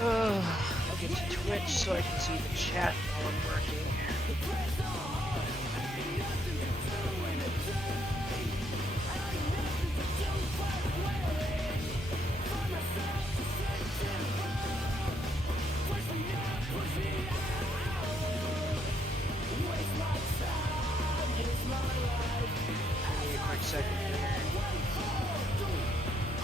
chat. I'll get to Twitch so I can see the chat while I'm working. Second here,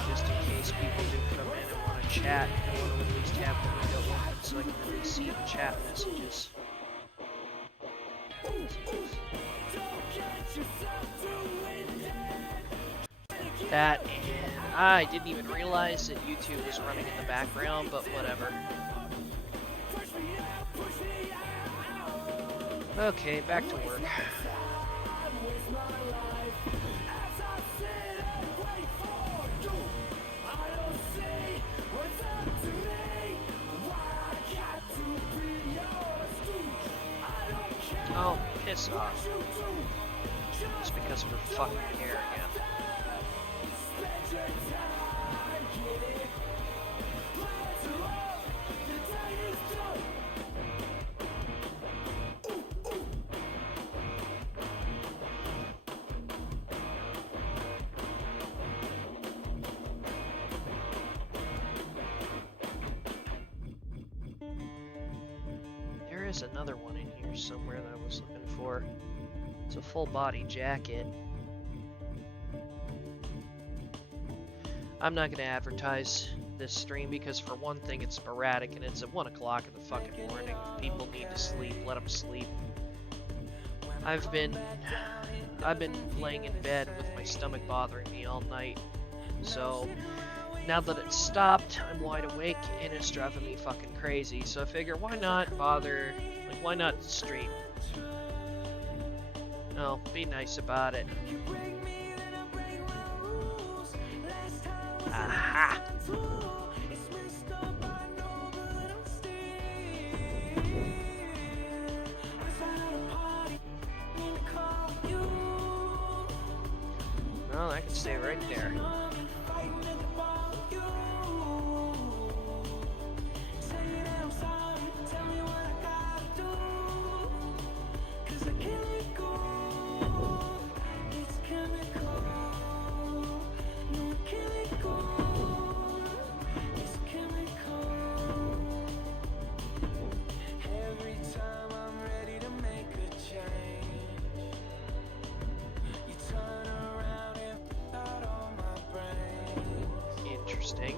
just in case people do come in and want to chat. I want to at least have the window open so I can at least see the chat messages. That, and I didn't even realize that YouTube was running in the background, but whatever. Okay, back to work. Oh, piss off. Just because of her fucking hair again. There is another one in here somewhere that I was looking for. It's a full body jacket. I'm not going to advertise this stream because for one thing it's sporadic and it's at 1 o'clock in the fucking morning. People need to sleep, let them sleep. I've been laying in bed with my stomach bothering me all night. So now that it's stopped, I'm wide awake and it's driving me fucking crazy. So I figure why not bother, like why not stream? No, be nice about it. Aha! Well, I can stay right there. Interesting.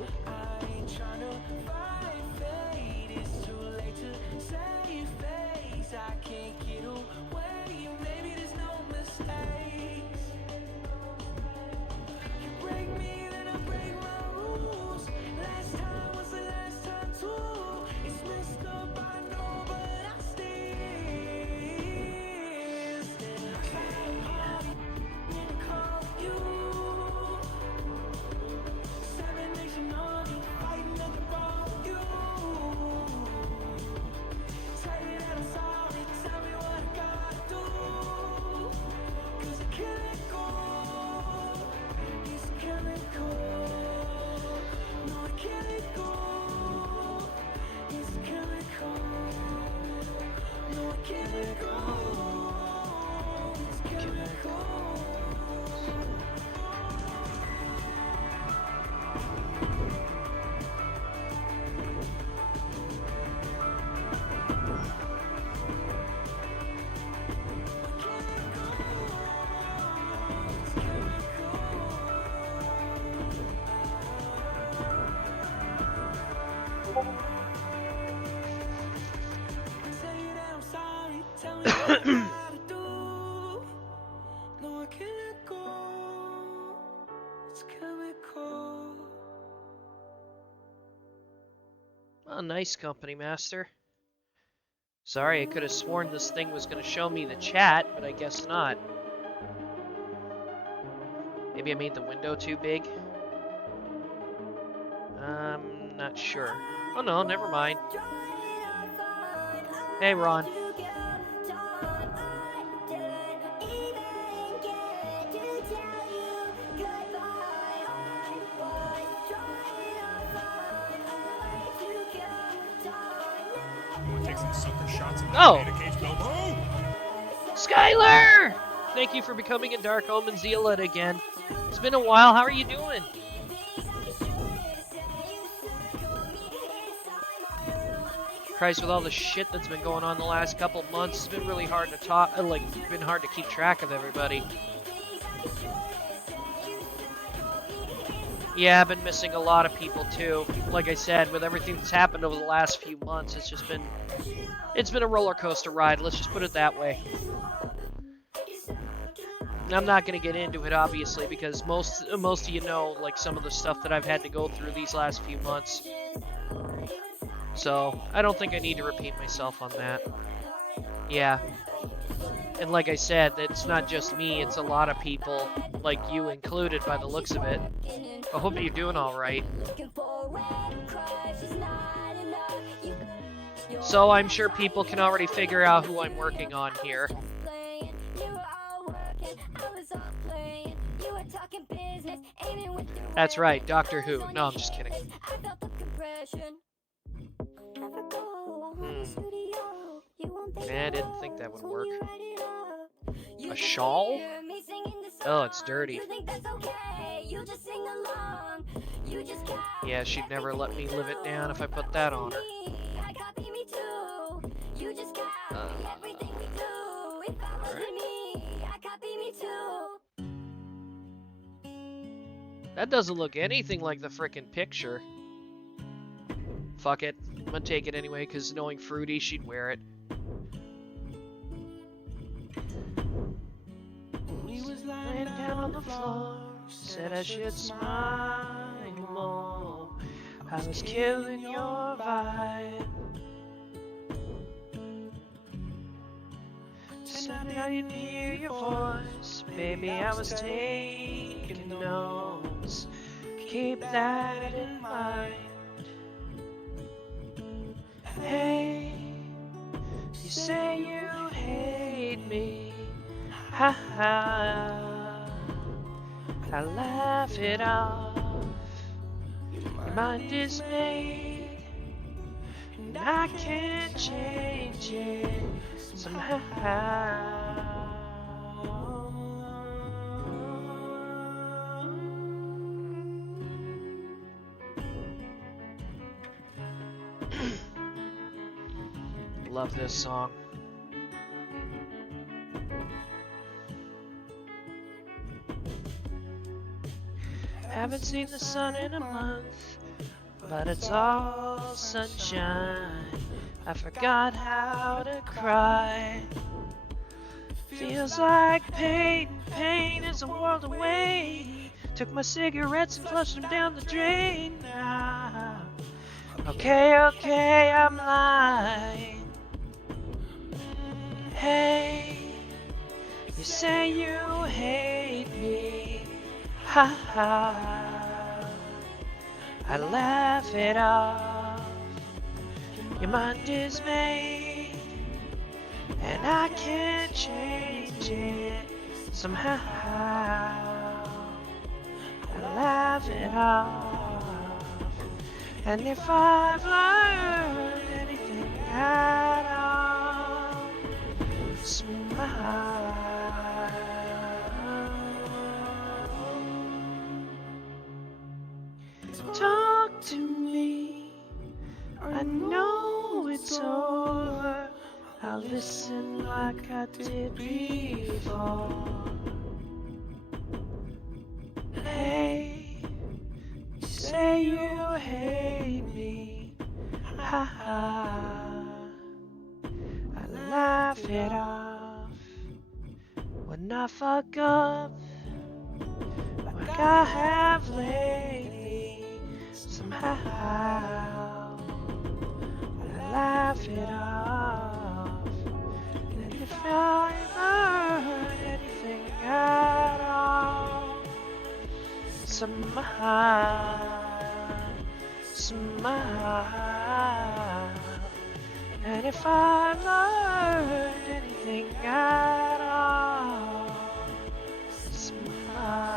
Well, nice company, Master. Sorry, I could have sworn this thing was going to show me the chat, but I guess not. Maybe I made the window too big? I'm not sure. Oh no, never mind. Hey, Ron. Oh! Skylar! Thank you for becoming a Dark Omen Zealot again. It's been a while. How are you doing? Christ, with all the shit that's been going on the last couple months, it's been really hard to talk, been hard to keep track of everybody. Yeah, I've been missing a lot of people too. Like I said, with everything that's happened over the last few months, it's been a roller coaster ride, let's just put it that way. I'm not going to get into it, obviously, because most of you know, like, some of the stuff that I've had to go through these last few months. So, I don't think I need to repeat myself on that. Yeah. And like I said, it's not just me, it's a lot of people, like you included by the looks of it. I hope you're doing alright. So I'm sure people can already figure out who I'm working on here. That's right, Doctor Who. No, I'm just kidding. I didn't think that would work. A shawl? Oh, it's dirty. Yeah, she'd never let me live it down if I put that on her. That doesn't look anything like the frickin' picture. Fuck it. I'm gonna take it anyway, because knowing Fruity, she'd wear it. We was lying down on the floor, said I should smile more. I was killing your vibe. Said I didn't hear your voice, baby, I was taking notes. Keep that in mind. Hey, you say you hate me, ha ha. I laugh it off. Your mind is made, and I can't change it somehow. Love this song. Haven't seen the sun in a month, but it's all sunshine. I forgot how to cry. Feels like pain is a world away. Took my cigarettes and flushed them down the drain now. Okay, I'm lying. Hey, you say you hate me, ha ha. I laugh it off. Your mind is made, and I can't change it somehow. I laugh it off. And if I've learned anything at all, smile. Talk to me, I know it's over. I'll listen like I did before. Hey, you say you hate me, ha ha. I laugh it off when I fuck up, like I have lately. Somehow I laugh it off. And if I learn anything at all, somehow, and if I learn anything at all, somehow.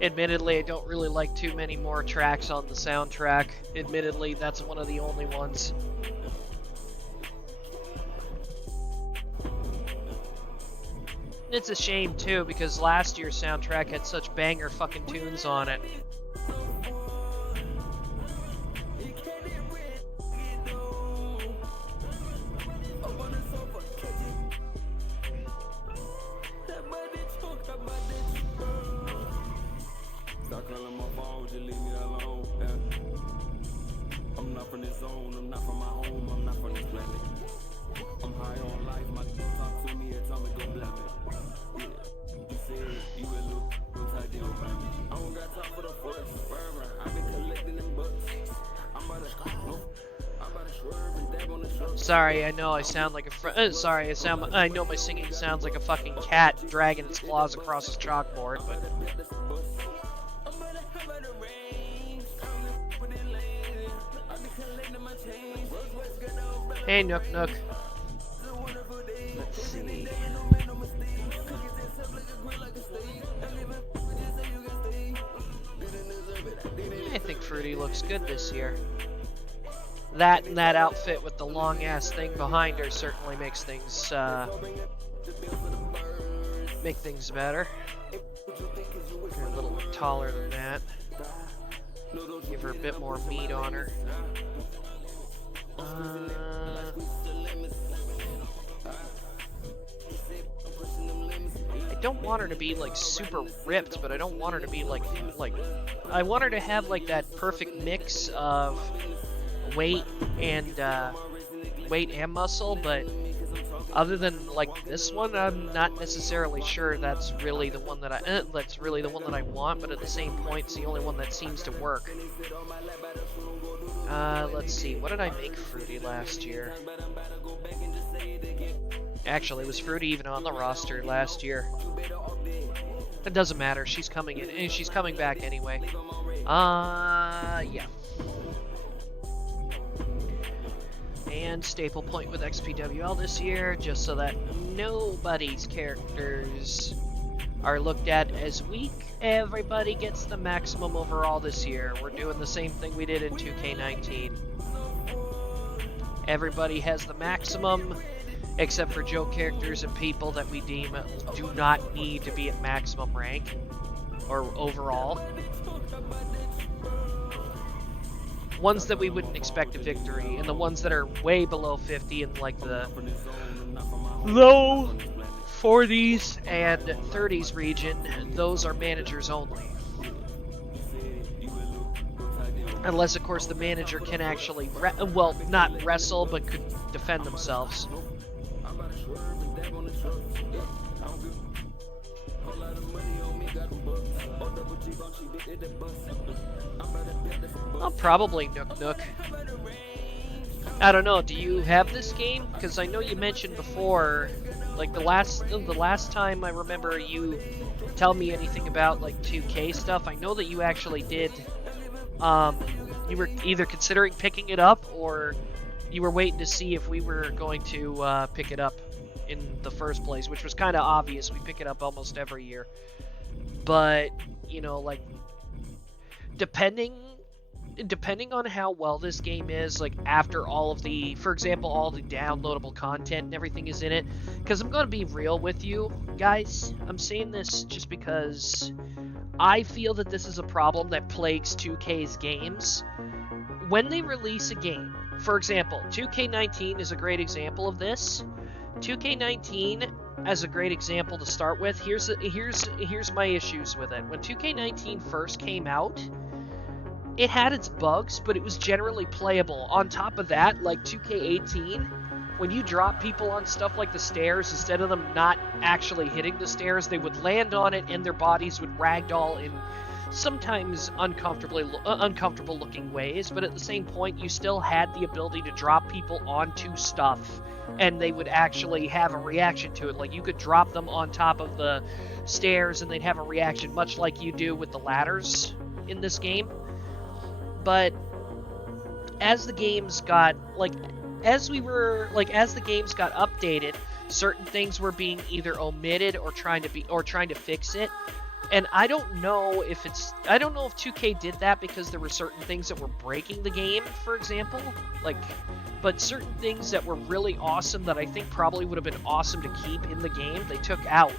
Admittedly, I don't really like too many more tracks on the soundtrack. Admittedly, that's one of the only ones. It's a shame, too, because last year's soundtrack had such banger fucking tunes on it. Stop calling my phone, just leave me alone. Yeah. I'm not from this zone, I'm not from my home, I'm not from this planet. I'm high on life, my talk to me and tell me go black it. Yeah. You said you will look tight deal, baby. I don't got time for the force, forever. I've been collecting them bucks. I'm about to swerve and dab on the truck. Sorry, I know I sound like a sorry, I know my singing sounds like a fucking cat dragging its claws across his chalkboard, but hey, Nook Nook. Let's see. I think Fruity looks good this year. That and that outfit with the long ass thing behind her certainly makes things better. Her a little taller than that. Give her a bit more meat on her. I don't want her to be like super ripped, but I don't want her to be like I want her to have like that perfect mix of weight and muscle, but other than like this one, I'm not necessarily sure that's really the one that I want, but at the same point, it's the only one that seems to work. Let's see, what did I make Fruity last year? Actually, was Fruity even on the roster last year? It doesn't matter, she's coming in, and she's coming back anyway. Yeah. And staple point with XPWL this year, just so that nobody's characters are looked at as weak. Everybody gets the maximum overall this year. We're doing the same thing we did in 2K19. Everybody has the maximum, except for joke characters and people that we deem do not need to be at maximum rank or overall. Ones that we wouldn't expect a victory, and the ones that are way below 50 in like the low 40s and 30s region, those are managers only. Unless, of course, the manager can actually, not wrestle, but could defend themselves. Oh, probably Nook Nook. I don't know, do you have this game? Because I know you mentioned before, like the last time I remember you tell me anything about like 2K stuff, I know that you actually did, you were either considering picking it up or you were waiting to see if we were going to pick it up in the first place, which was kind of obvious. We pick it up almost every year. But, you know, like, depending on how well this game is, like, after all of the, for example, all the downloadable content and everything is in it, because I'm going to be real with you, guys. I'm saying this just because I feel that this is a problem that plagues 2K's games. When they release a game, for example, 2K19 is a great example of this. 2K19 as a great example to start with. Here's my issues with it. When 2K19 first came out, it had its bugs, but it was generally playable. On top of that, like 2K18, when you drop people on stuff like the stairs, instead of them not actually hitting the stairs, they would land on it and their bodies would ragdoll in sometimes uncomfortable looking ways, but at the same point, you still had the ability to drop people onto stuff and they would actually have a reaction to it. Like, you could drop them on top of the stairs and they'd have a reaction, much like you do with the ladders in this game. But as the games got, as the games got updated, certain things were being either omitted or trying to fix it. And I don't know if 2K did that because there were certain things that were breaking the game, for example, but certain things that were really awesome that I think probably would have been awesome to keep in the game, they took out.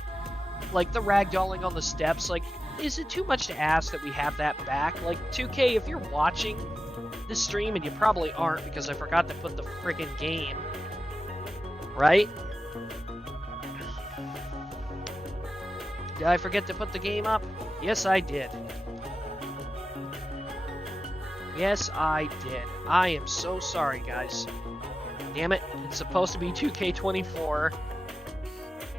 Like the ragdolling on the steps, like, is it too much to ask that we have that back? Like, 2K, if you're watching this stream, and you probably aren't because I forgot to put the friggin' game, right? Did I forget to put the game up? Yes, I did. Yes, I did. I am so sorry, guys. Damn it, it's supposed to be 2K24.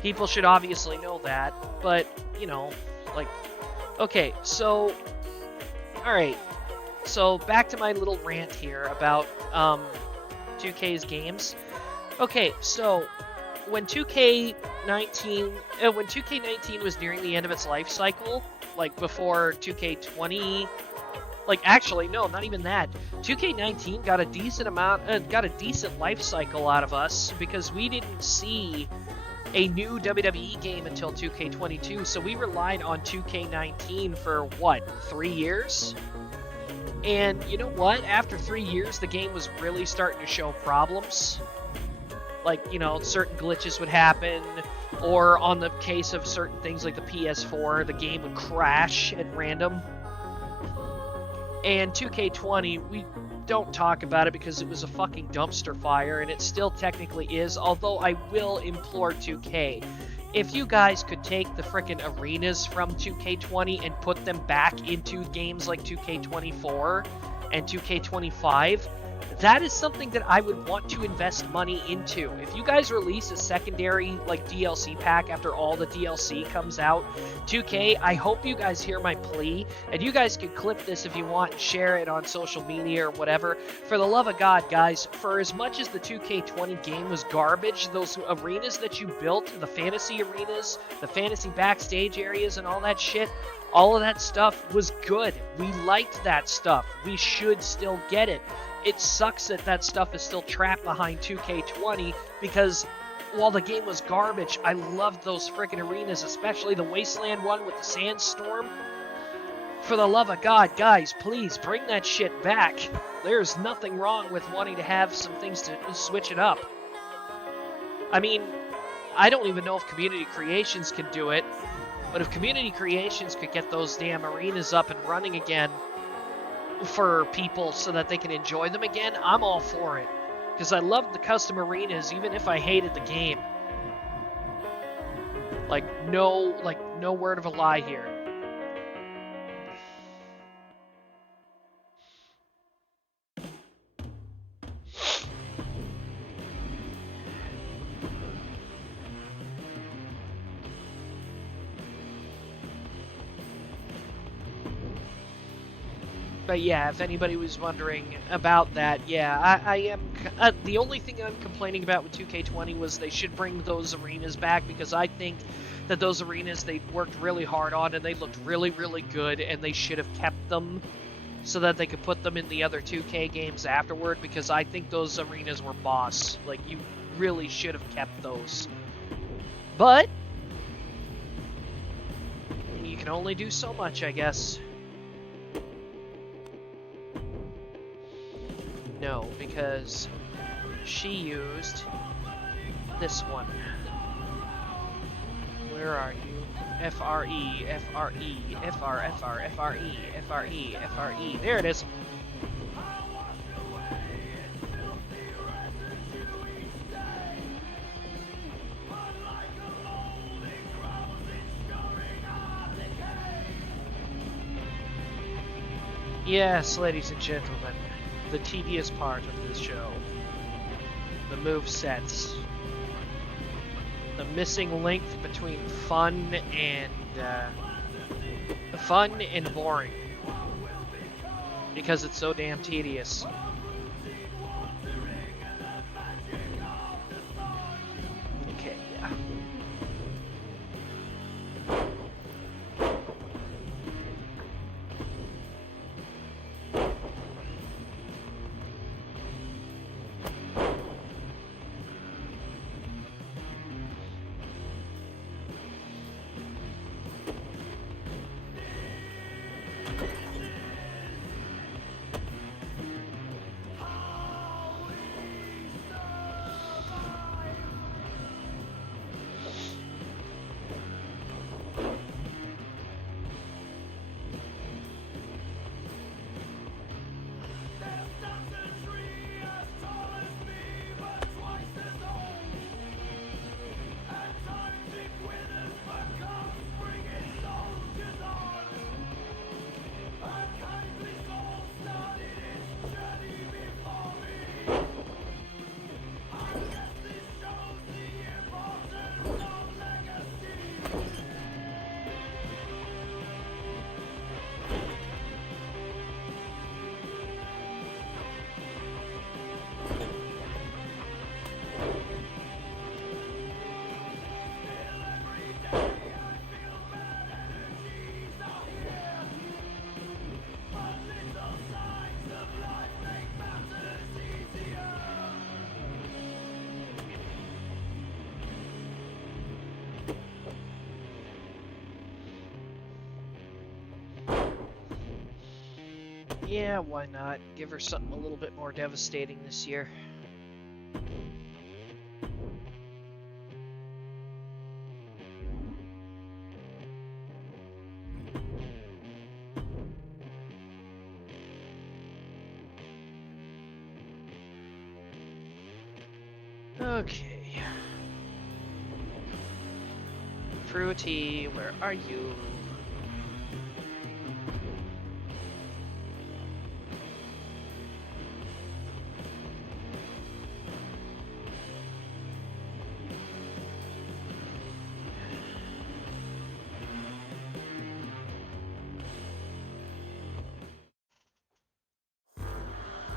People should obviously know that, but, you know, like, okay, so, alright, so back to my little rant here about 2K's games. Okay, so when 2K19 was nearing the end of its life cycle, like before 2K20, like actually no, not even that. 2K19 got a decent life cycle out of us because we didn't see a new WWE game until 2K22, so we relied on 2K19 for what, 3 years? And you know what? After 3 years, the game was really starting to show problems. Like, you know, certain glitches would happen, or on the case of certain things like the PS4, the game would crash at random. And 2K20, we don't talk about it because it was a fucking dumpster fire, and it still technically is, although I will implore 2K. If you guys could take the frickin' arenas from 2K20 and put them back into games like 2K24 and 2K25, that is something that I would want to invest money into. If you guys release a secondary, like, DLC pack after all the DLC comes out, 2K, I hope you guys hear my plea, and you guys can clip this if you want and share it on social media or whatever. For the love of God, guys, for as much as the 2K20 game was garbage, those arenas that you built, the fantasy arenas, the fantasy backstage areas and all that shit, all of that stuff was good. We liked that stuff. We should still get it. It sucks that that stuff is still trapped behind 2K20 because while the game was garbage, I loved those freaking arenas, especially the Wasteland one with the Sandstorm. For the love of God, guys, please bring that shit back. There's nothing wrong with wanting to have some things to switch it up. I mean, I don't even know if Community Creations can do it, but if Community Creations could get those damn arenas up and running again for people so that they can enjoy them again, I'm all for it. Because I loved the custom arenas even if I hated the game. No word of a lie here. But yeah, if anybody was wondering about that, yeah, I am... the only thing I'm complaining about with 2K20 was they should bring those arenas back, because I think that those arenas they worked really hard on, and they looked really, really good, and they should have kept them so that they could put them in the other 2K games afterward, because I think those arenas were boss. Like, you really should have kept those. But you can only do so much, I guess. No, because she used this one. Where are you? FRE, FRE, FR, FR, FRE, FRE, FRE. There it is. Yes, ladies and gentlemen, the tedious part of this show. The move sets. The missing link between fun and boring. Because it's so damn tedious. Okay, yeah. Yeah, why not? Give her something a little bit more devastating this year. Okay. Fruity, where are you?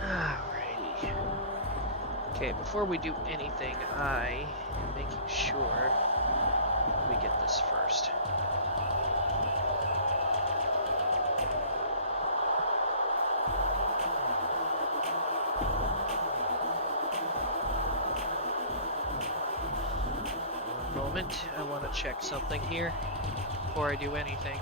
Alrighty. Okay, before we do anything, I am making sure we get this first. One moment, I want to check something here before I do anything.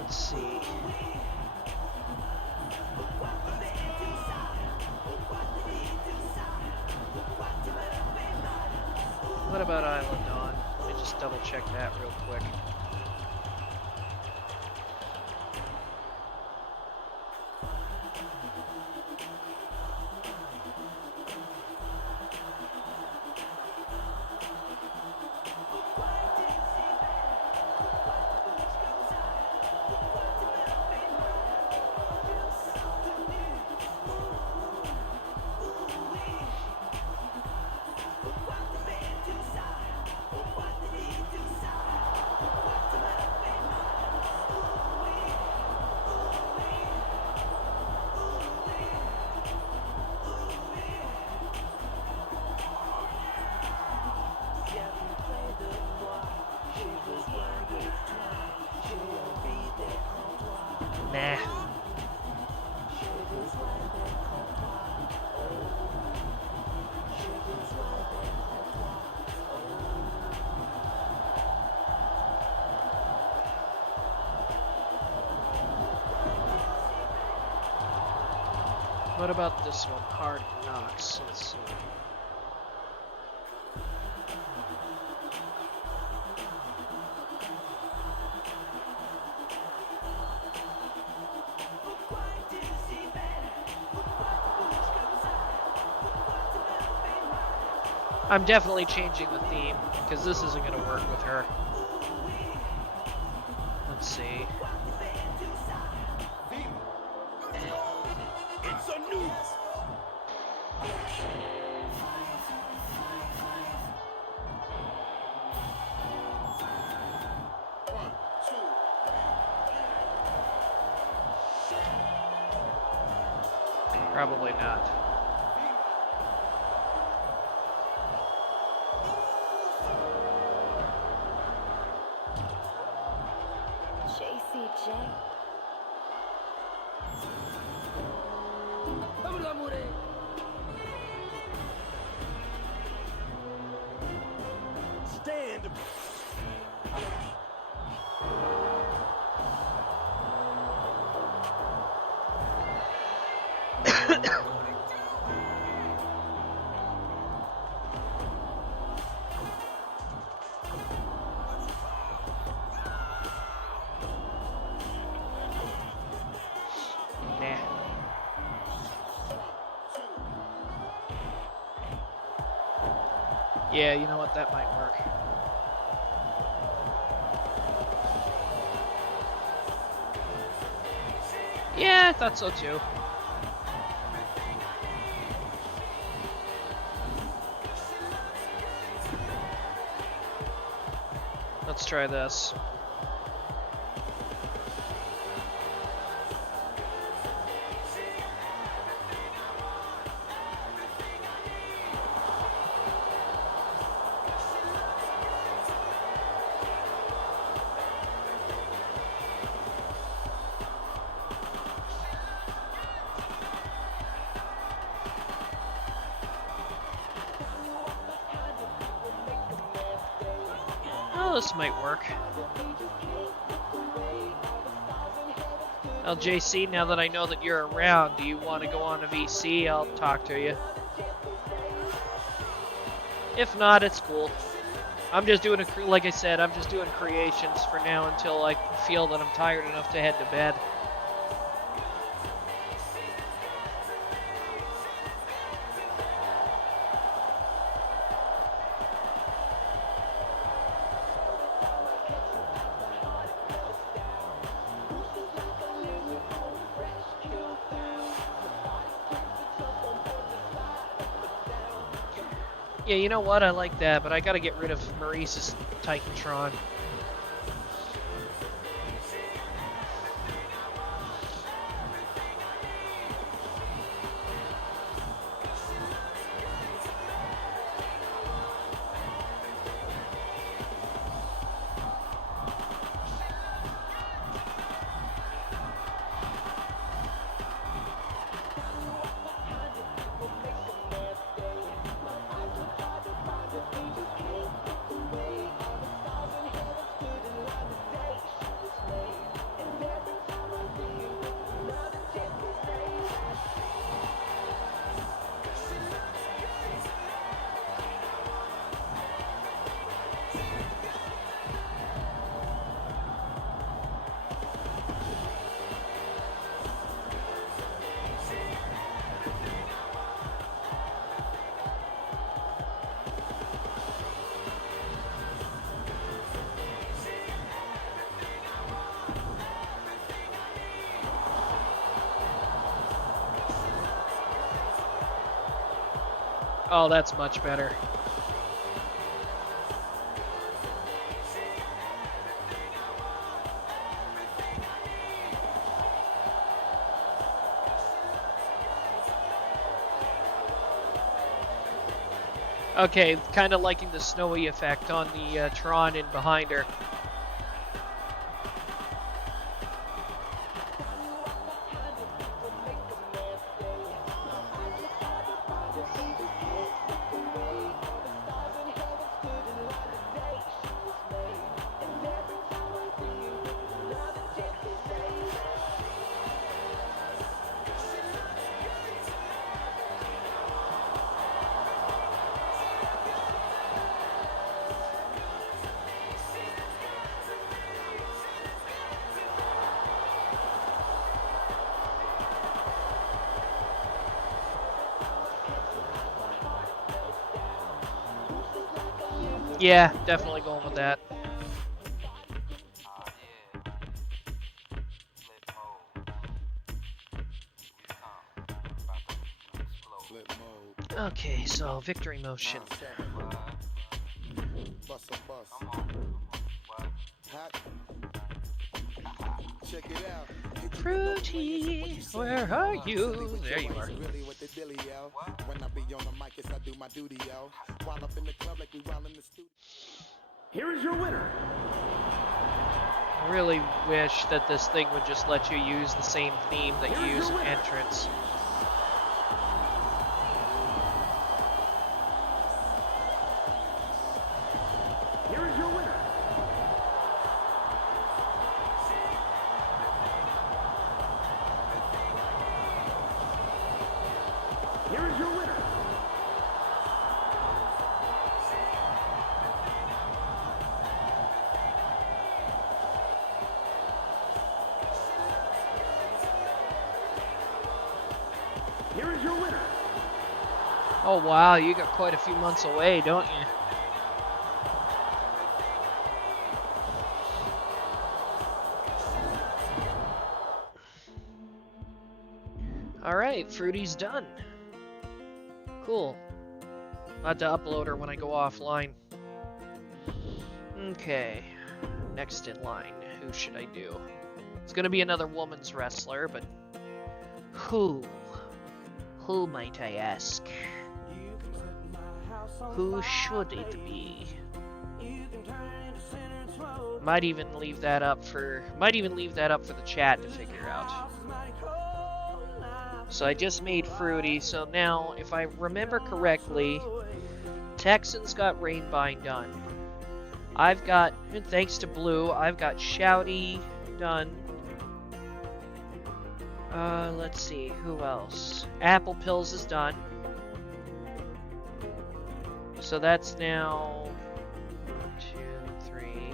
Let's see. What about Island Dawn? Let me just double check that real quick. Nah. What about this one? Hard Knocks. Let's see. I'm definitely changing the theme, because this isn't going to work with her. Let's see. It's a new. Probably not. JCJ. Stand. Nah. Yeah, you know what? That might work. Yeah, I thought so too. let's try this. Oh, this might work. Well, JC, now that I know that you're around, do you want to go on a VC? I'll talk to you. If not, it's cool. I'm just doing like I said, I'm just doing creations for now until I feel that I'm tired enough to head to bed. Yeah, you know what? I like that, but I gotta get rid of Maurice's Titantron. Oh, that's much better. Okay, kind of liking the snowy effect on the Tron in behind her. Yeah, definitely going with that. Okay, so victory motion. Fruity, where are you? There you are. Here is your winner. I really wish that this thing would just let you use the same theme that you use in Entrance. Here is your winner. Here is your winner. Here is your winner. Oh wow, you got quite a few months away, don't you? Alright, Fruity's done. Cool. I'll have to upload her when I go offline. Okay. next in line. Who should I do? It's gonna be another woman's wrestler, but who? Who might I ask? Who should it be? Might even leave that up for the chat to figure out. So I just made Fruity, so now, if I remember correctly, Texan's got Rainbind done. I've got, thanks to Blue, I've got Shouty done. Let's see, who else? Apple Pills is done. So that's now 2, 3,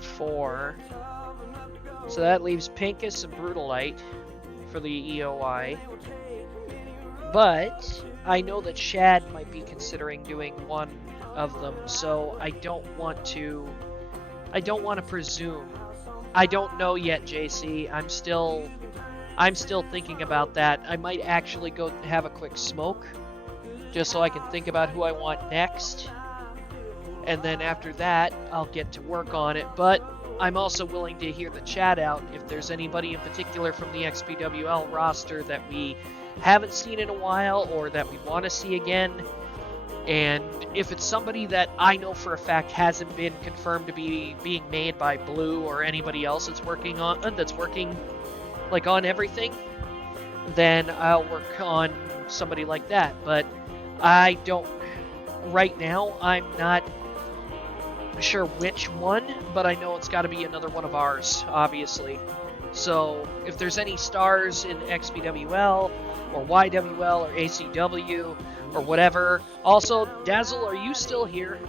4. So that leaves Pinkus and Brutalite for the EOI. But I know that Shad might be considering doing one of them, so I don't want to presume. I don't know yet, JC. I'm still thinking about that. I might actually go have a quick smoke, just so I can think about who I want next. And then after that, I'll get to work on it. But I'm also willing to hear the chat out if there's anybody in particular from the XPWL roster that we haven't seen in a while or that we want to see again. And if it's somebody that I know for a fact hasn't been confirmed to be being made by Blue or anybody else that's working like on everything, then I'll work on somebody like that. But I don't, right now, I'm not sure which one, but I know it's got to be another one of ours, obviously. So if there's any stars in XPWL or YWL or ACW or whatever. Also, Dazzle, are you still here?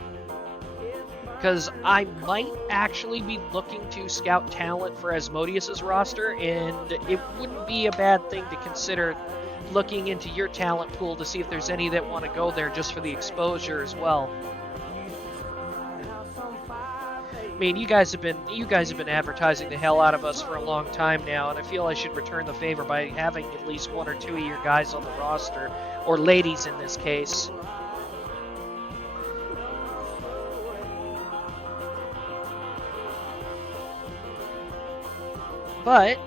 Because I might actually be looking to scout talent for Asmodeus's roster, and it wouldn't be a bad thing to consider looking into your talent pool to see if there's any that want to go there just for the exposure as well. I mean, you guys have been advertising the hell out of us for a long time now, and I feel I should return the favor by having at least 1 or 2 of your guys on the roster, or ladies in this case. But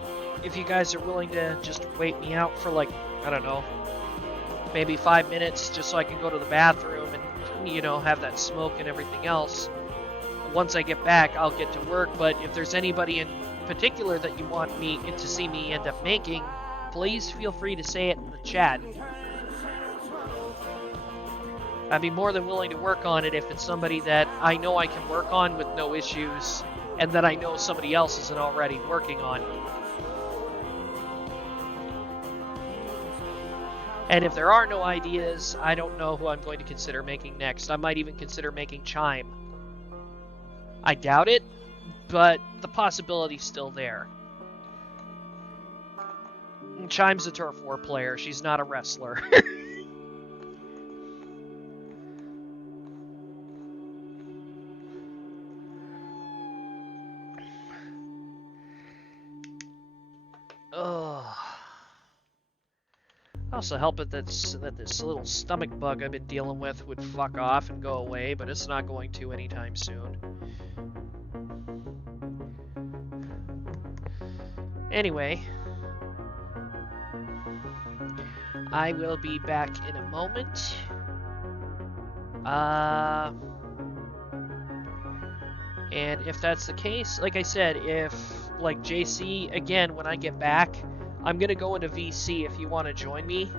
if you guys are willing to just wait me out for, like, I don't know, maybe 5 minutes just so I can go to the bathroom and, you know, have that smoke and everything else. Once I get back, I'll get to work. But if there's anybody in particular that you want me to see me end up making, please feel free to say it in the chat. I'd be more than willing to work on it if it's somebody that I know I can work on with no issues, and that I know somebody else isn't already working on. And if there are no ideas, I don't know who I'm going to consider making next. I might even consider making Chime. I doubt it, but the possibility's still there. Chime's a Turf War player. She's not a wrestler. Ugh. Also help it that this little stomach bug I've been dealing with would fuck off and go away, but it's not going to anytime soon. Anyway, I will be back in a moment. And if that's the case, like I said, if, like JC, again, when I get back, I'm going to go into VC if you want to join me.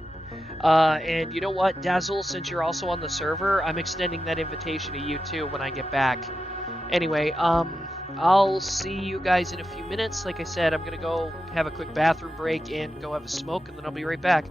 And you know what, Dazzle, since you're also on the server, I'm extending that invitation to you too when I get back. Anyway, I'll see you guys in a few minutes. Like I said, I'm going to go have a quick bathroom break and go have a smoke, and then I'll be right back.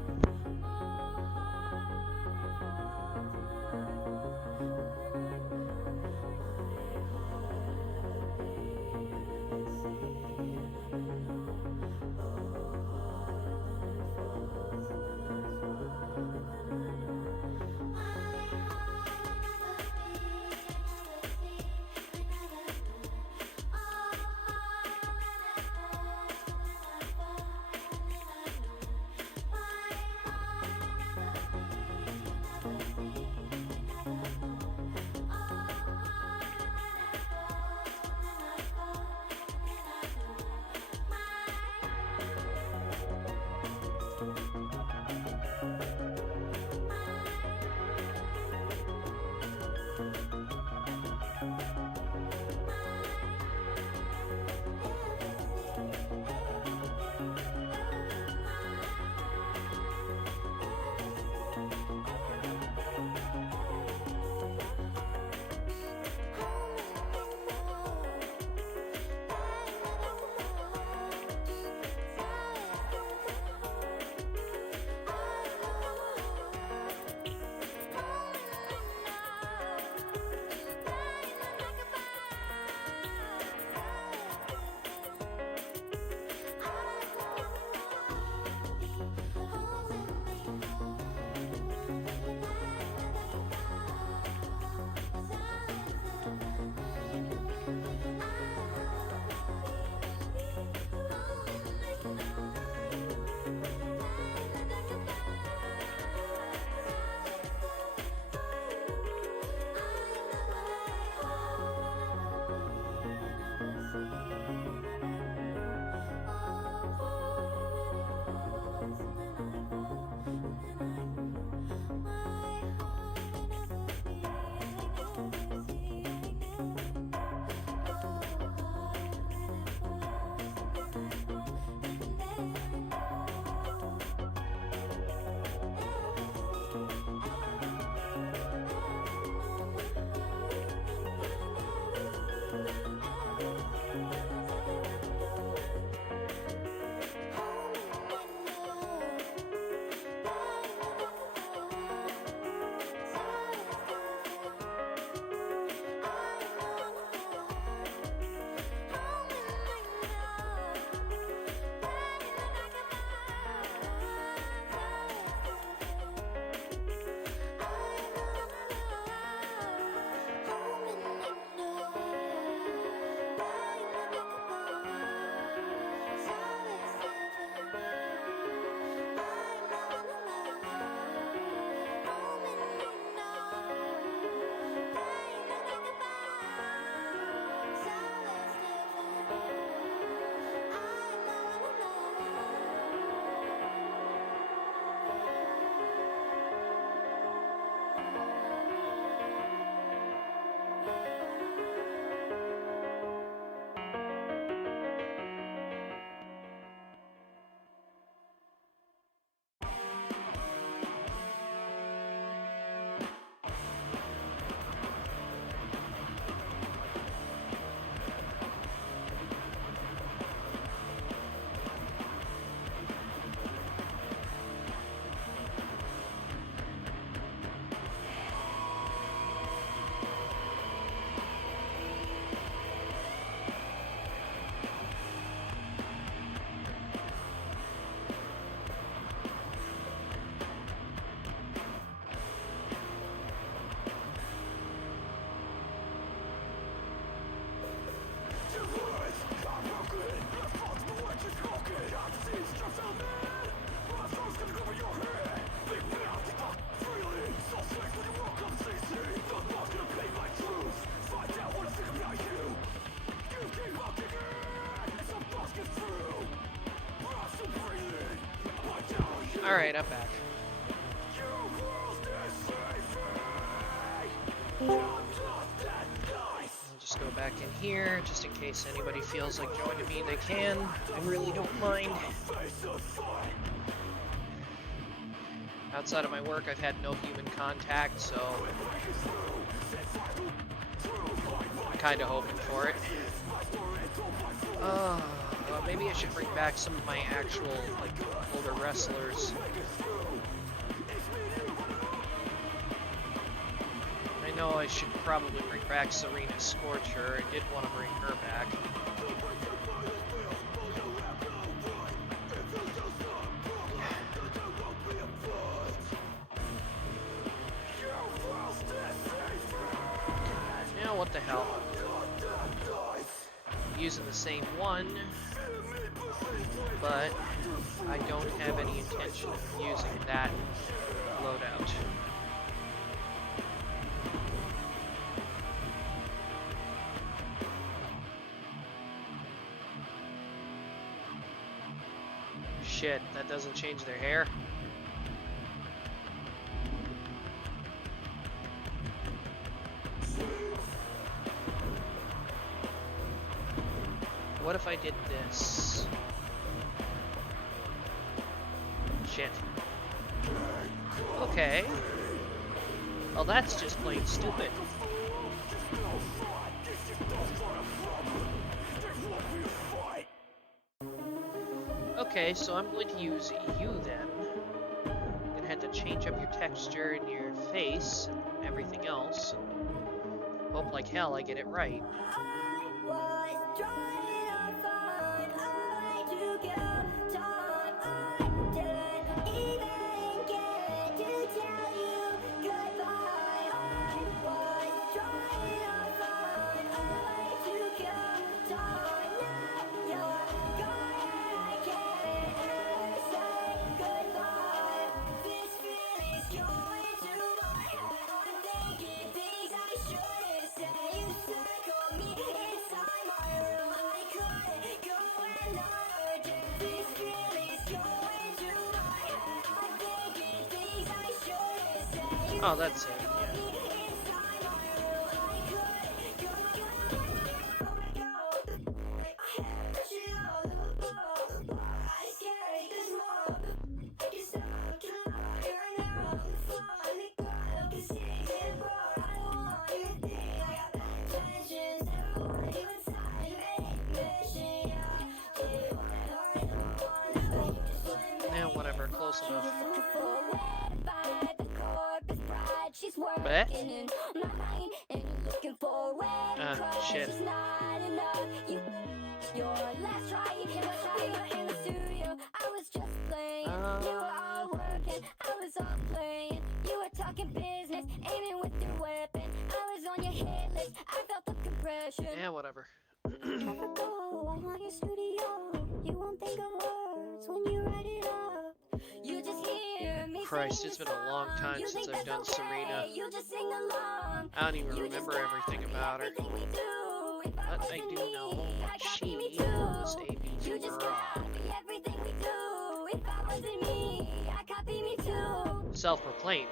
Alright, I'm back. I'll just go back in here, just in case anybody feels like joining me, they can. I really don't mind. Outside of my work, I've had no human contact, so I'm kind of hoping for it. Maybe I should bring back some of my actual, like, older wrestlers. I know I should probably bring back Serena Scorcher. I did want to bring her back. Now what the hell? I'm using the same one, but I don't have any intention of using that loadout. Shit, that doesn't change their hair. What if I did this? Shit. Okay. Well, that's just plain stupid. Okay, so I'm going to use you then. I'm gonna have to change up your texture and your face and everything else. And hope like hell I get it right. Oh, that's it, yeah. Yeah, whatever, close enough. But shit. Yeah, whatever. Christ, it's been a long time since I've done Serena. I don't even remember everything about her. But I do know she was a beach girl. Self-proclaimed.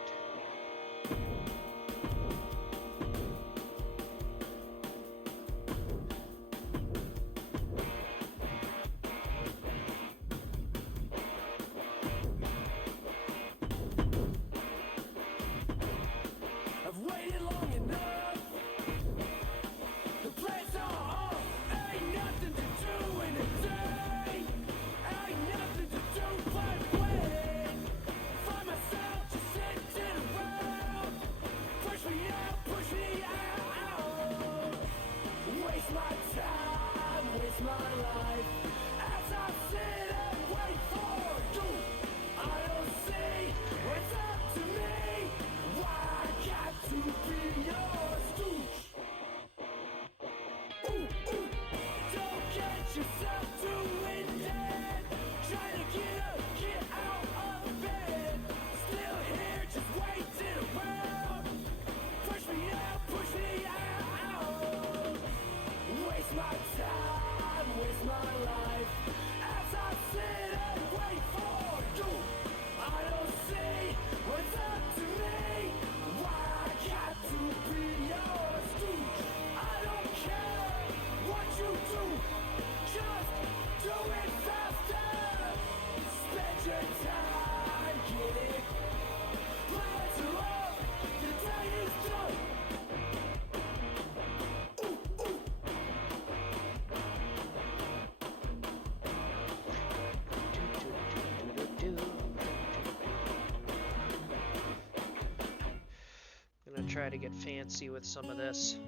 try to get fancy with some of this.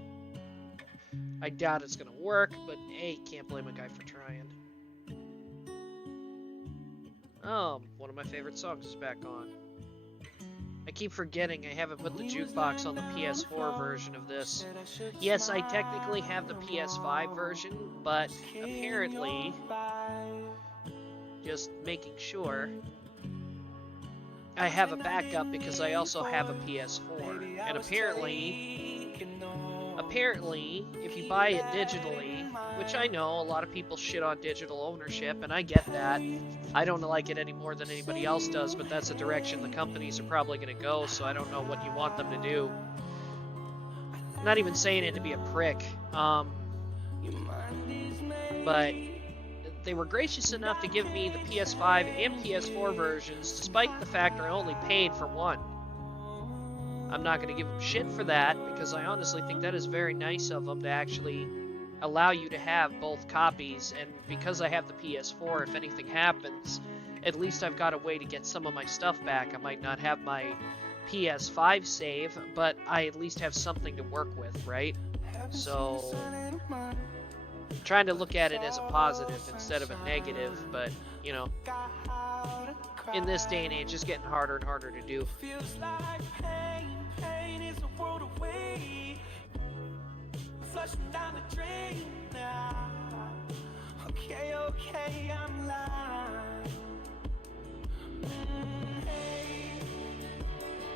I doubt it's gonna work, but hey, can't blame a guy for trying. One of my favorite songs is back on. I keep forgetting I haven't put the jukebox on the PS4 version of this. Yes, I technically have the PS5 version, but apparently, just making sure, I have a backup because I also have a PS4. And apparently, if you buy it digitally, which I know a lot of people shit on digital ownership, and I get that. I don't like it any more than anybody else does, but that's a direction the companies are probably going to go, so I don't know what you want them to do. I'm not even saying it to be a prick, but they were gracious enough to give me the PS5 and PS4 versions, despite the fact I only paid for one. I'm not going to give them shit for that, because I honestly think that is very nice of them to actually allow you to have both copies, and because I have the PS4, if anything happens, at least I've got a way to get some of my stuff back. I might not have my PS5 save, but I at least have something to work with, right? So, I'm trying to look at it as a positive instead of a negative, but, you know, in this day and age, it's getting harder and harder to do. Flushing down the drain now. Okay, I'm lying. Hey,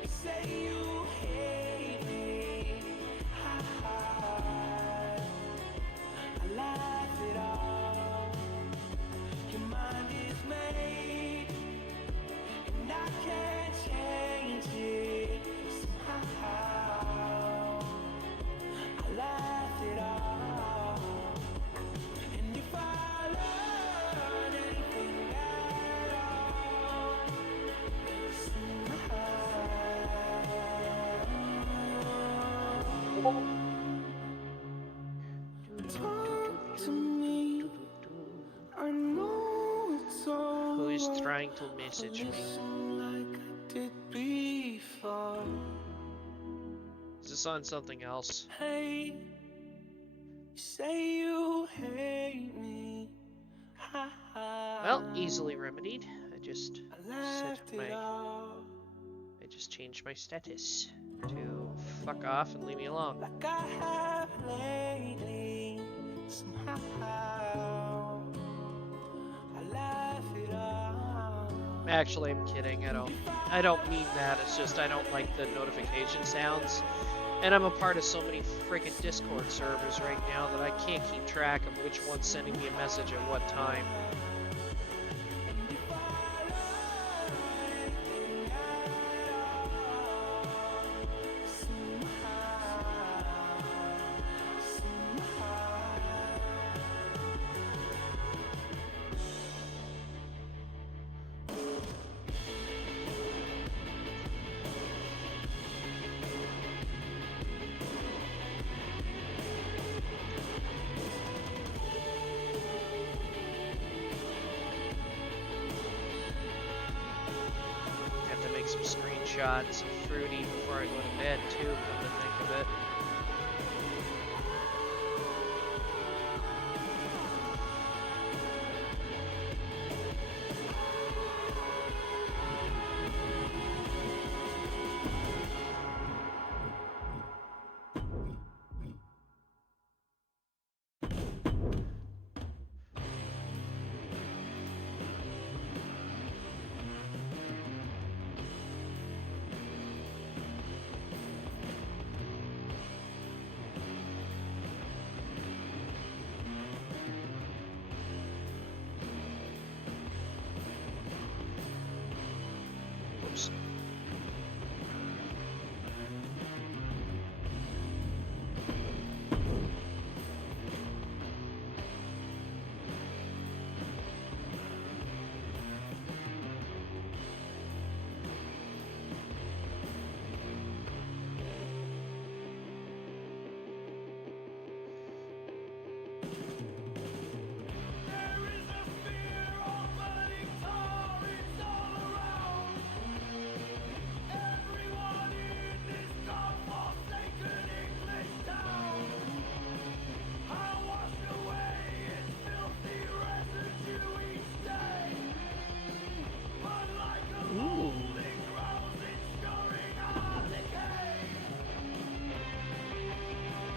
you say you hate me. I laugh it off. Your mind is made, and I can't change it somehow. I laugh it off. And if I learn anything at all, talk to me. I know it's all who is trying to message me? Like I did before. Is this on something else? Hey, you say you hate me. Well, easily remedied. I just changed my status to fuck off and leave me alone. Like I have lately, somehow. I laugh it off. Actually, I'm kidding. I don't mean that. It's just I don't like the notification sounds. And I'm a part of so many freaking Discord servers right now that I can't keep track of which one's sending me a message at what time. Some screenshots, some fruity before I go to bed too, come to think of it.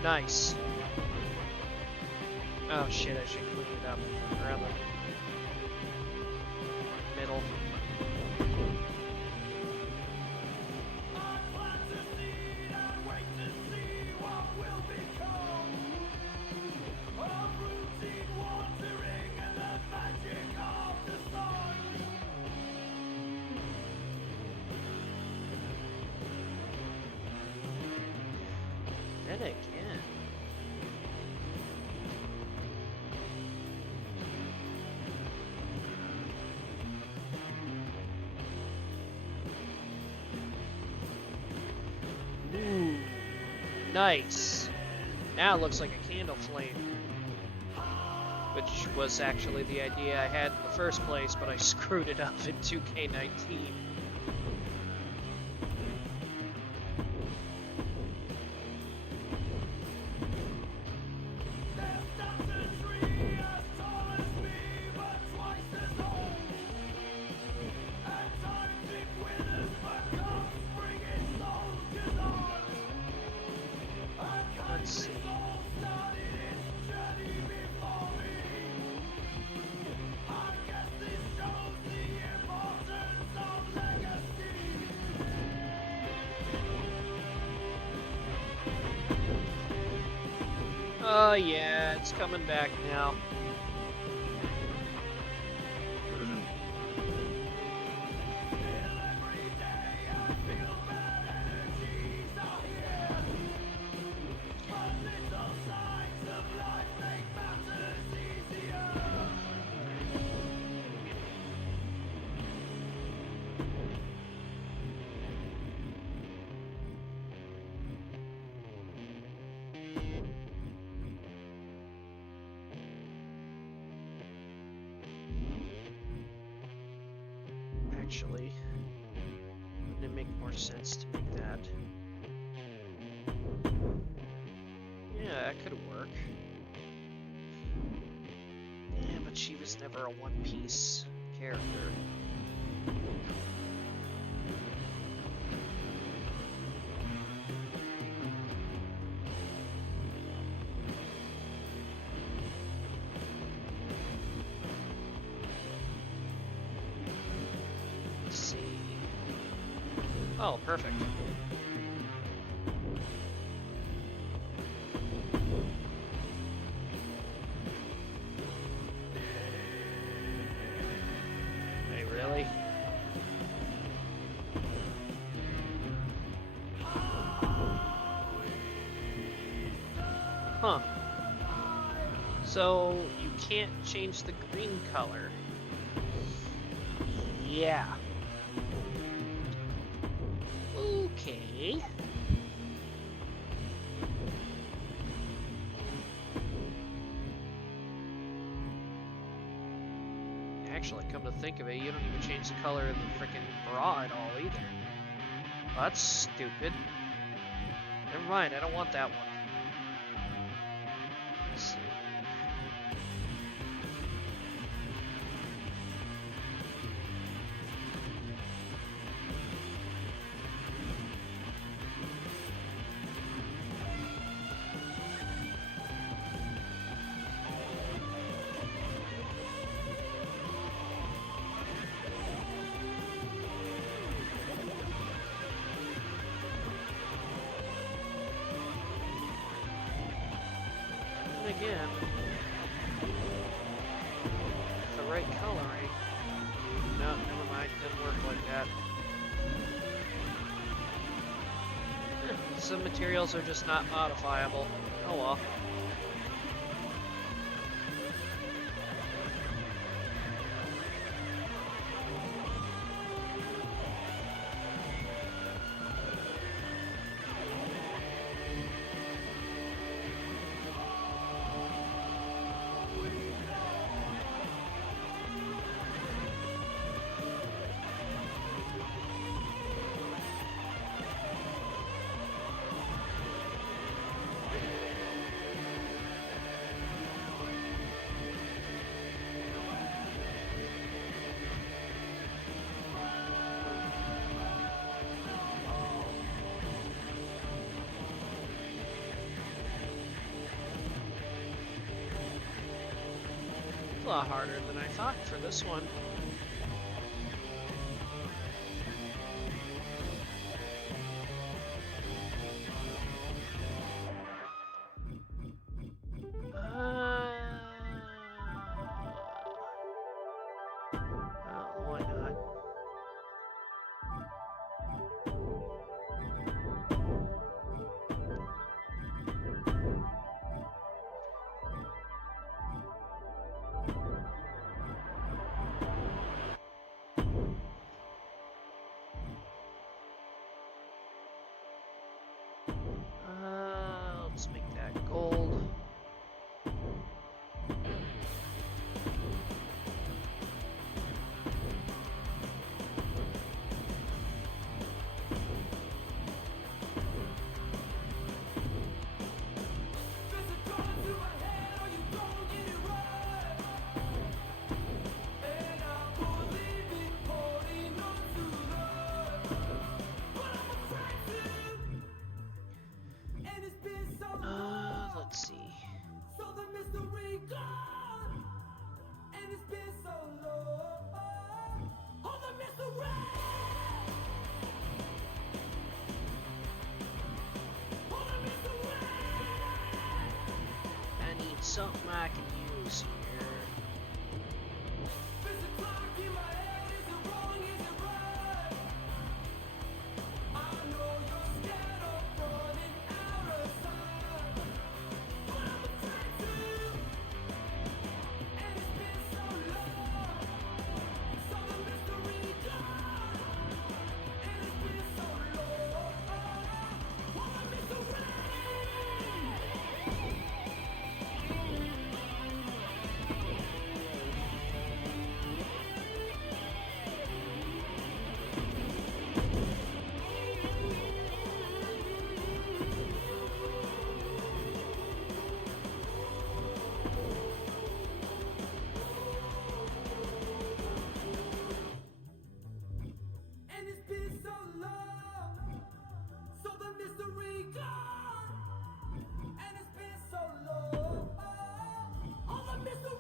Nice. Oh shit, I should clean it up around the middle. Then again. Ooh, nice. Now it looks like a candle flame, which was actually the idea I had in the first place, but I screwed it up in 2K19. Let's see. Oh yeah, it's coming back now. Actually, wouldn't it make more sense to make that? Yeah, that could work. Yeah, but she was never a one-piece character. Oh, perfect. Hey, really? Huh. So, you can't change the green color. Yeah. Okay. Actually, come to think of it, you don't even change the color of the frickin' bra at all either. Well, that's stupid. Never mind, I don't want that one. Let's see. Again, the right coloring. No, never mind, didn't work like that. Some materials are just not modifiable. Oh well. a lot harder than I thought for this one. Well, why not? Let's make that gold. Let's see. So the mystery gone, and it's been so long. Oh, the mystery. Oh, the mystery. I need something I can use here. There's a clock in my head. Is it wrong? Is it right? I know you're scared of running out of time, but I'm afraid to. And it's been so long. So the mystery gone, and it's been so long. Oh, the mystery. And it's been so long, so the mystery gone. And it's been so long, oh, the mystery.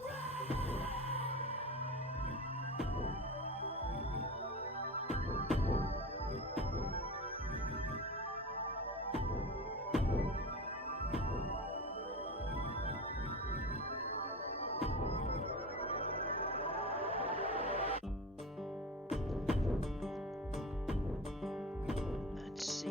Let's see.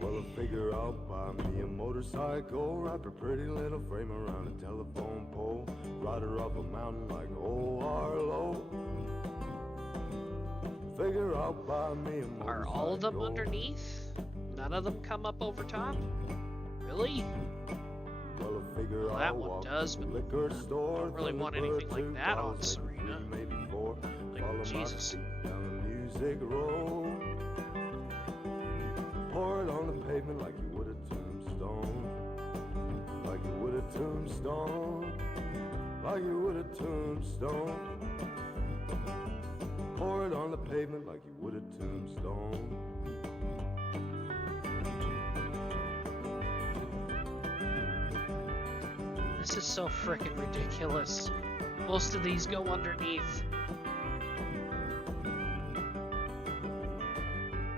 Well, I figure I'll buy me a motorcycle, wrap a pretty little frame around a telephone pole, ride her up a mountain like old Harlow. Figure I'll buy me a motorcycle. Are all of them underneath? None of them come up over top? Really? Well, I figure Well, that I'll one walk does, to but the liquor store, I don't really want anything like that on Serena. Maybe four. Like, Follow my Jesus. feet down the music road. Pour it on the pavement like you would a tombstone. Like you would a tombstone. Like you would a tombstone. Pour it on the pavement like you would a tombstone. This is so frickin' ridiculous. Most of these go underneath.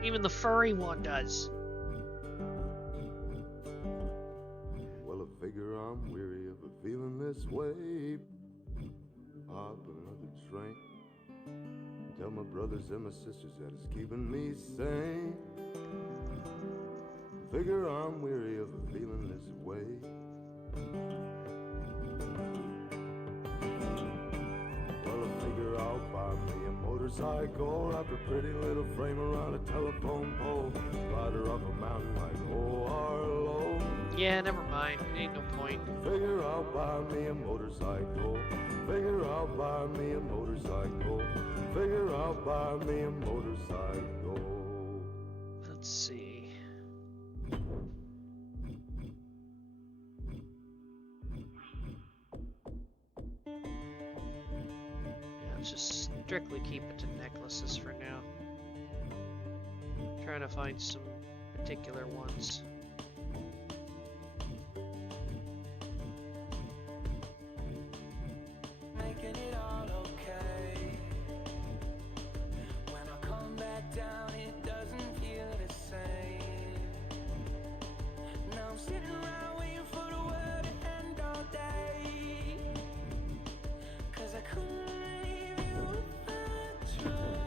Even the furry one does. Well, I figure I'm weary of feeling this way. Hop another train. Tell my brothers and my sisters that it's keeping me sane. Figure I'm weary of feeling this way. Well, I figure I'll buy me a motorcycle, wrap a pretty little frame around a telephone pole, ride her up a mountain like old Harlow. Yeah, never mind. Ain't no point. Figure I'll buy me a motorcycle. Figure I'll buy me a motorcycle. Figure I'll buy me a motorcycle. Let's see. strictly keep it to necklaces for now. Trying to find some particular ones. Making it all okay. When I come back down, it doesn't feel the same. Now I'm sitting around waiting for the world to end all day. 'Cause I couldn't leave you if I tried.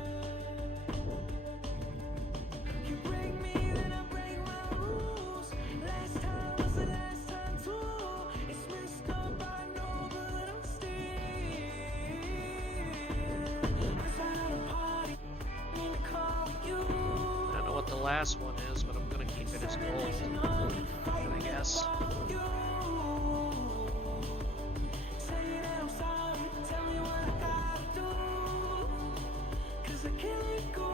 You break me, then I break my rules. Last time was the last time too. It's messed up, I know, but I'm still inside a party. Need to call you. I don't know what the last one is, but I'm gonna keep it as gold, I guess. Say that I'm sorry, tell me what I gotta do. 'Cause I can't let go.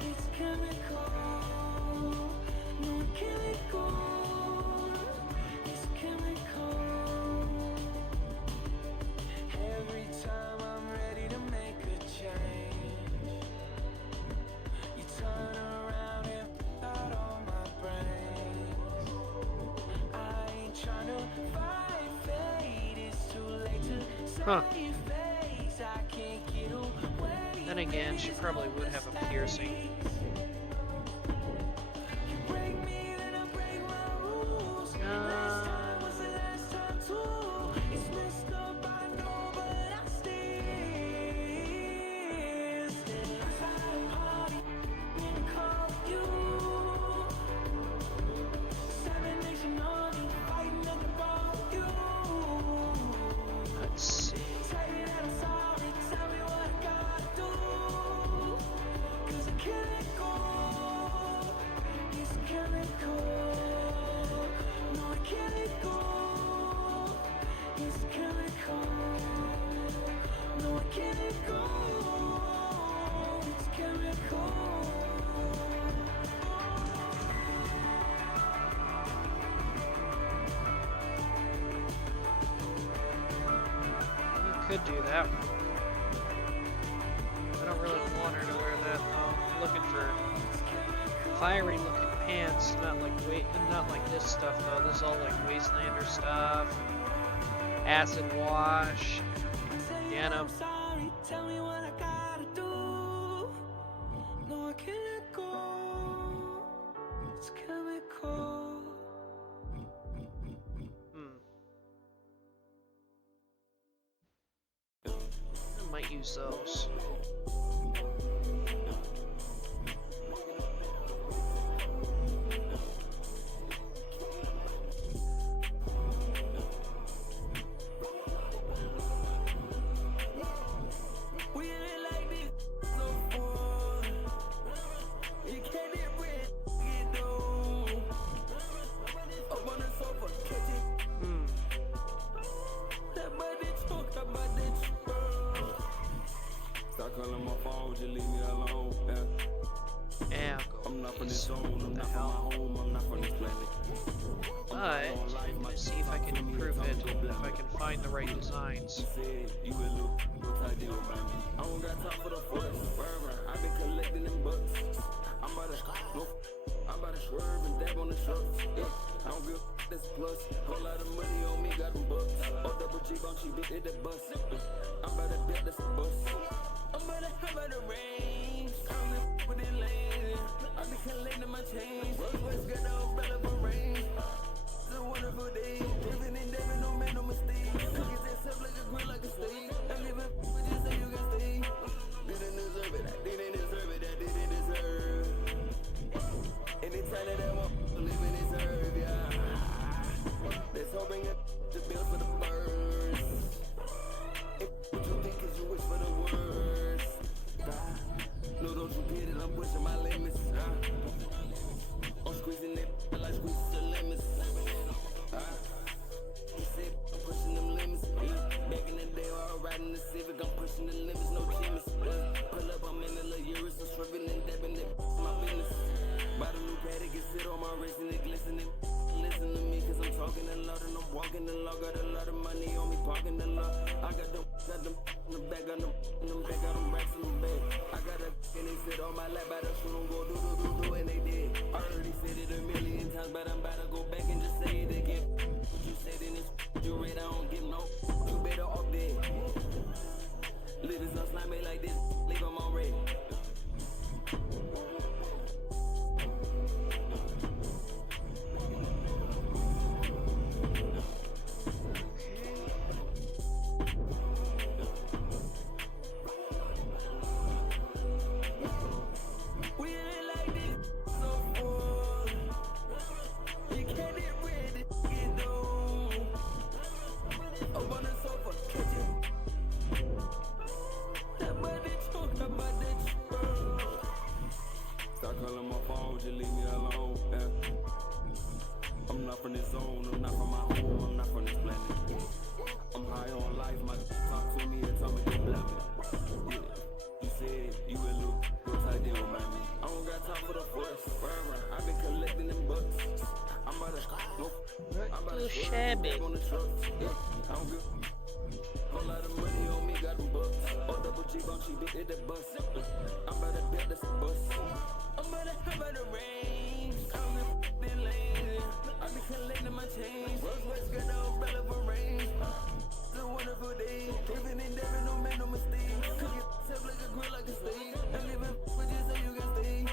It's chemical. No, I can't let go. It's chemical. Every time I'm ready to make a change, you turn around and out on my brains. I ain't tryna fight fate, it's too late to save Huh. face. I can't get away. Then again, she probably would have a piercing. You break me, then I break my rules. Last time was the last time too. It's messed up, I know, but I still inside a party. Need to call you. 7 Nation Army fighting at the bar. You Let's see. say that I'm sorry, tell me what I gotta do. 'Cause I can't let go. It's chemical. No, I can't let go. It's chemical. No, I can't let go. It's chemical. You could do that one. I don't really want her to wear that though. I'm looking for fiery looking pants, not like this stuff though. This is all like Wastelander stuff, acid wash, denim. Sorry, tell me what I gotta do. No, I can't let go. It's chemical. I might use those. We ain't like this no more. You can't get rid, get down. Up on the sofa, catch it. That body choke, that body choke. Stop calling my phone, just leave me alone. Yeah, I'll go I'm not with from these. this zone, I'm What the not from my hell? home, I'm not from this planet. But I'm gonna see if I can improve it, if I can find the right designs. Said you will look what I do, man. I don't got time for the force. I've been collecting them bucks. I'm about to swerve and dab on the trucks. Yeah, I don't give a that's a plus. Whole lot of money on me, got them bucks. Oh, double G bump, she hit the bus. I'm about to bet that's a bus. I'm about to range. I'm in with it lane. I be collecting my change. Rose got the umbrella for rain. It's a wonderful day. Living in Devin, no man, no mistake. Cookies and stuff like a grill, like a steak. I'm living with you so you can stay. Didn't deserve it, I didn't deserve it, I didn't deserve. Anytime that I want, living deserve, yeah. Let's hope bring it the bills for the birds. If what you think is you wish for the world. Them back, got them racks in them back. I got a and they sit on my lap, but I shoot them go do, and they did. I already said it a million times, but I'm about to go back and just say it again. What you said in this, you read, I don't give no. You better off dead. Living so slimy like this, leave them on red. Stop calling my phone, just leave me alone. Yeah. I'm not from this zone, I'm not from my home, I'm not from this planet. I'm high on life, my talk to me and tell me to blame it. Yeah. You said you will look, what I did with my me. I don't got time for the force. I've been collecting them bucks. I'm about to shabby. on the truck. Yeah, I don't give a lot of money on me, got them bucks. Oh, double G, bump, she bit at the bus. I'm about to bet this bus. I'm about to range. I don't give a lane. I be collecting my change. West got the umbrella for range. It's a wonderful day. Living in Devon, no man, no mistake. Cook yourself like a grill, like a steak. I'm living with you so you can stay.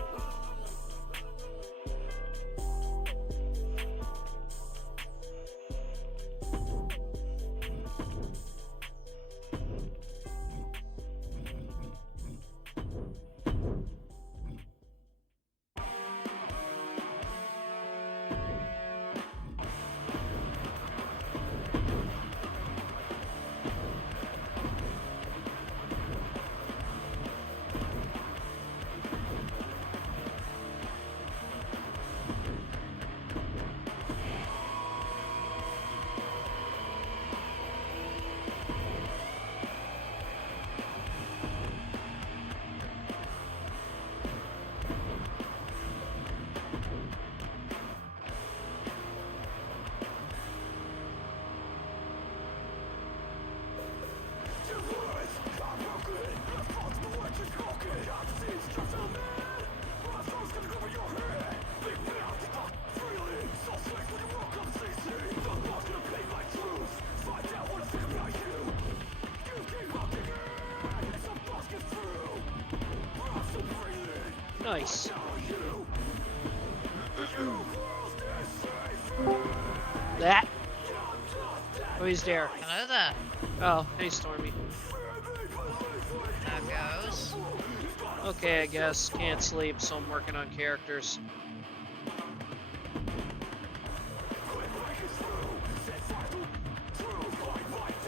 Nice. That. Oh, he's there. Hello there. Oh, hey, Stormy. There goes. Okay, I guess. Can't sleep, so I'm working on characters.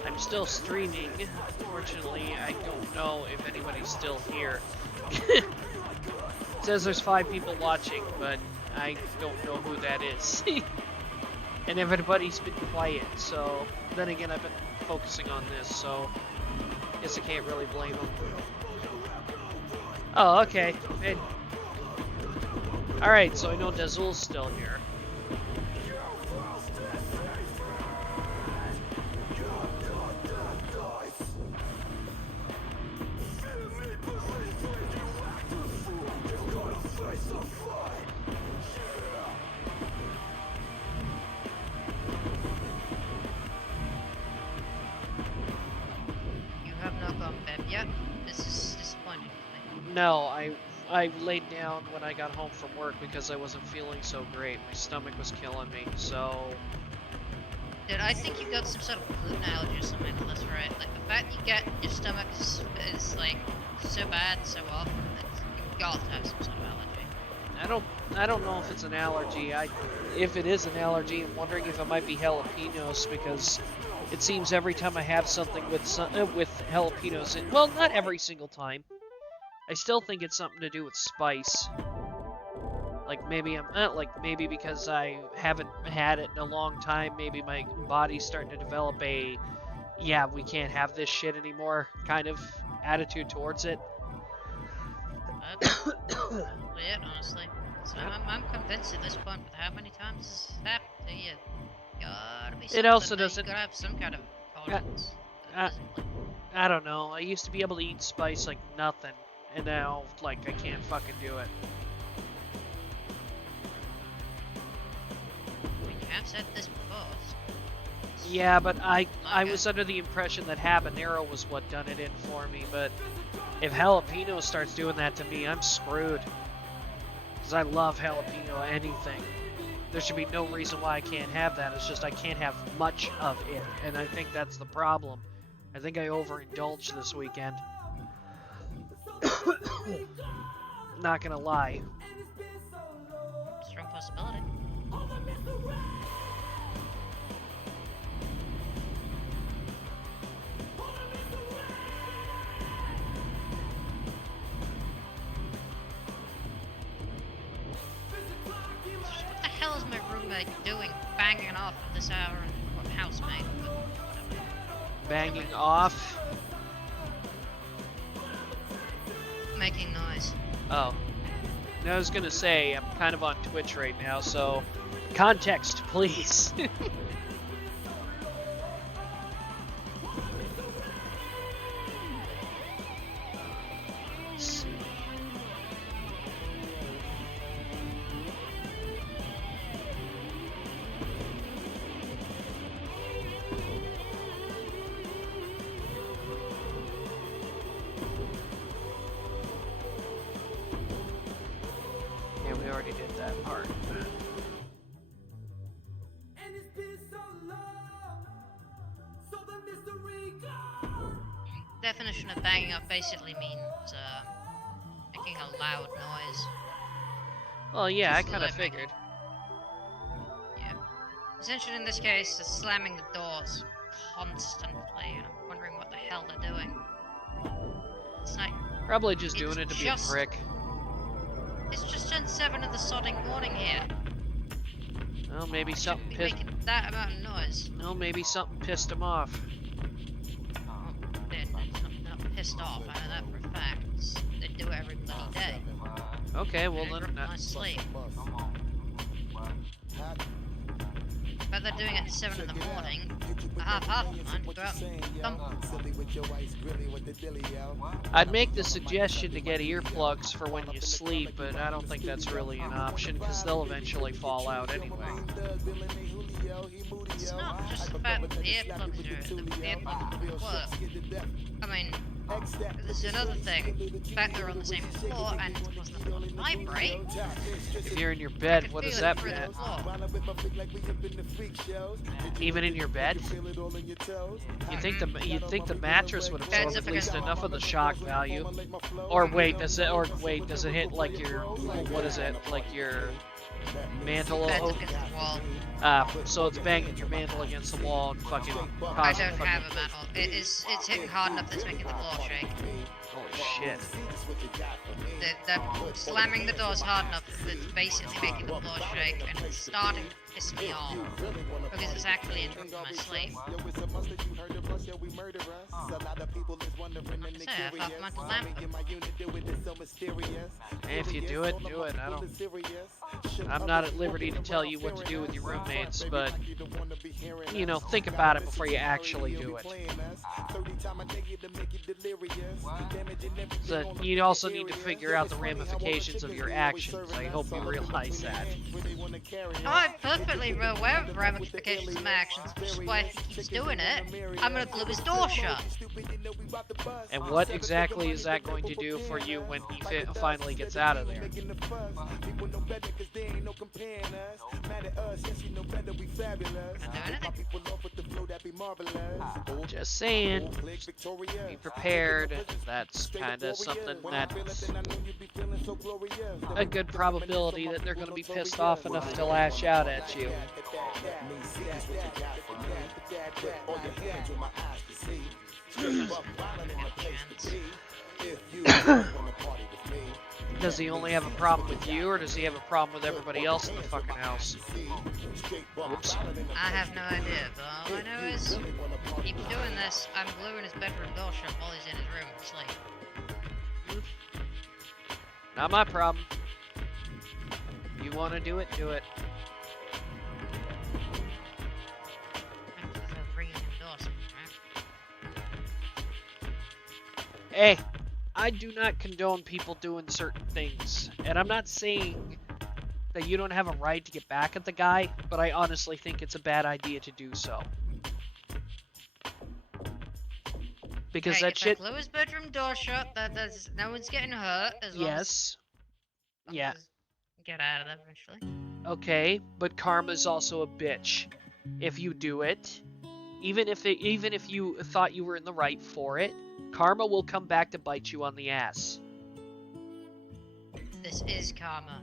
I'm still streaming. Fortunately, I don't know if anybody's still here. It says there's 5 people watching, but I don't know who that is. And everybody's been quiet, so then again, I've been focusing on this, so I guess I can't really blame them. Oh, okay. Hey. Alright, so I know Dazul's still here. You have not gone bed yet? This is disappointing to me. No, I laid down when I got home from work because I wasn't feeling so great. My stomach was killing me, so... Dude, I think you got some sort of gluten allergy or something on this, right? Like, the fact you get your stomach is like, so bad so often that you've got to have some sort of allergy. I don't know if it's an allergy. If it is an allergy, I'm wondering if it might be jalapenos, because it seems every time I have something with jalapenos, well, not every single time. I still think it's something to do with spice. Like maybe maybe because I haven't had it in a long time, maybe my body's starting to develop a, yeah, we can't have this shit anymore kind of attitude towards it. That's weird, honestly. So I'm convinced at this point, with how many times this has happened to you, gotta be something. It also that you doesn't. gotta have some kind of tolerance. physically. I don't know. I used to be able to eat spice like nothing, and now, like, I can't fucking do it. I mean, you have said this before. Yeah, but I Okay. was under the impression that habanero was what done it in for me, but if jalapeno starts doing that to me, I'm screwed. Because I love jalapeno anything. There should be no reason why I can't have that. It's just I can't have much of it, and I think that's the problem. I think I overindulged this weekend. Not gonna lie. Strong possibility. What the hell is my roommate doing? Banging off at this hour and what housemate? But whatever. Banging off. Making noise. Oh. And I was gonna say, I'm kind of on Twitch right now, so context, please. Let's see. Yeah, we already did that part. Definition of banging up basically means making a loud noise. Well, yeah, I Just kind of like making- figured. Yeah. Essentially, in this case, it's slamming the doors constantly, and I'm wondering what the hell they're doing. It's like, Probably just It's doing it to be a just- prick. it's just turned 7 in the sodding morning here. Well, maybe It something shouldn't be pissed. making that amount of noise. No, maybe something pissed him off. Oh, they're not pissed off, I know that for a fact. They do it every bloody day. Okay, well They then, drop my sleep. But they're doing it at 7 in the morning. A half of mine go out and thump. I'd make the suggestion to get earplugs for when you sleep, but I don't think that's really an option because they'll eventually fall out anyway. It's not just the fact that the earplugs don't work. I mean, there's another thing. The fact they're on the same floor and because the floor vibrate, If you're in your I bed, can what feel does it that through mean? the floor. Even in your bed? You think the mattress would Beds absorb up at least against the enough of the shock value? Or wait, does it hit like your, what is it, like your mantle? Beds up against the wall. So it's banging your mantle against the wall and fucking I causing don't fucking, have a mantle. It's hitting hard enough that's making the floor shake. holy shit. They're slamming the doors hard enough that it's basically making the floor shake, and it's starting to piss me off because it's actually interrupting my sleep. Like I say, I have half mental lamp. If you do it, do it. I'm not at liberty to tell you what to do with your roommates, but, you know, think about it before you actually do it. So you also need to figure out the ramifications of your actions. I hope you realize that. Oh, I'm perfectly aware of the ramifications of my actions, which is why if he keeps doing it, I'm gonna glue his door shut. And what exactly is that going to do for you when he finally gets out of there? Just saying. Be prepared. That's kind of something that's a good probability that they're going to be pissed off enough to lash out at you. Does he only have a problem with you, or does he have a problem with everybody else in the fucking house? Whoops. I have no idea, but all I know is, keep doing this, I'm gluing his bedroom door shut while he's in his room asleep. Not my problem. You want to do it, do it. Thank you for bringing him doors, right? Hey, I do not condone people doing certain things, and I'm not saying that you don't have a right to get back at the guy, but I honestly think it's a bad idea to do so. Because Hey, that if shit. I close his bedroom door shut, there's no one's getting hurt as long Yes. as Yeah. get out of there eventually. Okay, but karma's also a bitch. If you do it, even if you thought you were in the right for it, karma will come back to bite you on the ass. This is karma.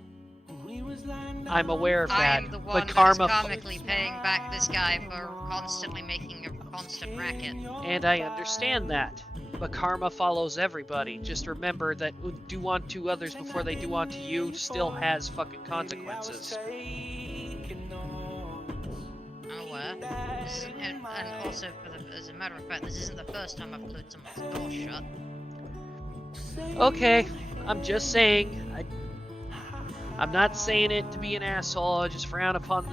I'm aware of that, I'm the one but that is karma. karmically paying back this guy for constantly making a constant racket. And I understand that, but karma follows everybody. Just remember that do unto others before they do unto you still has fucking consequences. I'm aware. And also, as a matter of fact, this isn't the first time I've closed someone's door shut. Okay, I'm just saying. I'm not saying it to be an asshole. I just frown upon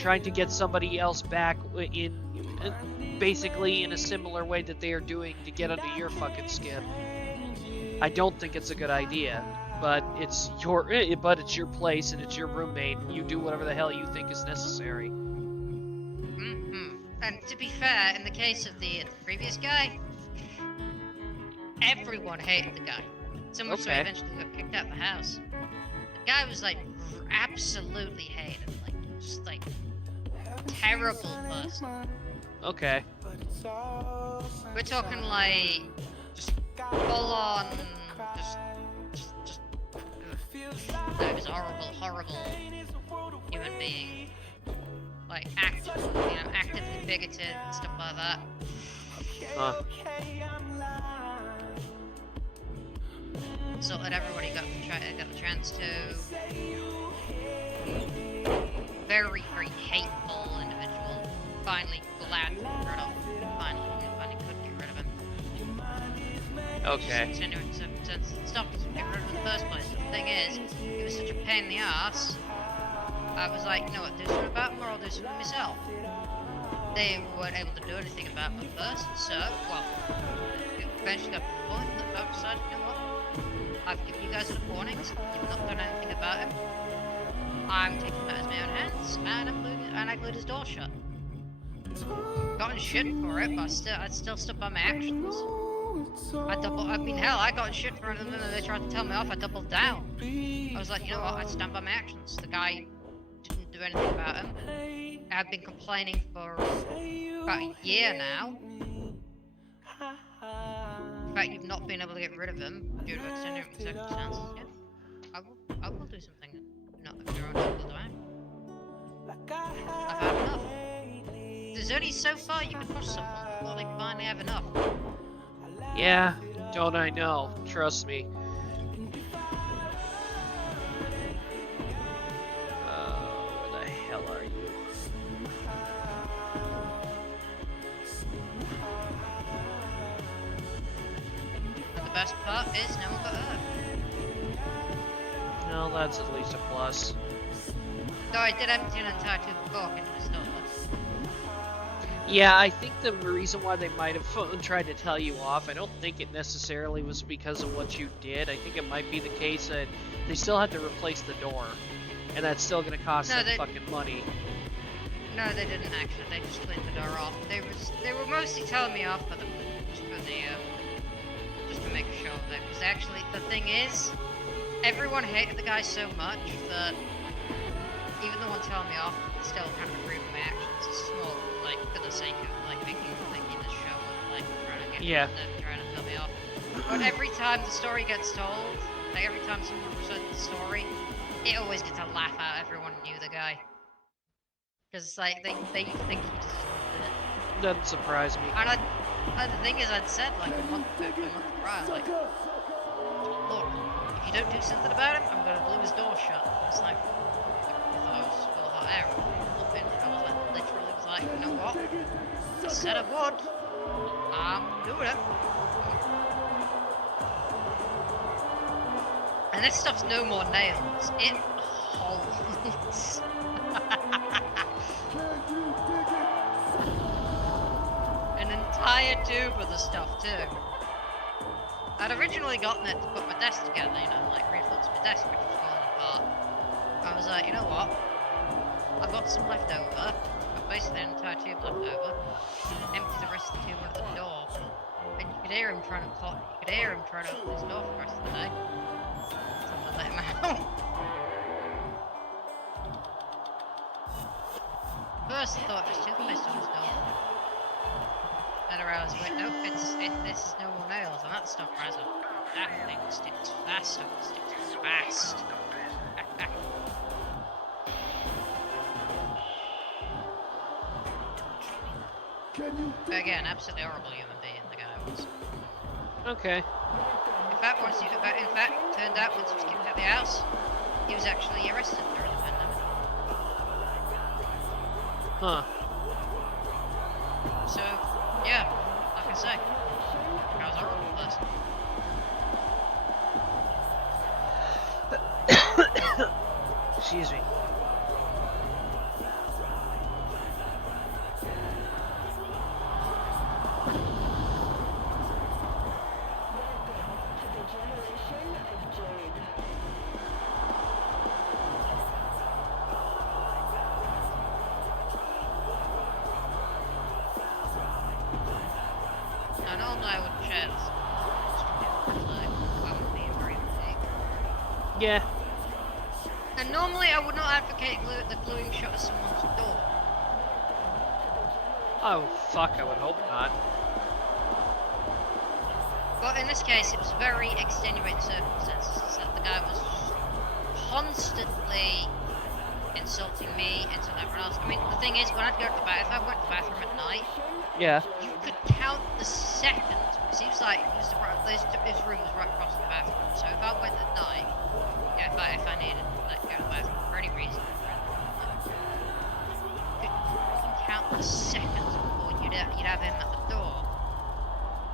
trying to get somebody else back in basically in a similar way that they are doing to get under your fucking skin. I don't think it's a good idea, but it's your place and it's your roommate. And you do whatever the hell you think is necessary. And to be fair, in the case of the previous guy, everyone hated the guy. So much so he eventually got kicked out of the house. The guy was like absolutely hated, like just like terrible person. Okay. We're talking like just full on, just no, he was a horrible human being. Like actively bigoted and stuff like that. Huh. So that everybody got the chance to. Very hateful individual. Finally glad to get rid of. Finally could get rid of him. Okay. Just continuing to stop getting rid of him in the first place. But the thing is, he was such a pain in the ass. I was like, you know what, do something about him or I'll do something myself. They weren't able to do anything about him at first, so, well, eventually got to the point that I decided, you know what, I've given you guys enough warnings, you've not done anything about him, I'm taking matters in my own hands, and I glued his door shut. Got in shit for it, but I still stood by my actions. I mean, hell, I got in shit for it, and then they tried to tell me off, I doubled down. I was like, you know what, I stand by my actions. The guy didn't do anything about him. I've been complaining for about a year now. In fact, you've not been able to get rid of him due to extenuating circumstances. Yeah, I will do something. Not if you're unable to do it. I've had enough. There's only so far you can push someone before they finally have enough. Yeah, don't I know? Trust me. Where the hell are you? And the best part is no one got hurt. Well, that's at least a plus. Though I did empty an entire tube of cork into the door. Yeah, I think the reason why they might have tried to tell you off, I don't think it necessarily was because of what you did. I think it might be the case that they still had to replace the door, and that's still going to cost them fucking money. No, they didn't actually. They just cleaned the door off. They were mostly telling me off for just to make a show of it. Because actually, the thing is, everyone hated the guy so much that even the one telling me off still kind of agreed with my actions. It's small, like for the sake of like making this show of like trying to get them trying to tell me off. But every time the story gets told, like every time someone presents the story, it always gets a laugh out. Everyone knew the guy. Because like they think he deserved it. Doesn't surprise me. And the thing is, I'd said like a month prior, like, look, if you don't do something about him, I'm gonna glue his door shut. It's like, I thought I was full of hot air. I was like, literally was like, you know what? I said I would. I'm doing it. And this stuff's no more nails. It holds. An entire tube of the stuff too. I'd originally gotten it to put my desk together, you know, like reinforce my desk, which was falling apart. I was like, you know what? I've got some left over. Got basically an entire tube left over. Empty the rest of the tube under the door, and you could hear him trying to open his door for the rest of the day. Someone let him out. First, I thought it was toothpaste on his door. Then I realised, wait, nope, this is no more nails, and that stuff has that thing sticks fast. Sticks fast. Again, absolutely horrible human being the guy was. Okay. In fact, turned out once he was kicked out of the house, he was actually arrested during the pandemic. Huh. So, yeah, like I say, I was a horrible person. Excuse me. Now, normally I wouldn't share this. Like, I would be very big. Yeah. And normally I would not advocate the gluing shut of someone's door. Oh, fuck, I would hope not. But in this case, it was very extenuating circumstances that the guy was constantly insulting me, insulting everyone else. I mean, the thing is, when I'd go to the bathroom, if I went to the bathroom at night, Yeah. you could count the seconds, because he was like, his room was right across the bathroom. So if I went at night, yeah, if I needed to go to the bathroom for any reason, you can count the seconds before you'd have him at the door.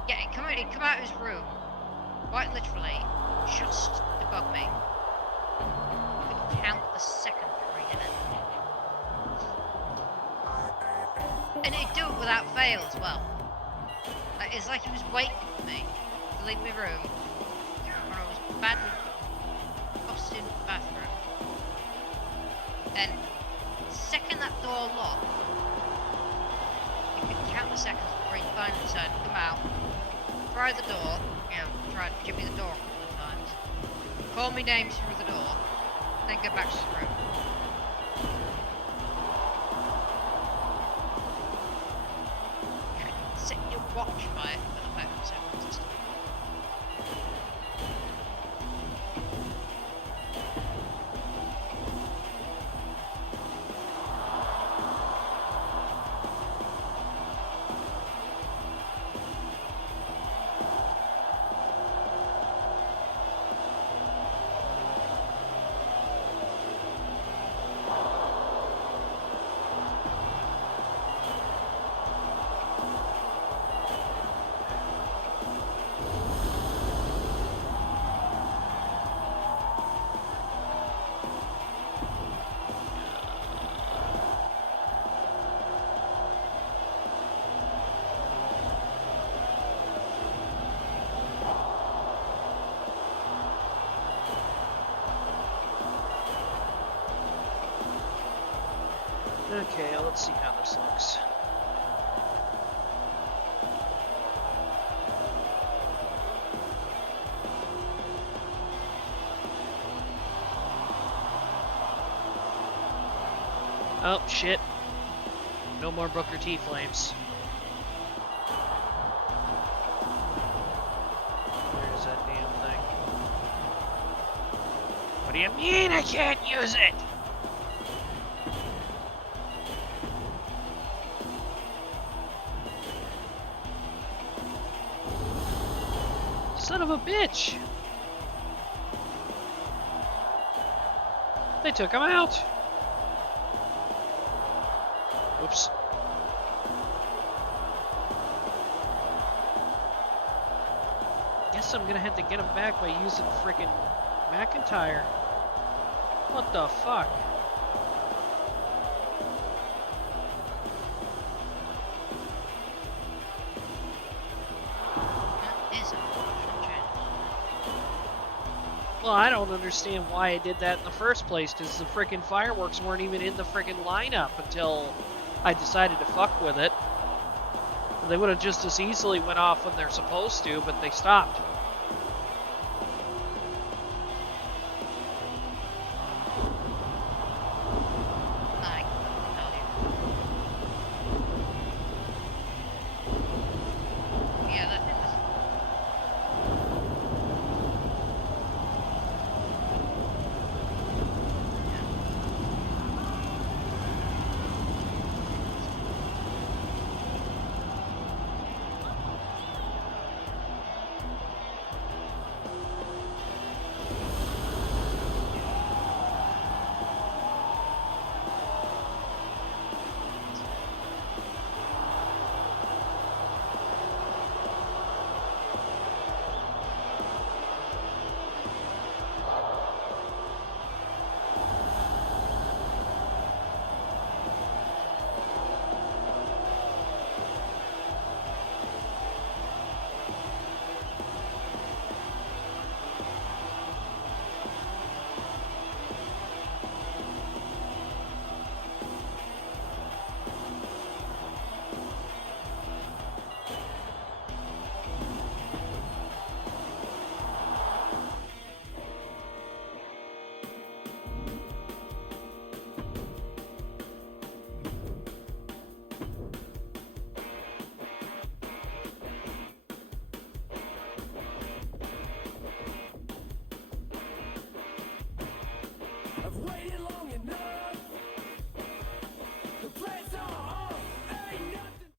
Yeah, he'd come out of his room, quite literally, just above me. You could count the seconds before he did it. And he'd do it without fail as well. Like, it's like he was waiting for me to leave my room when I was badly busted into the bathroom. Then, the second that door locked, you could count the seconds before he finally decided to come out, try the door, try to jimmy the door a couple of times, call me names through the door, then go back to the room. Sit your watch by it for the fact it's so consistent. Okay, let's see how this looks. Oh, shit. No more Booker T flames. Where's that damn thing? What do you mean I can't use it? Son of a bitch! They took him out! Oops. Guess I'm gonna have to get him back by using frickin' McIntyre. What the fuck? That is a unfortunate change. Well, I don't understand why I did that in the first place, because the frickin' fireworks weren't even in the frickin' lineup until I decided to fuck with it. They would have just as easily went off when they're supposed to, but they stopped. I can tell you. Yeah, that is. I've waited long enough. The plays are off. Ain't nothing.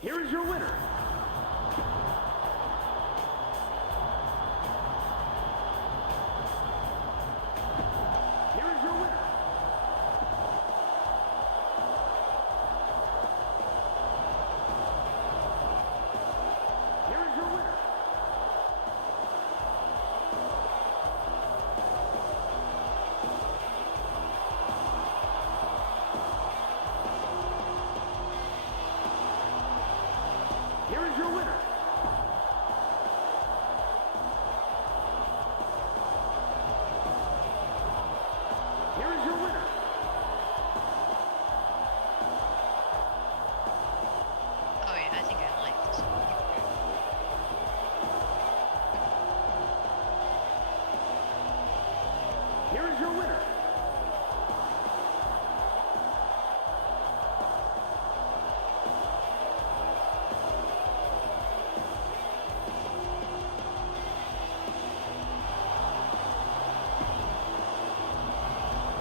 Here is your winner. Here is your winner. Here is your winner. Here is your winner. Here is your winner. Oh yeah, I think I like this. Here is your winner.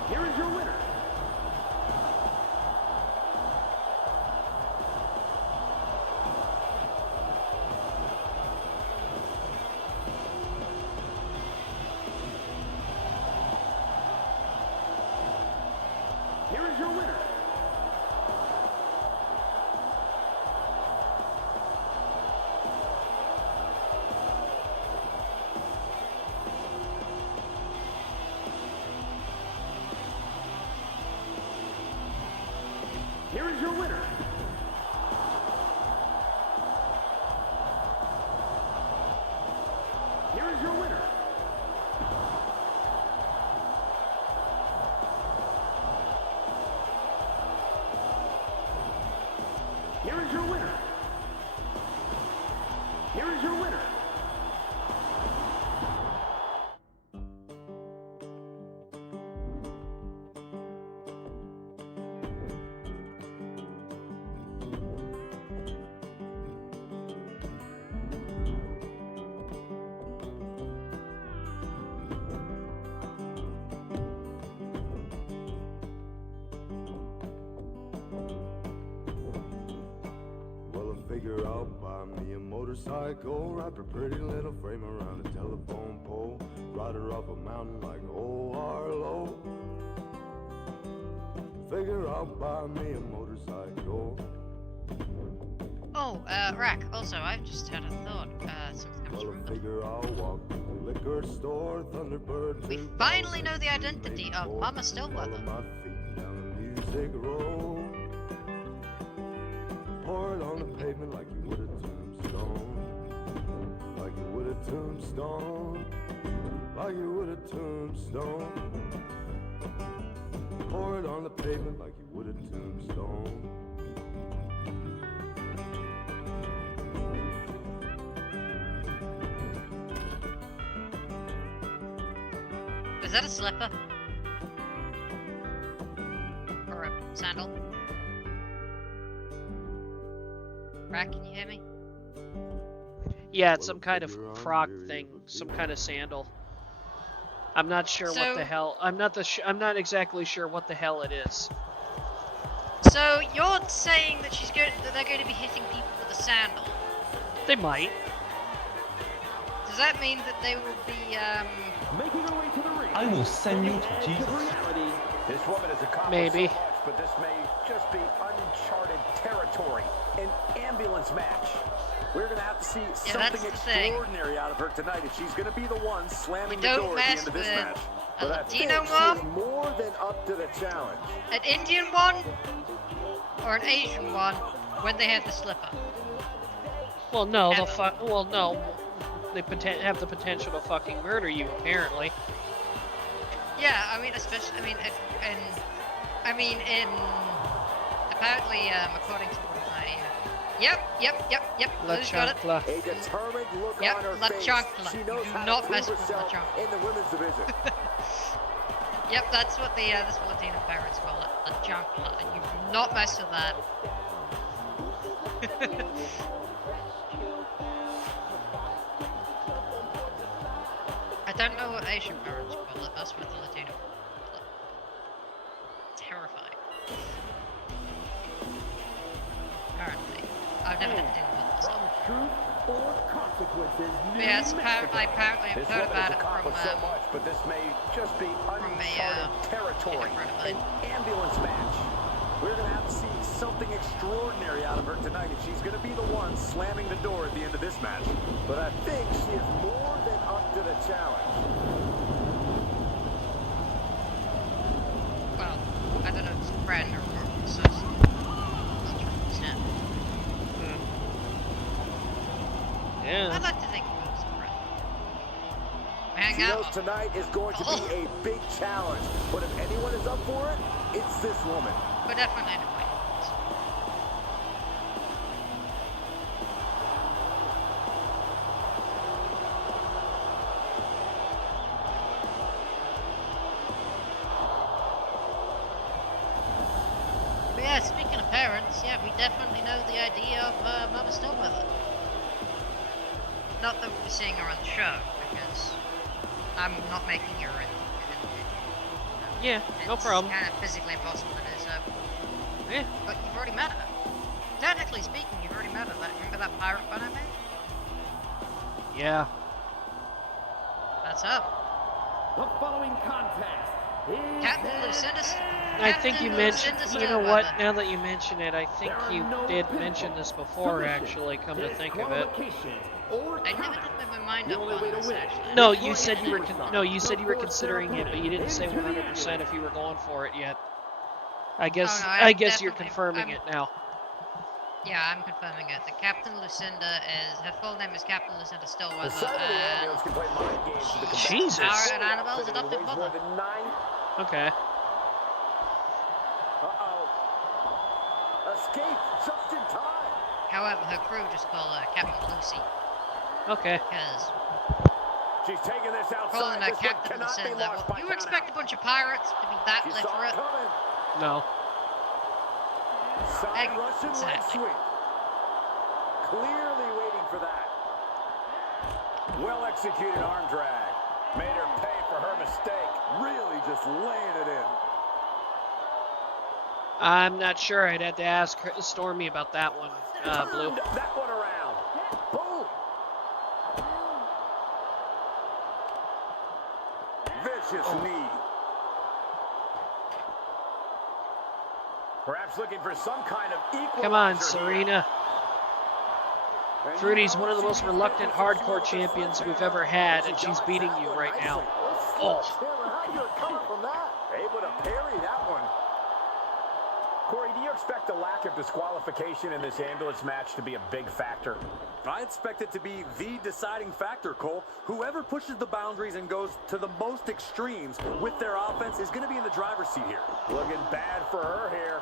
Here is your winner. Here is your winner. Here is your winner. Here is your winner. Here is your winner. Here is your winner. Well, I figure I'll buy me a motorcycle, wrap a pretty little frame around a telephone pole, ride her up a mountain like old Harlow. Figure I'll buy me a motorcycle. Oh, Rack, also, I've just had a thought. Something comes Well, from I figure I'll walk to the liquor store, Thunderbird. We 2000, finally know the identity of Mama Stillweather. follow my feet down the music road. Pour it on the pavement like you would a tombstone. Like you would a tombstone. like you would a tombstone. Pour it on the pavement like you would a tombstone. Is that a slipper? Or a sandal? Rack, can you hear me? Yeah, it's some kind of croc thing, some kind of sandal. I'm not sure what the hell. I'm not exactly sure what the hell it is. So you're saying that they're going to be hitting people with a sandal? They might. Does that mean that they will be Making her way to the ring. I will send you to Jesus. This woman has accomplished Maybe. so much, but this may just be uncharted territory. An ambulance match. We're going to have to see something extraordinary out of her tonight if she's going to be the one slamming the door at the end of this match. A But I think Latino she one, is more than up to the challenge. an Indian one, or an Asian one when they have the slipper. Well, no, no. They have the potential to fucking murder you, apparently. Yeah, I mean, especially, apparently, according to what Yep. La Lou's got it. chancla. A determined look Yep, on her La face. Chancla. She knows Do how not to mess prove with La herself Chancla. in the women's division. Yep, that's what the Latino parents call it, La Chancla, and you do not mess with that. I don't know what Asian parents call it, that's what the Latino call it. Terrifying. Apparently. I've never had to deal with this. Truth or consequences. But yeah, it's apparently I've This heard woman about has it from accomplished so much, but this may just be uncharted territory. friend of An mine. ambulance match. We're going to have to see something extraordinary out of her tonight if she's going to be the one slamming the door at the end of this match. But I think she is more than up to the challenge. Well, I don't know if it's a friend or associate. Not sure understand. Yeah. I'd like to think it was a friend. We hang She knows out. tonight is going to be a big challenge, but if anyone is up for it, it's this woman. We're definitely in a fight. But yeah, speaking of parents, yeah, we definitely know the idea of Mama Stillweather. Not that we're seeing her on the show, because I'm not making her in. Yeah, no problem. It's kind of physically impossible to do so. Yeah. But you've already met her. Technically speaking, you've already met her. Remember that pirate bun I made? Yeah. That's her. The following contest is Captain Lucinda. I think you mentioned. Lucinda You know what? Stillweather. Now that you mention it, I think you did mention this before. Actually, come to think of it. I never did make my mind up on this actually. No, you said you were. You said you were considering it, but you didn't say 100% if you were going for it yet. I guess. Oh, no, I guess you're definitely- confirming it now. Yeah, I'm confirming it. The Captain Lucinda is her full name is Captain Lucinda The Stillweather, side of the and ambulance can play mind games with the Jesus. Tara and Annabelle's adopted Weighs more mother. than 9. Okay. Uh-oh. Escape just in time. However, her crew just call her Captain Lucy Okay. because She's taking this calling outside. her This one Captain cannot be Lucinda. lost by You expect a bunch of pirates to be that She saw it literate? coming. No. Side Russian leg Exactly. sweep. Clearly waiting for that. Well executed arm drag. Made her pay for her mistake. Really just laying it in. I'm not sure. I'd have to ask Stormy about that one, Blue. Turned that one around. Boom. Vicious knee. Perhaps looking for some kind of equalizer. Come on, here. Serena. And Fruity's you one of the know most she's reluctant making some hardcore sort of champions we've sledgehammer. ever had, She and she's dodged beating that you one right nicely. now. Oh. How you recover from that? Able to parry that one. Corey, do you expect the lack of disqualification in this ambulance match to be a big factor? I expect it to be the deciding factor, Cole. Whoever pushes the boundaries and goes to the most extremes with their offense is going to be in the driver's seat here. Looking bad for her here.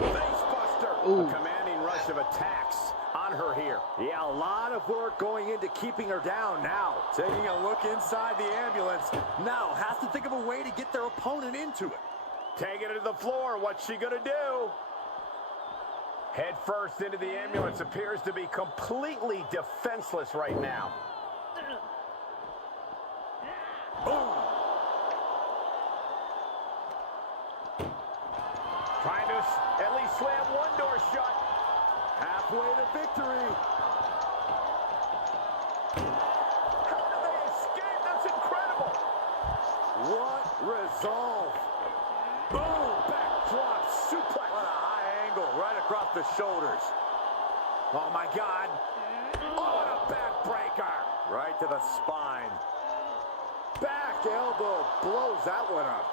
Facebuster. Ooh. A commanding rush of attacks on her here. Yeah, a lot of work going into keeping her down now. Taking a look inside the ambulance. Now has to think of a way to get their opponent into it. Taking it to the floor. What's she going to do? Head first into the ambulance. Appears to be completely defenseless right now. Boom. Trying to at least slam one door shut. Halfway to victory. How do they escape? That's incredible. What resolve. Boom, backdrop suplex. What a high angle right across the shoulders. Oh, my God. Oh, what a backbreaker. Right to the spine. Back elbow blows that one up.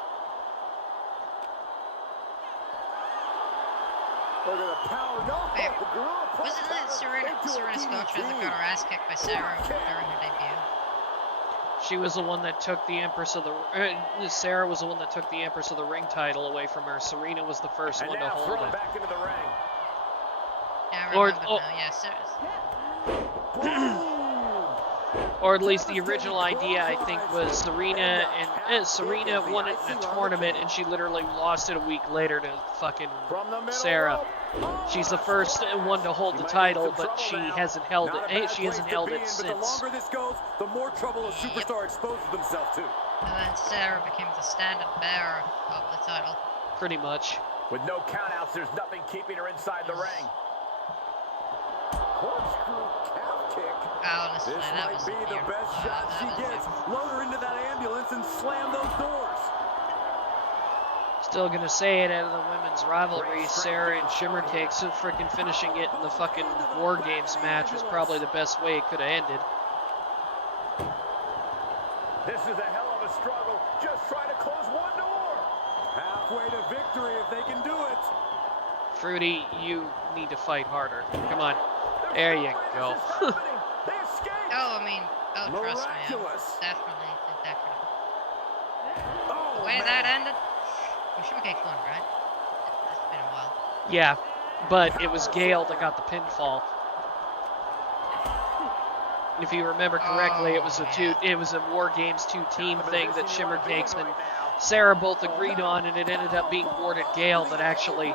Look at the power. No, Wait, the gorilla press wasn't it Serena Sculpture that got her ass kicked by Sarah during her debut? She was the one that took the Empress of the... Sarah was the one that took the Empress of the Ring title away from her. Serena was the first And one to now hold thrown it. back into the ring. Yeah, I Or- remember oh. now. Yeah, Sarah's. Or at least the original idea, I think, was Serena won it in a tournament, and she literally lost it a week later to fucking From the middle Sarah. rope. Oh, She's the first one to hold the title, but she hasn't held it. She hasn't held it But the since. longer this goes, the more trouble a superstar exposes themselves to. And then Sarah became the standard bearer of the title. Pretty much. With no countouts, there's nothing keeping her inside the ring. Corkscrew calf kick. Honestly, This that was might be the beautiful. best shot That she was gets. beautiful. Load her into that ambulance and slam those doors. Still gonna say it out of the women's rivalry, Sarah and Shimmer Cakes freaking finishing it in the fucking War Games match was probably the best way it could have ended. This is a hell of a struggle. Just trying to close one door. Halfway to victory if they can do it. Fruity, you need to fight harder. Come on. There you go. They escaped. Oh, I mean, trust me. Miraculous. Definitely. Oh, The way man. that ended, we should make one, right? It's been a while. Yeah, but it was Gale that got the pinfall. If you remember correctly, it was a War Games 2 team thing that Shimmer Cakes and Sarah both agreed on, and it ended up being Warded Gale that actually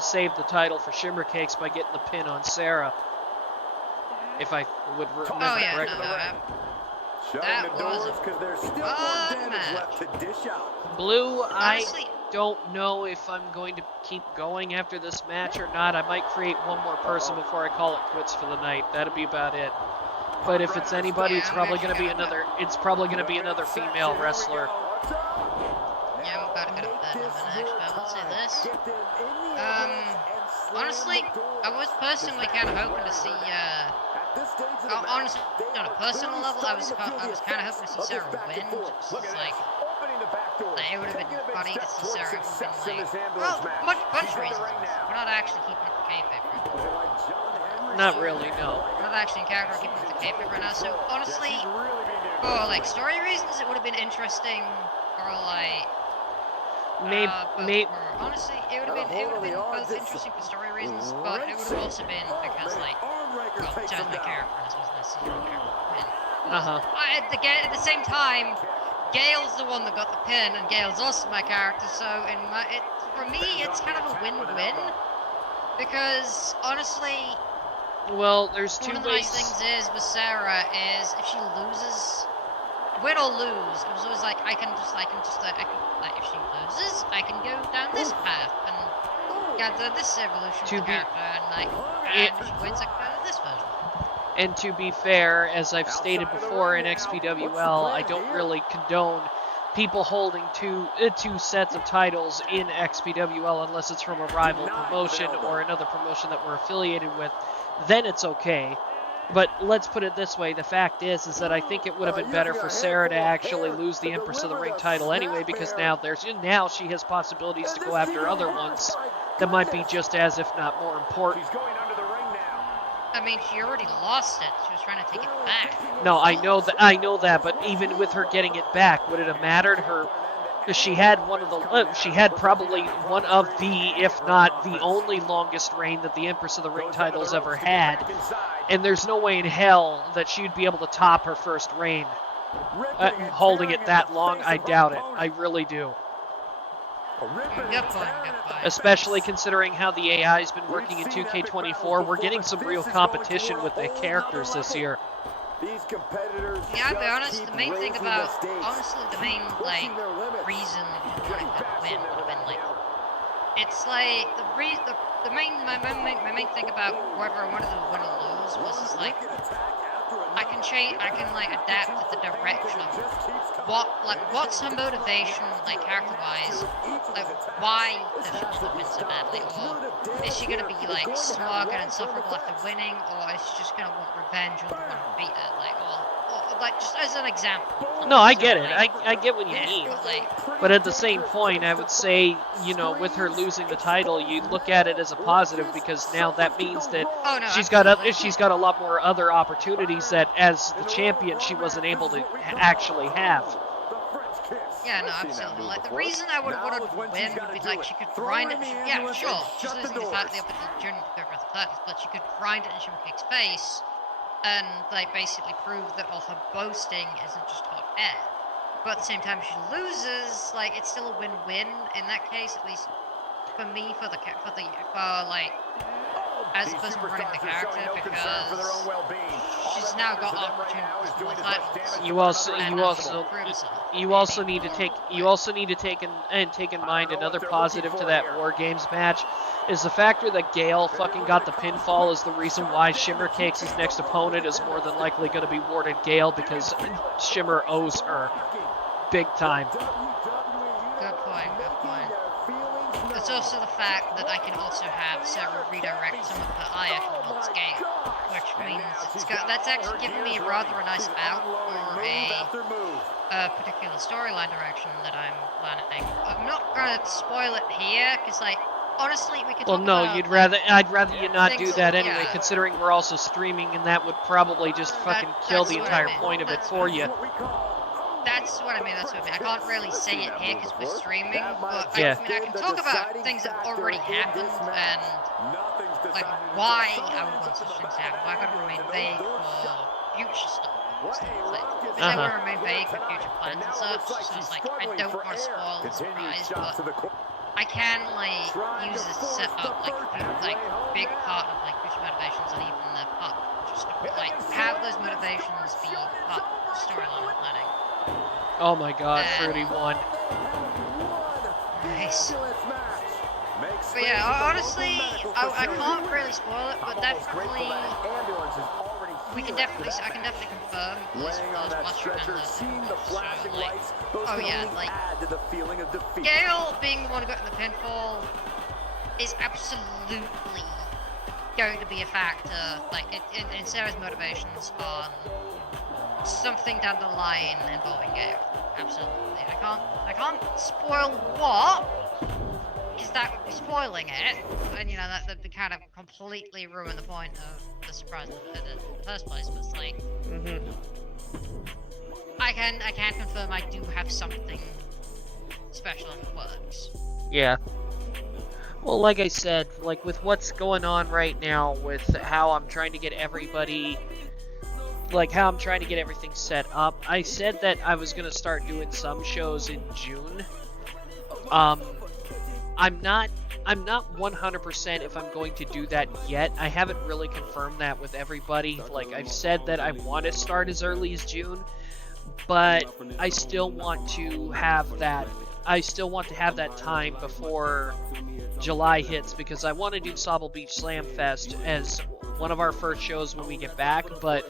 saved the title for Shimmer Cakes by getting the pin on Sarah. If I would remember Oh, yeah, correctly. Shutting That the was doors because there's still fun more damage match. left to dish out. Blue, Honestly, I don't know if I'm going to keep going after this match or not. I might create one more person before I call it quits for the night. That'll be about it. But if it's anybody, it's probably going to be another. It's probably going to be another female wrestler. yeah, I'm about to get up that in a minute, actually. I will say this. Honestly, I was personally kind of hoping to see, honestly, on a personal level, I was kind of hoping to see Sarah win. Just like, it would have been funny to see Sarah win, like, well, bunch of reasons. We're not actually keeping it for kayfabe right now. Not really, no. We're not actually in character keeping it for kayfabe right now, so honestly, for like story reasons, it would have been interesting, or like, honestly, it would have been both interesting for story reasons, but it would have also been because, like, well, Joe's my character, and this wasn't necessarily my character. At the same time, Gale's the one that got the pin, and Gale's also my character, so for me, it's kind of a win-win, because, honestly, well, there's two one of the ways. nice things is, with Sarah, is if she loses, win or lose, it was always like, if she loses, I can go down this path, and gather this evolution of the character, and if she wins, I can go this version. And to be fair, as I've stated before in XPWL, I don't really condone people holding two sets of titles in XPWL unless it's from a rival promotion or another promotion that we're affiliated with. Then it's okay. But let's put it this way, the fact is that I think it would have been better for Sarah to actually lose the Empress of the Ring title anyway, because now she has possibilities to go after other ones that might be just as, if not more important. She's going under the ring now. I mean, she already lost it. She was trying to take it back. No, I know that, but even with her getting it back, would it have mattered? She had probably one of the, if not the only longest reign that the Empress of the Ring title's ever had, and there's no way in hell that she'd be able to top her first reign. Holding it that long, I doubt it. I really do. Good point. Especially considering how the AI's been working in 2K24, we're getting some real competition with the characters this year. These competitors. Yeah, I'll be honest, the main thing about, honestly, the main, like, reason wanting to win would have been, like, it's like, my main thing about whether I wanted to win or lose was just, like, I can, like, adapt to the direction of what's her motivation, like, character-wise, like, why does she want to win so badly, or is she gonna be, like, smug and insufferable after winning, or is she just gonna want revenge and want to beat her, like, or like, just as an example. No, I So, get it, like, I get what you yeah, mean. like, But at the same point, I would say, you know, with her losing the title, you look at it as a positive, because now that means that oh, no, she's absolutely. got a lot more other opportunities that, as the champion, she wasn't able to actually have. Yeah, no, absolutely. Like, the reason I would want to win would be, like, she could grind it. Yeah, sure, she's losing the title during the titles, but she could grind it in Shimmerkick's face and, like, basically prove that all her boasting isn't just hot air. But at the same time, if she loses, like, it's still a win-win in that case, at least for me, for like, as a person running the character, because she's now got opportunities for more titles. You also need to take in mind another positive to that War Games match is the factor that Gale fucking got the pinfall is the reason why Shimmer Cakes' next opponent is more than likely going to be Warden Gale, because Shimmer owes her big time. Good point. There's also the fact that I can also have Sarah redirect some of her ire towards Gale, which means that's actually giving me rather a nice out for a particular storyline direction that I'm planning. I'm not going to spoil it here, because, like, honestly, we could talk about, I'd rather you not do that anyway, yeah. considering we're also streaming, and that would probably just fucking kill the entire point of it for you. That's what I mean. I can't really say it here because we're streaming, but Yeah. I can talk about things that already happened and, like, why I would want such things to happen. Why I gotta remain vague for future stuff. Because I want to remain vague for future plans and such, so it's like, I don't want to spoil the surprise, but I can, like, use this to set up, like, big part of, like, future motivations and even the part, just, like, have those motivations be part of the storyline planning. Oh my god, Fruity won. Nice. But yeah, honestly, I can't really spoil it, but definitely, I can definitely confirm those mushroom oh yeah, like, Gale being the one who got in the pinfall is absolutely going to be a factor, like, in Sarah's motivations on something down the line involving Gale. Absolutely. I can't spoil what, because that would be spoiling it, and you know that would kind of completely ruin the point of the surprise in the first place. But it's like, I can confirm I do have something special in the works. Yeah. Well, like I said, like with what's going on right now, with how I'm trying to get everybody. Like how I'm trying to get everything set up. I said that I was going to start doing some shows in June. I'm not 100% if I'm going to do that yet. I haven't really confirmed that with everybody. Like I've said that I want to start as early as June, but I still want to have that time before July hits, because I want to do Sobble Beach Slam Fest as one of our first shows when we get back, but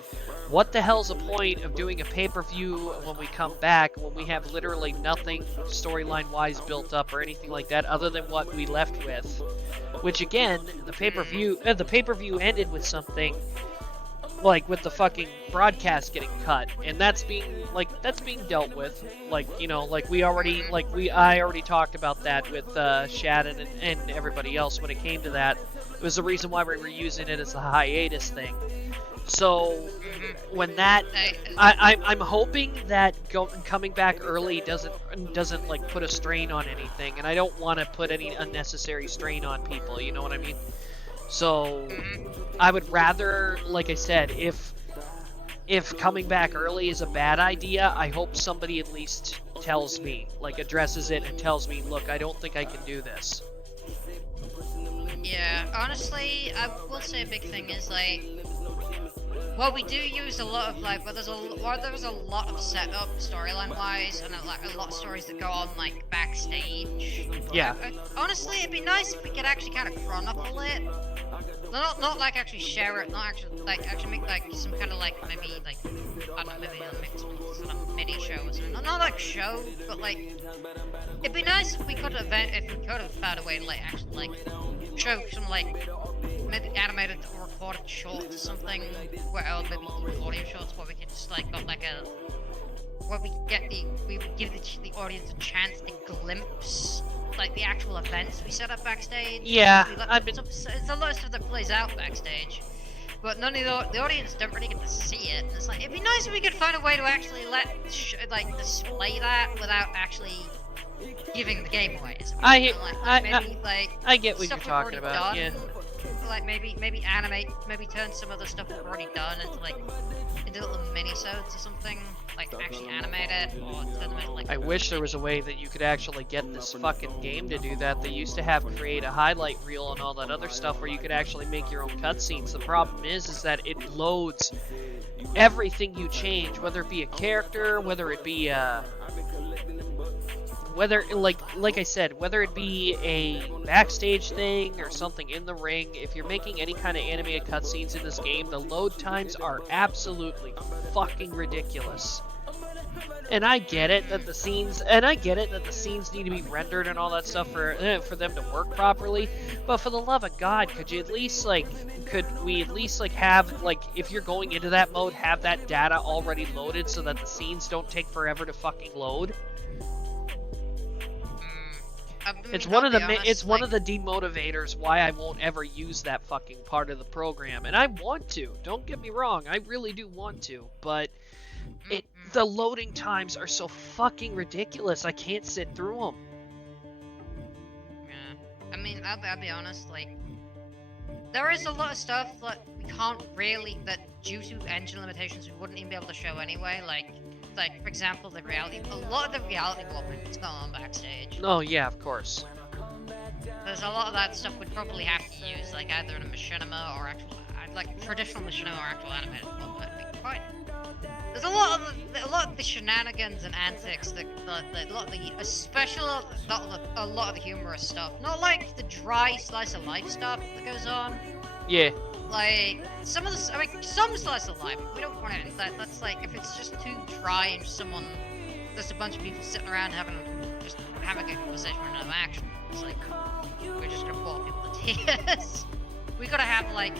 what the hell's the point of doing a pay-per-view when we come back, when we have literally nothing storyline-wise built up or anything like that other than what we left with? Which again, the pay-per-view ended with something like with the fucking broadcast getting cut, and that's being dealt with. Like, you know, like I already talked about that with Shannon and everybody else when it came to that. It was the reason why we were using it as a hiatus thing. So when that, I'm hoping that coming back early doesn't like put a strain on anything, and I don't want to put any unnecessary strain on people. You know what I mean? So I would rather, like I said, if coming back early is a bad idea, I hope somebody at least tells me, like addresses it and tells me, look, I don't think I can do this. Yeah, honestly, I will say a big thing is like, well, we do use a lot of like, there's a lot of setup storyline wise, and a lot of stories that go on like backstage. Yeah. Honestly, it'd be nice if we could actually kind of chronicle it. Not like actually share it, not actually like make like some kind of like maybe like I don't know, maybe make some sort of mini show or something. Not like show, but like it'd be nice if we could have found a way to like actually like show some like maybe animated or recorded shorts or something, or maybe audio shorts where we could just like got like a where we would give the audience a chance to glimpse like the actual events we set up backstage. Yeah, it's a lot of stuff that plays out backstage, but none of the audience don't really get to see it. And it's like it'd be nice if we could find a way to actually display that without actually giving the game away. I get what you're talking about. Yeah. Like maybe turn some of the stuff we've already done into little mini-sodes or something, like actually animate it or turn them into like. I wish there was a way that you could actually get this fucking game to do that. They used to have create a highlight reel and all that other stuff where you could actually make your own cutscenes. The problem is that it loads everything you change, whether it be a character, whether it be like I said, whether it be a backstage thing or something in the ring, if you're making any kind of animated cutscenes in this game, the load times are absolutely fucking ridiculous. And I get it that the scenes need to be rendered and all that stuff for them to work properly, but for the love of God, could we at least have, like, if you're going into that mode, have that data already loaded so that the scenes don't take forever to fucking load? It's one of the demotivators why I won't ever use that fucking part of the program, and I want to. Don't get me wrong, I really do want to, but the loading times are so fucking ridiculous. I can't sit through them. Yeah, I mean, I'll be honest. Like, there is a lot of stuff that we can't really, that due to engine limitations, we wouldn't even be able to show anyway. Like for example, a lot of the reality warping that's going on backstage. Oh yeah, of course. There's a lot of that stuff we'd probably have to use, like either in a machinima or actual, like traditional machinima or actual animated warping. It'd be fine. There's a lot of the shenanigans and antics a lot of the humorous stuff. Not like the dry slice of life stuff that goes on. Yeah. Like some slice of life. We don't want it. That's like if it's just too dry and there's a bunch of people sitting around having a conversation with no action. It's like we're just gonna bore people to tears. We gotta have like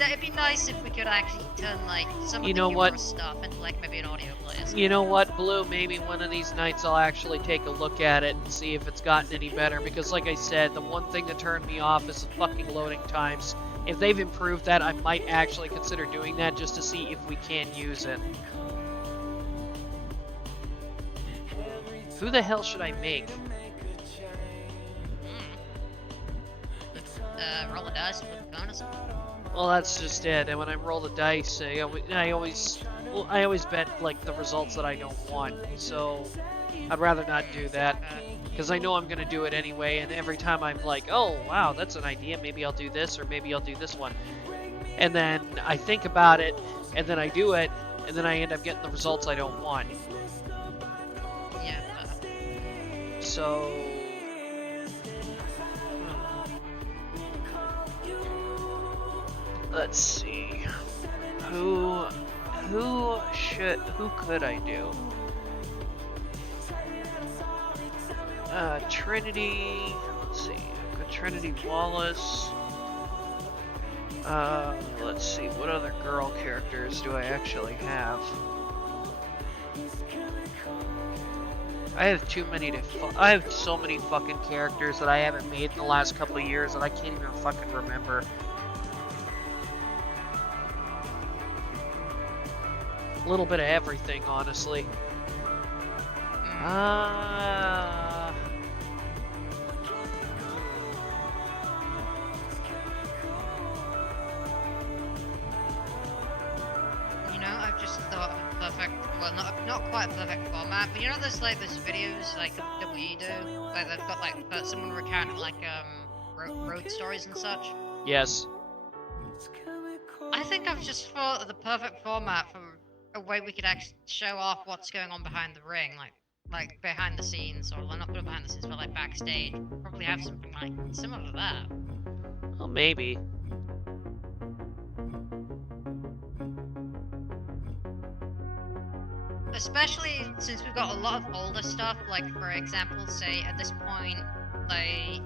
it'd be nice if we could actually turn like some of the humorous stuff into like maybe an audio play. You know what, Blue? Maybe one of these nights I'll actually take a look at it and see if it's gotten any better. Because like I said, the one thing that turned me off is the fucking loading times. If they've improved that, I might actually consider doing that just to see if we can use it. Who the hell should I make? Roll a dice with a bonus. Well, that's just it. And when I roll the dice, I always bet like the results that I don't want. So I'd rather not do that. Because I know I'm going to do it anyway, and every time I'm like, oh, wow, that's an idea, maybe I'll do this, or maybe I'll do this one. And then I think about it, and then I do it, and then I end up getting the results I don't want. Yeah. So... let's see. Who could I do? Trinity, let's see, I've got Trinity Wallace. Let's see, what other girl characters do I actually have? I have too many to. I have so many fucking characters that I haven't made in the last couple of years that I can't even fucking remember. A little bit of everything, honestly. You know, I've just thought of a perfect, well, not quite a perfect format, but you know there's like those videos like WWE do, where they've got like someone recounting like road stories and such. Yes. I think I've just thought of the perfect format for a way we could actually show off what's going on behind the ring, like behind the scenes, or not behind the scenes, but like backstage. Probably have something like similar to that. Well, maybe. Especially since we've got a lot of older stuff, like for example, say at this point, like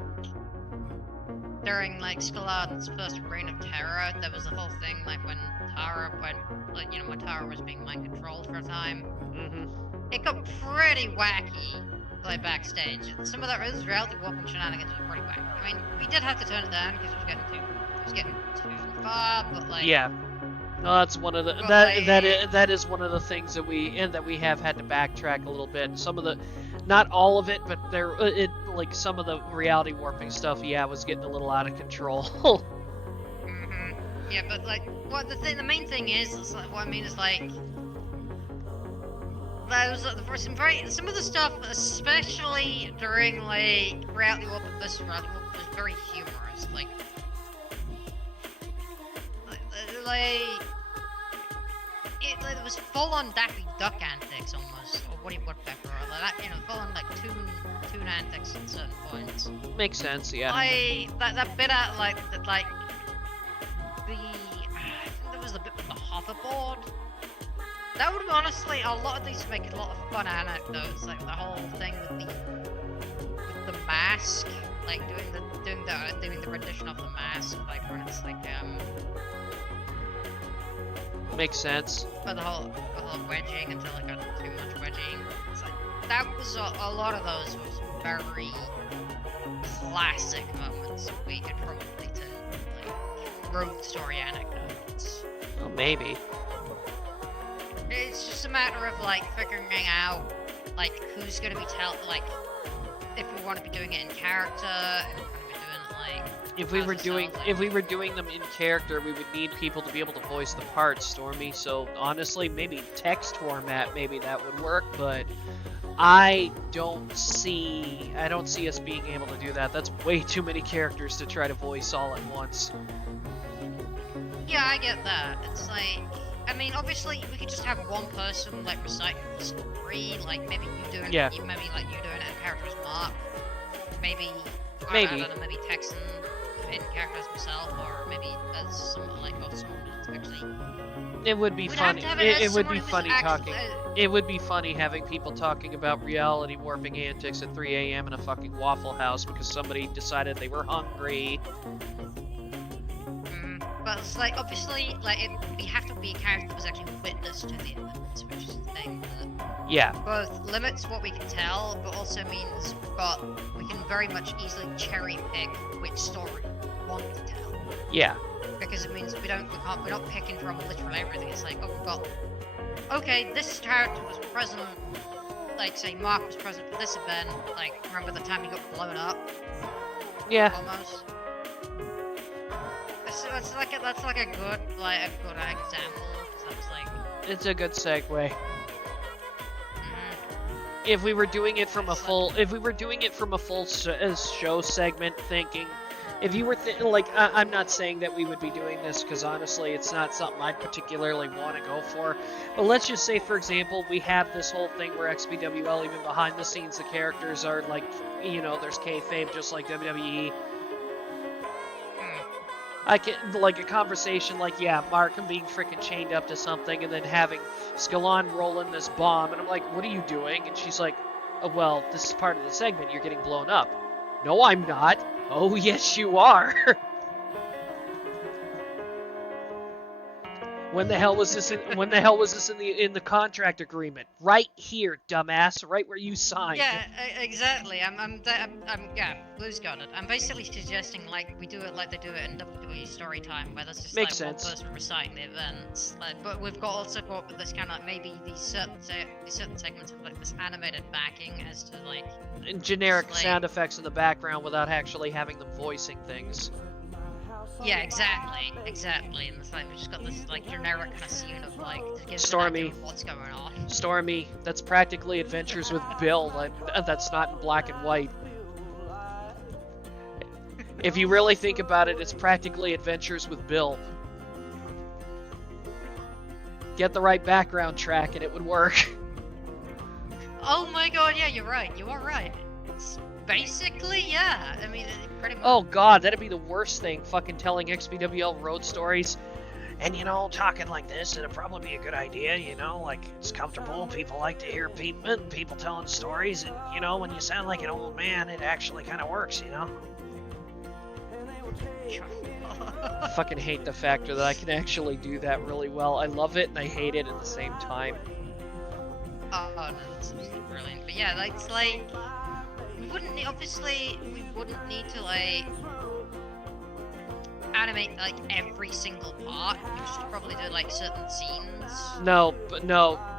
during like Skelad's first reign of terror, there was the whole thing like when Tara was being mind controlled for a time. It got pretty wacky, like backstage. Some of that reality warping shenanigans were pretty wacky. I mean, we did have to turn it down because it was getting too far, but like yeah. No, that's one of the that is one of the things that we have had to backtrack a little bit. Some of the, not all of it, but like some of the reality warping stuff, yeah, was getting a little out of control. Yeah, but like the main thing is like, what I mean is like some of the stuff, especially during like reality warping, was very humorous. Like it was full on Daffy Duck antics almost, or what do you put that for? Like that, full on like toon antics at certain points. Makes sense, yeah. That bit out I think there was the bit with the hoverboard. That would honestly, a lot of these make a lot of fun anecdotes, like the whole thing with the mask, like doing the rendition of the mask, like when it's like Makes sense. But the whole wedging until it got too much wedging. It's like that was a lot of those was very classic moments we could probably tell, like road story anecdotes. Well, maybe. It's just a matter of like figuring out like who's gonna be if we want to be doing it in character, if we want to be doing it like. If we were doing them in character, we would need people to be able to voice the parts, Stormy. So honestly, maybe text format, maybe that would work, but I don't see us being able to do that. That's way too many characters to try to voice all at once. Yeah, I get that. It's like, I mean, obviously we could just have one person like recite the story, like maybe you doing it, maybe like you doing it in character as Mark, maybe. I don't know, maybe Texan in character as himself, or maybe as someone like someone that's actually. It would be funny. It would be funny talking. It would be funny having people talking about reality warping antics at 3 a.m. in a fucking Waffle House because somebody decided they were hungry. But it's like, obviously, like, we have to be a character that was actually witness to the events, which is the thing that yeah. both limits what we can tell, but also means we can very much easily cherry pick which story we want to tell. Yeah. Because it means we're not picking from literally everything. It's like, oh, we've got, okay, this character was present, like, say Mark was present for this event, like, remember the time he got blown up? Yeah. Almost. That's like a good example. That was like. It's a good segue. If we were doing it from a full, show segment, thinking, if you were I'm not saying that we would be doing this because honestly, it's not something I particularly want to go for. But let's just say, for example, we have this whole thing where XPWL, even behind the scenes, the characters are like, there's kayfabe just like WWE. I can, like, a conversation like, yeah, Mark being freaking chained up to something, and then having Skelan roll in this bomb, and I'm like, what are you doing? And she's like, oh, well, this is part of the segment, you're getting blown up. No, I'm not. Oh, yes, you are. When the hell was this in the contract agreement? Right here, dumbass. Right where you signed. Yeah, exactly. Yeah, Blue's got it. I'm basically suggesting like we do it like they do it in WWE Storytime, where there's just Makes like sense. one person reciting the events. Like, but we've got also got with this kind of like maybe these certain segments of like this animated backing as to like And generic like, sound effects in the background without actually having them voicing things. Yeah, exactly. And it's like we've just got this like generic kind of scene of like to give Stormy. an idea of what's going on. Stormy, that's practically Adventures with Bill. That's not in black and white. If you really think about it, it's practically Adventures with Bill. Get the right background track and it would work. Oh my god, yeah, you're right. You are right. It's basically, yeah. I mean, pretty much. Oh god, that'd be the worst thing, fucking telling XPWL road stories. And talking like this, it'd probably be a good idea, like, it's comfortable, people like to hear people telling stories, and, when you sound like an old man, it actually kind of works, I fucking hate the fact that I can actually do that really well. I love it, and I hate it at the same time. Oh, no, that's brilliant. But yeah, it's like, we wouldn't need to, like, animate like every single part. We just probably do like certain scenes. No,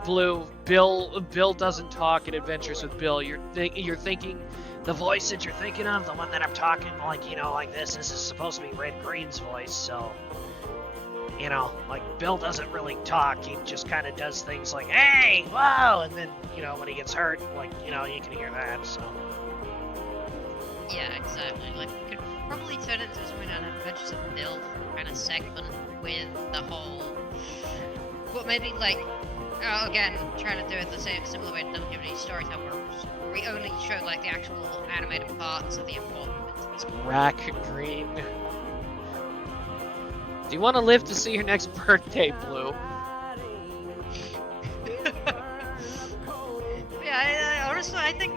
Blue. Bill doesn't talk in Adventures with Bill. You're thinking the voice that you're thinking of, the one that I'm talking like like this. This is supposed to be Red Green's voice, so like Bill doesn't really talk. He just kind of does things like hey, whoa, and then when he gets hurt, like you can hear that. So yeah, exactly. Like we could probably turn it into something on Adventures of Bill kind of segment with the whole, but maybe like again trying to do it the same similar way to WWE Storytime, where we only show like the actual animated parts of the important bits. Rack Green. Do you want to live to see your next birthday, Blue? Yeah, honestly, I think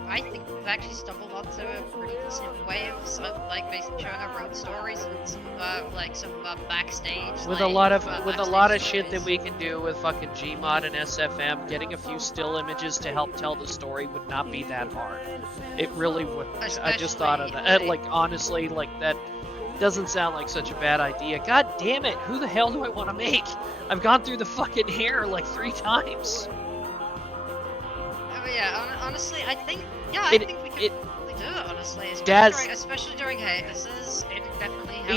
we've actually stumbled onto a pretty decent way of like basically showing our road stories and some of our backstage. With like, a lot of backstage shit that stories. we can do with fucking Gmod and SFM, getting a few still images to help tell the story would not be that hard. It really would. I just thought of that. Like honestly, like that doesn't sound like such a bad idea. God damn it! Who the hell do I want to make? I've gone through the fucking hair like 3 times. Oh yeah, honestly, I think we could probably do it. Honestly, especially during hiatuses, it definitely helps.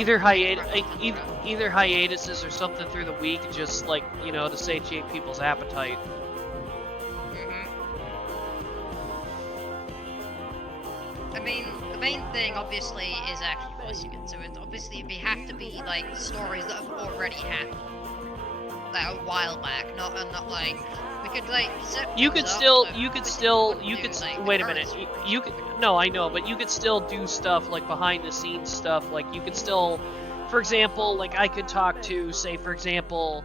Either hiatuses or something through the week, just like to satiate people's appetite. I mean, the main thing obviously is actually voicing it. So it'd have to be like stories that have already happened, like a while back, not like. We could like wait a minute. You could no, I know, but you could still do stuff like behind the scenes stuff. Like you could still, for example, like I could talk to, say, for example,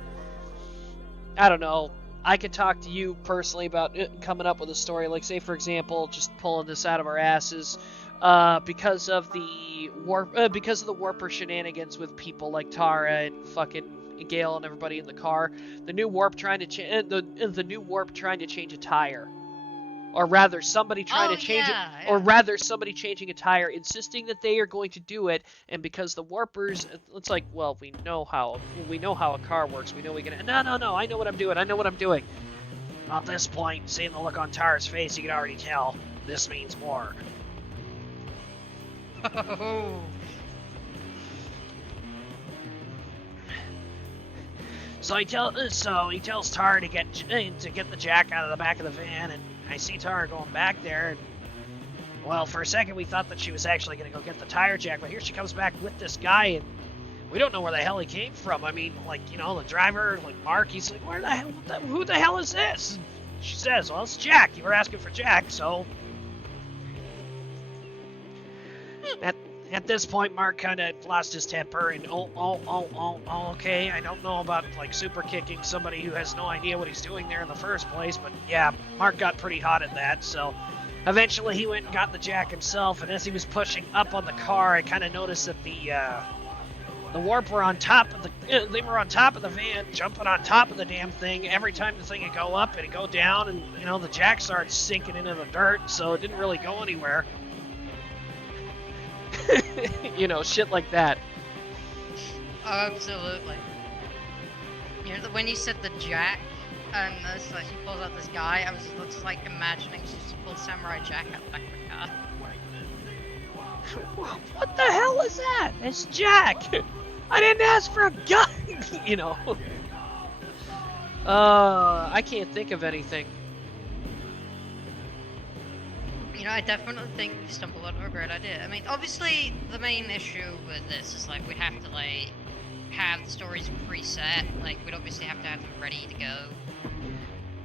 I don't know. I could talk to you personally about coming up with a story. Like, say, for example, just pulling this out of our asses, because of the warper shenanigans with people like Tara and fucking Gale and everybody in the car. The new warp trying to change a tire, or rather somebody trying to change it, or rather somebody changing a tire, insisting that they are going to do it, and because the warpers, it's like, well, we know how a car works. We know we can. No. I know what I'm doing. At this point, seeing the look on Tara's face, you can already tell this means more. Oh. So he tells Tara to get the jack out of the back of the van, and I see Tara going back there, and well, for a second we thought that she was actually going to go get the tire jack, but here she comes back with this guy, and we don't know where the hell he came from. I mean, like, the driver, like Mark, he's like, who the hell is this? And she says, well, it's Jack. You were asking for Jack, so At this point, Mark kind of lost his temper, and okay, I don't know about, like, super kicking somebody who has no idea what he's doing there in the first place, but yeah, Mark got pretty hot at that, so eventually he went and got the jack himself, and as he was pushing up on the car, I kind of noticed that the Warp were on top of the, they were on top of the van, jumping on top of the damn thing. Every time the thing would go up, it'd go down, and, you know, the jack started sinking into the dirt, so it didn't really go anywhere. You know, shit like that. Absolutely. You know, when you said the jack, and this, like, she pulls out this guy, I was just like imagining she just pulled Samurai Jack out the back of the car. What the hell is that? It's Jack! I didn't ask for a gun! You know. I can't think of anything. You know, I definitely think we stumbled on a great idea. I mean, obviously, the main issue with this is, like, we have to, like, have the stories preset. Like, we'd obviously have to have them ready to go.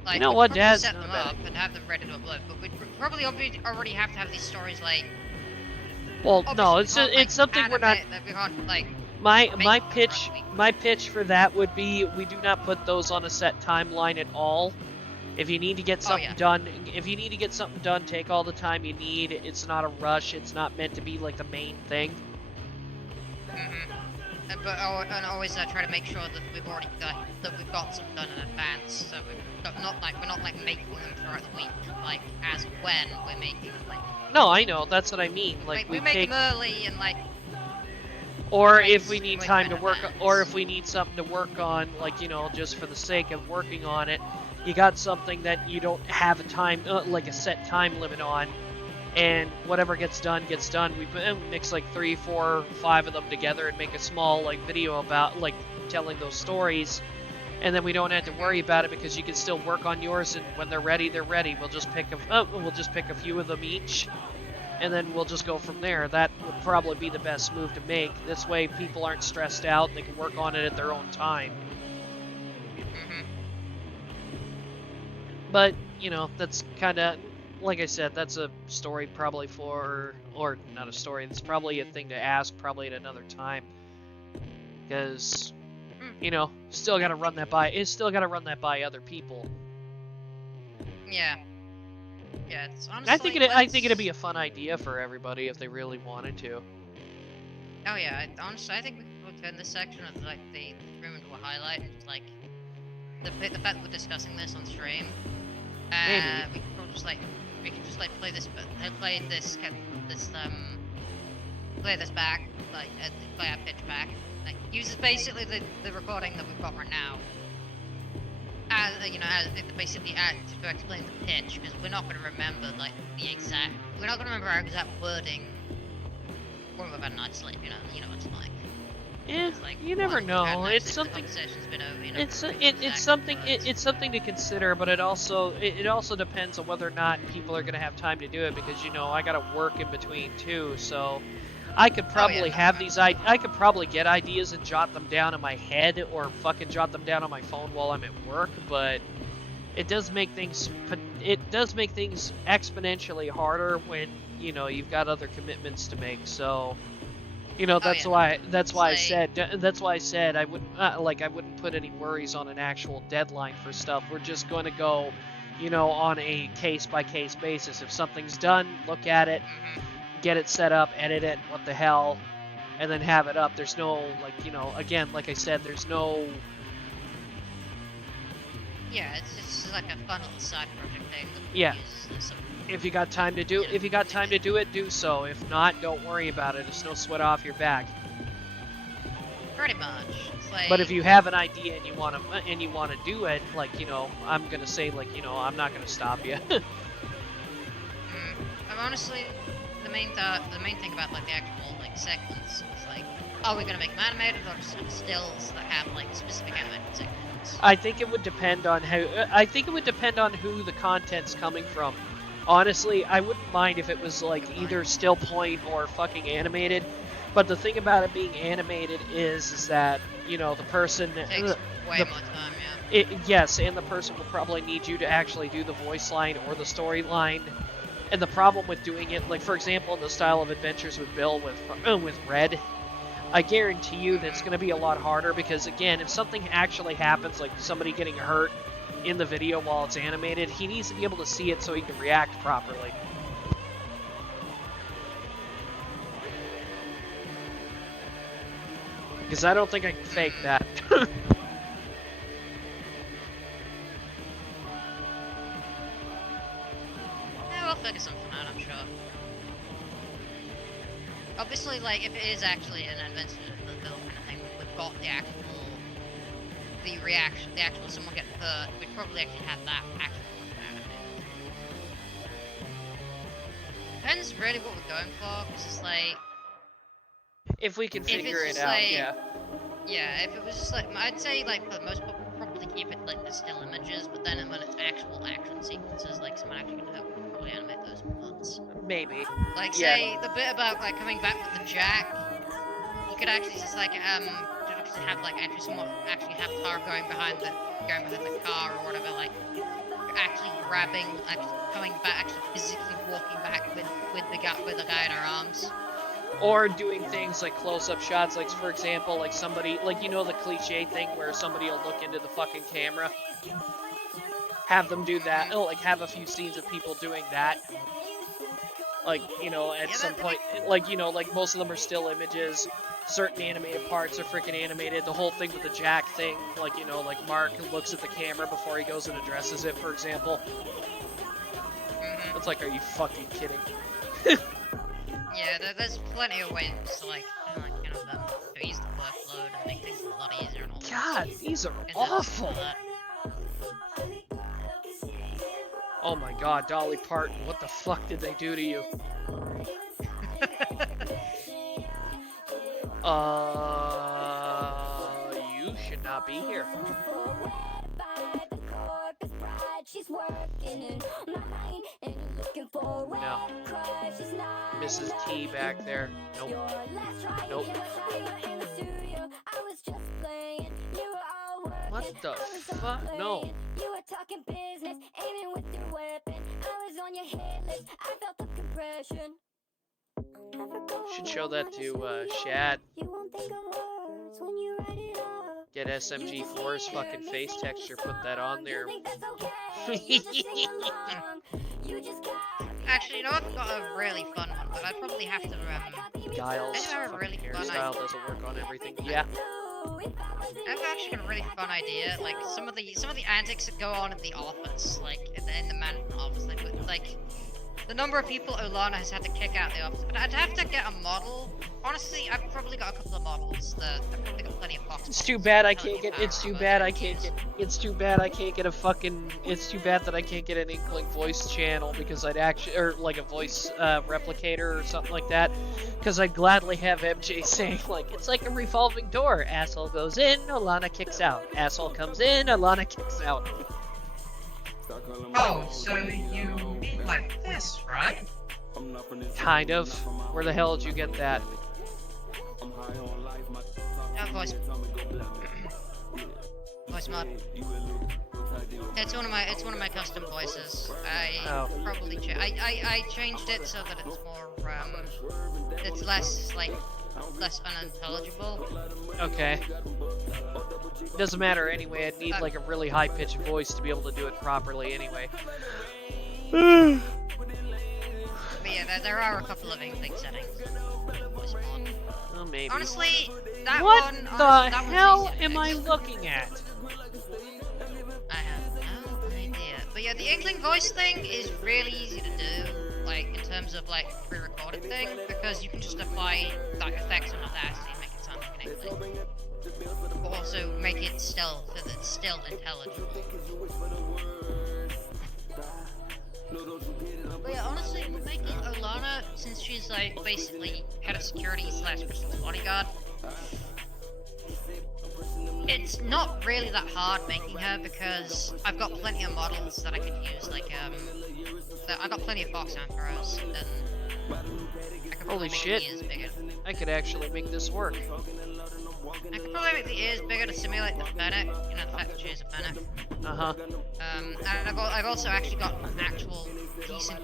Like, You know what, Daz? set them up and have them ready to upload, but we'd probably already have to have these stories, like... Well, no, obviously we can't, it's something we're not... animate that we can't, like... My pitch for that would be we do not put those on a set timeline at all. If you need to get something done, take all the time you need. It's not a rush. It's not meant to be like the main thing. But always try to make sure that we've got some done in advance. So we're not making them throughout the week, like as when we're making them. Like, no, I know, that's what I mean. Like we make them early and like. Or if we need time to work, or if we need something to work on, like, you know, just for the sake of working on it, you got something that you don't have a time, like a set time limit on, and whatever gets done, gets done. We mix like 3, 4, 5 of them together and make a small like video about like telling those stories, and then we don't have to worry about it because you can still work on yours, and when they're ready, they're ready. We'll just pick a few of them each. And then we'll just go from there. That would probably be the best move to make. This way people aren't stressed out. They can work on it at their own time. But, you know, that's kind of, like I said, that's a story probably for, or not a story, it's probably a thing to ask probably at another time. Because, you know, still got to run that by other people. Yeah. Yeah, it's honestly, I think it'd be a fun idea for everybody if they really wanted to. Oh yeah, honestly, I think we could turn this section of like the room into a highlight, and like the fact that we're discussing this on stream. Maybe. We can just play this back, like play our pitch back. Like uses basically the recording that we've got right now. Basically to explain the pitch, because we're not going to remember our exact wording when we've had a night's sleep. You know what it's like. Yeah, like, you never know. It's something. It's something to consider, but it also depends on whether or not people are going to have time to do it, because you know I got to work in between too, so. I could probably I could probably get ideas and jot them down in my head, or fucking jot them down on my phone while I'm at work, but it does make things exponentially harder when, you know, you've got other commitments to make. So, you know, that's why I said I wouldn't put any worries on an actual deadline for stuff. We're just going to go, you know, on a case by case basis. If something's done, look at it. Get it set up, edit it, what the hell, and then have it up. There's no, like, you know, again, like I said, there's no... Yeah, it's just like a fun little side project thing. Yeah. If you got time to do it, do so. If not, don't worry about it. It's no sweat off your back. Pretty much. It's like... But if you have an idea and you want to do it, like, you know, I'm gonna say, like, you know, I'm not gonna stop you. I'm honestly... The main thing about like the actual like segments is like, are we gonna make them animated or just stills that have like specific animated segments? I think it would depend on who the content's coming from. Honestly, I wouldn't mind if it was like either still point or fucking animated. But the thing about it being animated is that, you know, the person it takes way more time, yeah. Yes, and the person will probably need you to actually do the voice line or the storyline. And the problem with doing it, like for example, in the style of Adventures with Bill with Red, I guarantee you that it's going to be a lot harder, because again, if something actually happens, like somebody getting hurt in the video while it's animated, he needs to be able to see it so he can react properly. Because I don't think I can fake that. Yeah, we'll figure something out, I'm sure. Obviously, like, if it is actually an invention of the film kind of thing, we've got the actual someone getting hurt, we'd probably actually have that actually come out of it. Depends really what we're going for, because it's like... If we can figure it just out, like, yeah. Yeah, if it was just like, I'd say like for the most part, probably keep it like the still images, but then when it's actual action sequences, like someone actually gonna help, we'd probably animate those parts. Maybe. Like, Yeah. say, the bit about, like, coming back with the jack, you could actually just, like, have, like, actually someone actually have car going behind the car or whatever, like, actually grabbing, actually coming back, actually physically walking back with the guy in her arms. Or doing things like close-up shots, like, for example, like somebody, like, you know the cliche thing where somebody will look into the fucking camera? Have them do that, like, have a few scenes of people doing that. Like, you know, at some point, like, you know, like, most of them are still images, certain animated parts are freaking animated, the whole thing with the jack thing, like, you know, like, Mark looks at the camera before he goes and addresses it, for example. It's like, are you fucking kidding? Yeah, there's plenty of ways to, like, kind of, to ease the workload and make things a lot easier and all that. God, these are awful! Oh my god, Dolly Parton, what the fuck did they do to you? You should not be here. No. Mrs. T back there. Nope. Nope. What the fuck? No. Should show that to Shad. Get SMG4's fucking face texture, put that on there. Actually, you know, I've got a really fun one, but I'd probably have to, Giles' fucking hairstyle doesn't work on everything. Yeah. I've actually got a really fun idea. Like some of the antics that go on in the office, like in the management office, like with like the number of people Olana has had to kick out the office. But I'd have to get a model. Honestly, I've probably got a couple of models. I've probably got plenty of boxes. It's too bad I can't get. It's too bad I can't get. It's too bad I can't get a fucking. It's too bad that I can't get an Inkling voice channel because I'd actually, or like a voice replicator or something like that. Because I'd gladly have MJ saying like, it's like a revolving door. Asshole goes in, Olana kicks out. Asshole comes in, Olana kicks out. Oh, so you mean like this, right? Kind of. Where the hell did you get that? Voice mod. It's one of my custom voices. I changed it so that it's more it's less unintelligible. Okay. Doesn't matter anyway. I'd need like a really high pitched voice to be able to do it properly anyway. But yeah, there are a couple of Inkling settings. Oh, maybe. Honestly, that what one. What the that hell am I looking at? I have no idea. But yeah, the Inkling voice thing is really easy to do, like in terms of like pre-recorded thing, because you can just apply that effects on Audacity and make it sound like an Inkling, but also make it still so that it's still intelligible. But yeah, honestly, making Olana, since she's like basically head of security / Crystal's bodyguard, it's not really that hard making her because I've got plenty of models that I could use. Like I got plenty of box anthros, and I could Holy make shit! the ears bigger. I could actually make this work. I could probably make the ears bigger to simulate the fennec, you know, the fact that she is a fennec. And I've also actually got an actual decent,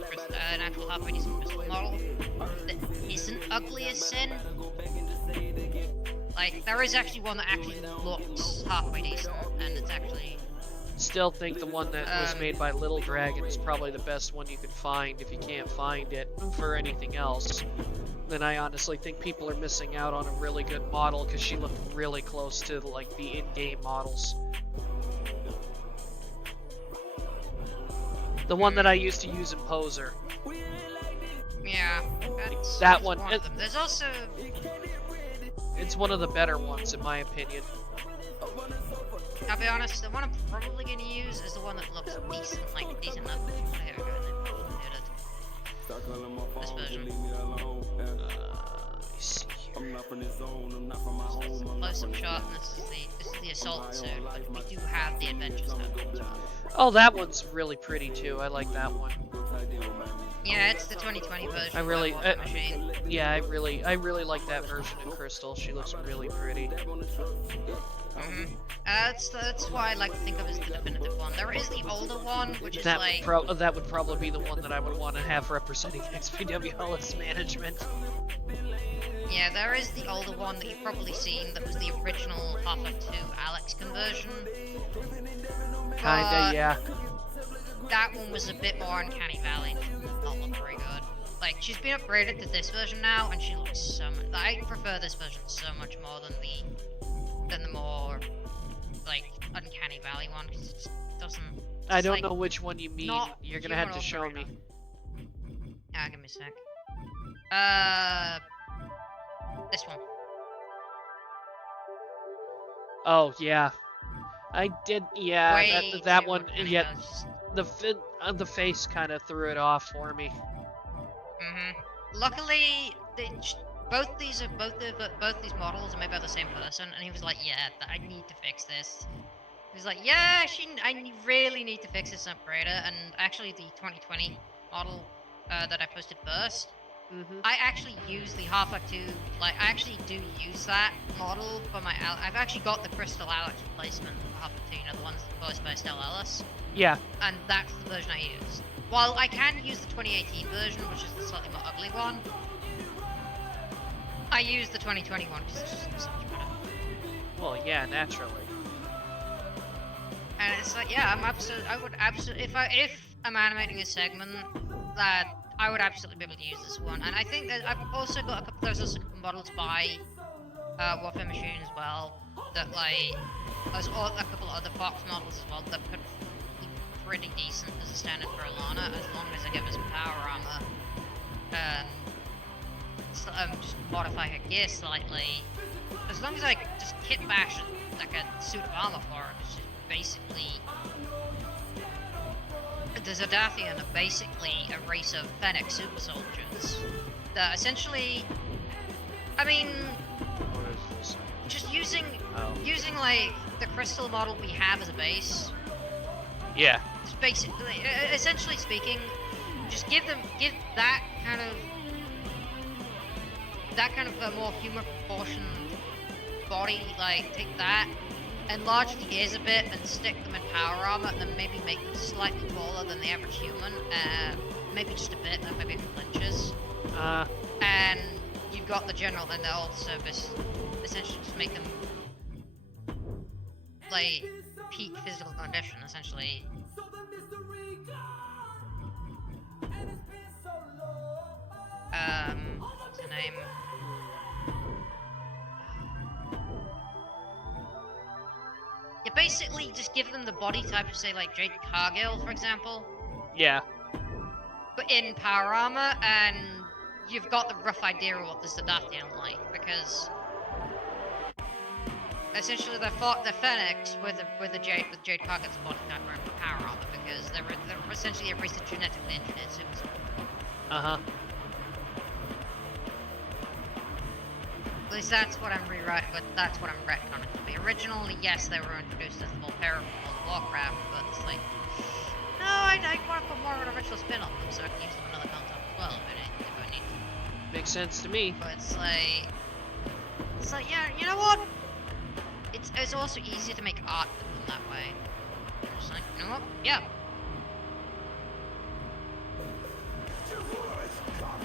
an actual halfway decent crystal model that isn't ugly as sin. Like, there is actually one that actually looks halfway decent, and it's actually... Still think the one that was made by Little Dragon is probably the best one you can find if you can't find it for anything else. then I honestly think people are missing out on a really good model because she looked really close to like the in-game models. The one that I used to use in Poser. Yeah, That one. of them. There's also... It's one of the better ones, in my opinion. I'll be honest, the one I'm probably going to use is the one that looks decent, like decent enough. Here we go, this version. Let me see here. Close-up shot, and this is the assault suit, but we do have the adventures hub as well. Oh, that one's really pretty too. I like that one. Yeah, it's the 2020 version. I really, machine. yeah, I really like that version in Crystal. She looks really pretty. That's why I like to think of as the definitive one. There is the older one, which is that like... that would probably be the one that I would want to have representing XPWL as management. Yeah, there is the older one that you've probably seen that was the original Half-Life 2 Alex conversion. Kinda, yeah. That one was a bit more Uncanny Valley. Not look very good. Like, she's been upgraded to this version now, and she looks so much... I prefer this version so much more than the more, like, Uncanny Valley one, because it just doesn't... I don't know which one you mean. You're gonna have to show me. Ah, give me a sec. This one. Oh, yeah. I did, yeah, Way that too one, Uncanny yeah, Valley, just- the face kind of threw it off for me. Luckily, both these models are made by the same person, and he was like, "Yeah, I need to fix this." He was like, "Yeah, I really need to fix this upgrader." And actually, the 2020 model that I posted first, I actually use the Half-Life 2. Like, I actually do use that model for my. I've actually got the Crystal Alex replacement for Half-Life 2. You know, the ones voiced by Estelle Ellis. Yeah. And that's the version I use. While I can use the 2018 version, which is the slightly more ugly one, I use the 2020 one because it's just so much better. Well, yeah, naturally. And it's like, yeah, I would absolutely, if I'm animating a segment, that I would absolutely be able to use this one. And I think that I've also got a couple, there's also a couple models by Warfare Machine as well, that like, there's a couple other Fox models as well that could be pretty decent as a standard for Alana, as long as I give her some power armor, just modify her gear slightly. As long as I just kit bash like a suit of armor for her, which is basically... The Zadathian are basically a race of Fennec super soldiers that essentially... I mean... What is this? Just using like the crystal model we have as a base. Yeah. Just basically, essentially speaking, just give that kind of a more human proportioned body, like take that, enlarge the ears a bit and stick them in power armor, and then maybe make them slightly taller than the average human, maybe just a bit, maybe a few inches. And you've got the general and the old service, essentially just make them like peak physical condition, essentially. What's her name? You basically just give them the body type of, say, like Jade Cargill, for example. Yeah. But in power armor, and you've got the rough idea of what the Zadathian like, because essentially they're Fennecs with Jade Cargill's body type and power armor, because they're essentially a race of genetically engineered super soldiers. At least that's what I'm rewriting, but that's what I'm retconning. Originally, yes, they were introduced as the Volterra from World of Warcraft, but it's like, no, I want to put more of an original spin on them so I can use them in other content as well if I need to. Makes sense to me. But it's like, yeah, you know what? It's also easier to make art with them that way. It's like, you know what? Yeah.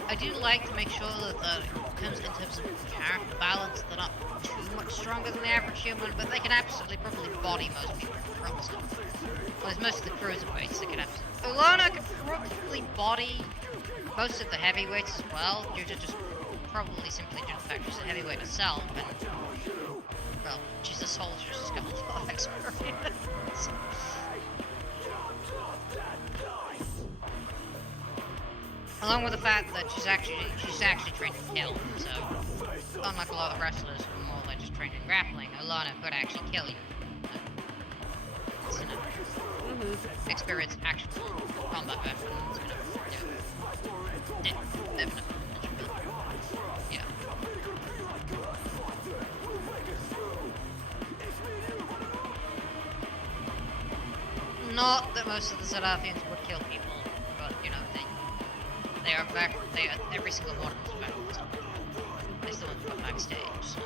I do like to make sure that in terms of character balance, they're not too much stronger than the average human, but they can absolutely probably body most people in the roster. Well, most of the cruiserweights, they can absolutely... Ulana can probably body most of the heavyweights as well, due to just probably simply due to the fact she's a heavyweight herself, and, well, she's a soldier, she's got a lot of experience. Along with the fact that she's actually trained to kill, so unlike a lot of wrestlers who are more like just trained in grappling, Alana could actually kill you. Experience actual combat weapons, yeah. Not that most of the Zadathians would kill people, but you know they are every single one of them is back. They still want to go backstage. So.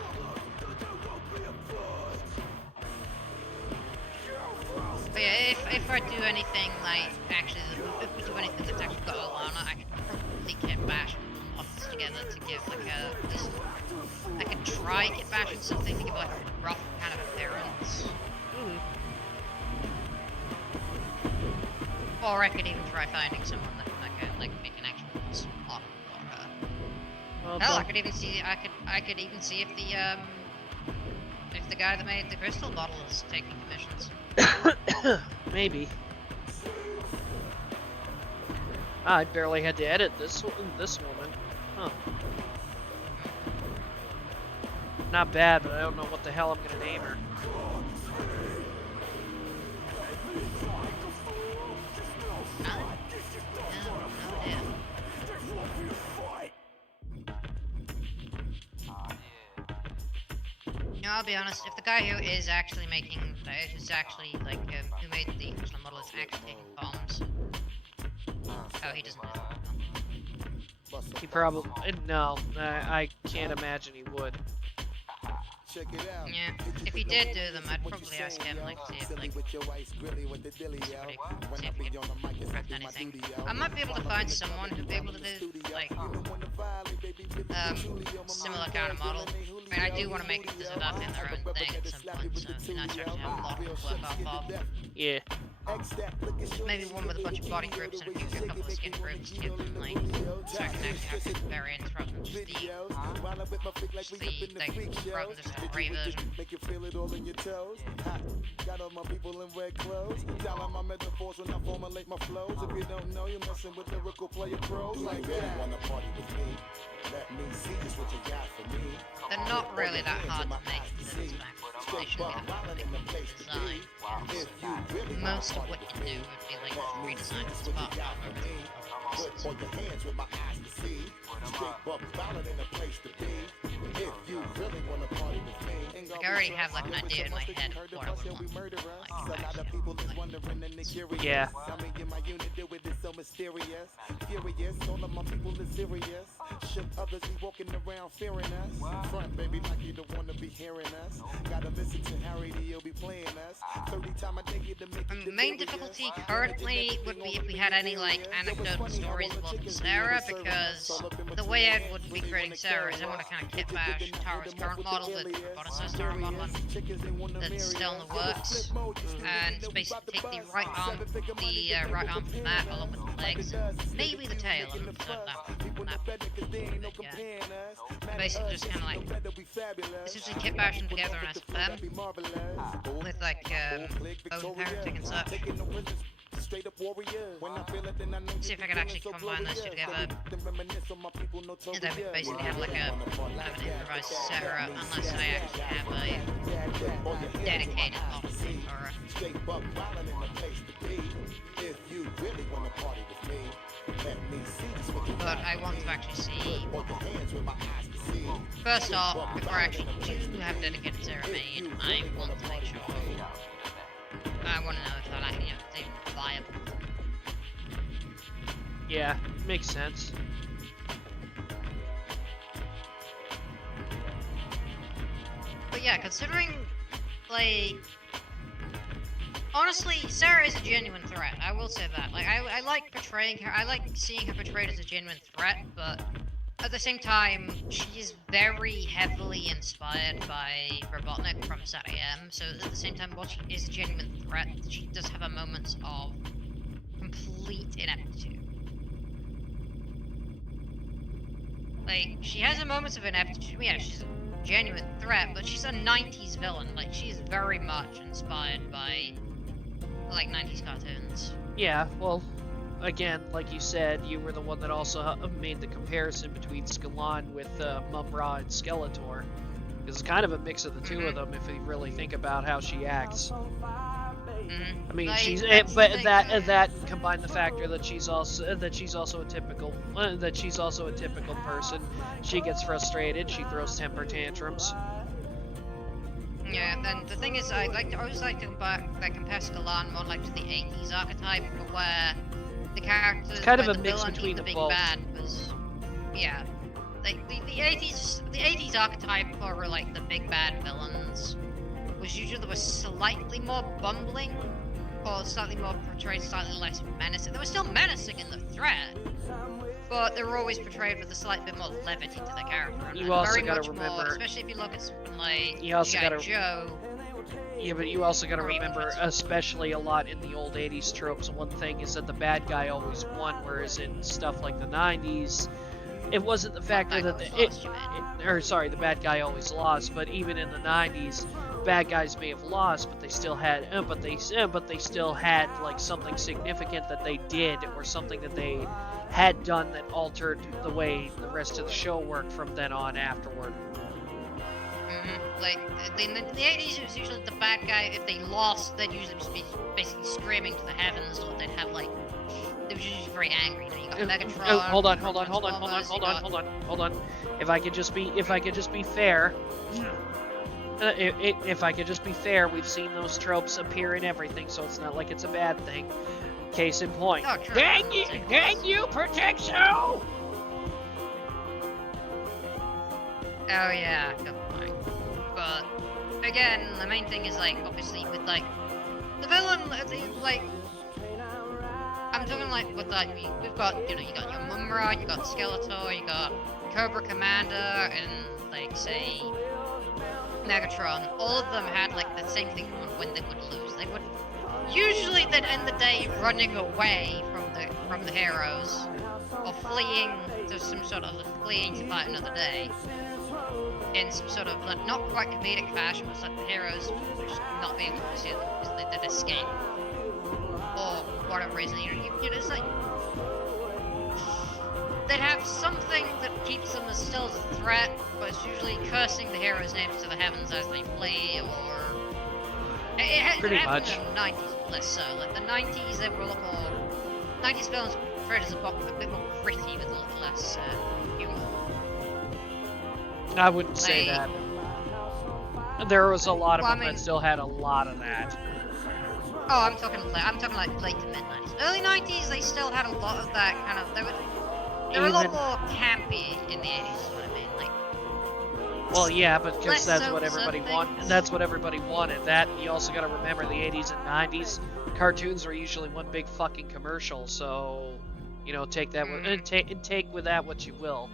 But yeah, if I do anything like if we do anything that's actually got Alana, I could probably get Bash and Office together to give like at least I could try get Bash and something to give like a rough kind of appearance. Or I could even try finding someone that could like make an actual model for her. Well, Hell, I could even see if the guy that made the crystal bottle is taking commissions. maybe. I barely had to edit this woman. Huh. Not bad, but I don't know what the hell I'm gonna name her. No, I'll be honest. If the guy who is actually making, who made the original model is actually taking bombs, he doesn't do that. He probably no. I can't imagine he would. Yeah, if he did do them, I'd probably ask him, see if he could craft anything. I might be able to find someone who'd be able to do, similar kind of model. I mean, I do want to make the Zadathian their own thing at some point, so it'd be nice to actually have a lot to work off of. Yeah. Maybe one with a bunch of body groups and a couple of skin groups to give them, so I can actually have some variants rather than just the thing, rather than just the gray version. Make you feel it all in your toes. Got all my people in red clothes. Down on my metaphors when I formulate my flows. If you don't know, you're messing with lyrical player pros. Like that. Wanna party with me? Let me see just what you got for me. They're not really that hard to make. They should be design. Most of what you do would be like redesign the spot Put on your hands with my eyes to see. Straight buck valid in a place to be. If you really wanna party with me. Like, I already have like an idea in my head of what I would want. Yeah. My unit do it is so mysterious. Furious, all of my people is serious. Should others be walking around fearing us? Front baby like you don't wanna be hearing us. Gotta listen to Harry, he'll be playing us. 30 times a day to make The main difficulty currently would be if we had any like anecdotal stories involving Sarah, because the way I would be creating Sarah is I want to kind of kit bash Tara's current model with Roboticist Tara model that's still in the works, and basically take the right arm from that along with the legs, and maybe the tail, and basically just kind of like essentially kit bash them together as them with like bone parenting and such. See if I can actually combine those two together, and then we basically have like an improvised Sarah, unless I actually have a dedicated model for her. But I want to actually see. First off, before I actually do have dedicated Sarah made, I want to make sure. I want to know if they're like, they're viable. Yeah, makes sense. But yeah, considering, like, honestly, Sarah is a genuine threat. I will say that. Like, I like portraying her. I like seeing her portrayed as a genuine threat, but at the same time, she is very heavily inspired by Robotnik from SatAM. So at the same time, while she is a genuine threat, she does have her moments of complete ineptitude. Like, she has her moments of ineptitude. Yeah, she's a genuine threat, but she's a 90s villain. Like, she's very much inspired by, like, 90s cartoons. Yeah, well, again, like you said, you were the one that also made the comparison between Scalan with Mum-Ra and Skeletor. It's kind of a mix of the two of them if you really think about how she acts. I mean, Like, she's that's but the thing. that combined the factor that she's also a typical person. She gets frustrated. She throws temper tantrums. Yeah, and the thing is, I always like to compare Scalan more like to the 80s archetype, where the characters, It's kind of where a the mix villain, between the the big both. bad was, yeah, like the 80s archetype for like the big bad villains was usually slightly more bumbling, or slightly more portrayed slightly less menacing. They were still menacing in the threat, but they were always portrayed with a slight bit more levity to the character. And You also very gotta much remember- more, especially if you look at something like You also G.I. gotta- Joe. Yeah, but you also got to Or even remember, especially a lot in the old 80s tropes, one thing is that the bad guy always won, whereas in stuff like the 90s, it wasn't the factor that the bad guy always lost, but even in the 90s, bad guys may have lost, but they still had, but they still had like something significant that they did, or something that they had done that altered the way the rest of the show worked from then on afterward. Like, in the 80s, it was usually the bad guy, if they lost, they'd usually just be basically screaming to the heavens, or they'd have, like, they were usually very angry. You know, you got Megatron. Oh, hold on. Transformers, If I could just be fair. If I could just be fair, we've seen those tropes appear in everything, so it's not like it's a bad thing. Case in point. Oh, true. Can you protect so? Oh, yeah, good point. But, again, the main thing is, like, obviously, with, like, the villain, like, I'm talking, like, with, like, we've got, you know, you got your Mum-Ra, you got Skeletor, you got Cobra Commander, and, like, say, Megatron. All of them had, like, the same thing when they would lose. They would, usually they'd end the day running away from the heroes, or fleeing to some sort of, fleeing to fight another day. In some sort of, like, not quite comedic fashion, but it's like the heroes just not being able to pursue them because they'd escape. Or whatever reason, you know, it's like, they'd have something that keeps them as still as a threat, but it's usually cursing the heroes' names to the heavens as they flee, or... It Pretty happened much. in the 90s, less so. Like, the 90s, they were a lot more... 90s films were portrayed as a bit more gritty with a lot less humor. I wouldn't say that. There was a lot of Well, I them mean- that still had a lot of that. Oh, I'm talking like late to mid 90s. Early 90s, they still had a lot of that kind of. They were a lot Even- more campy in the 80s. Is what I mean. Like, Well, yeah, but because less that's so what for everybody some wanted. things. That's what everybody wanted. That you also got to remember the 80s and 90s cartoons were usually one big fucking commercial. So, you know, take that take with that what you will.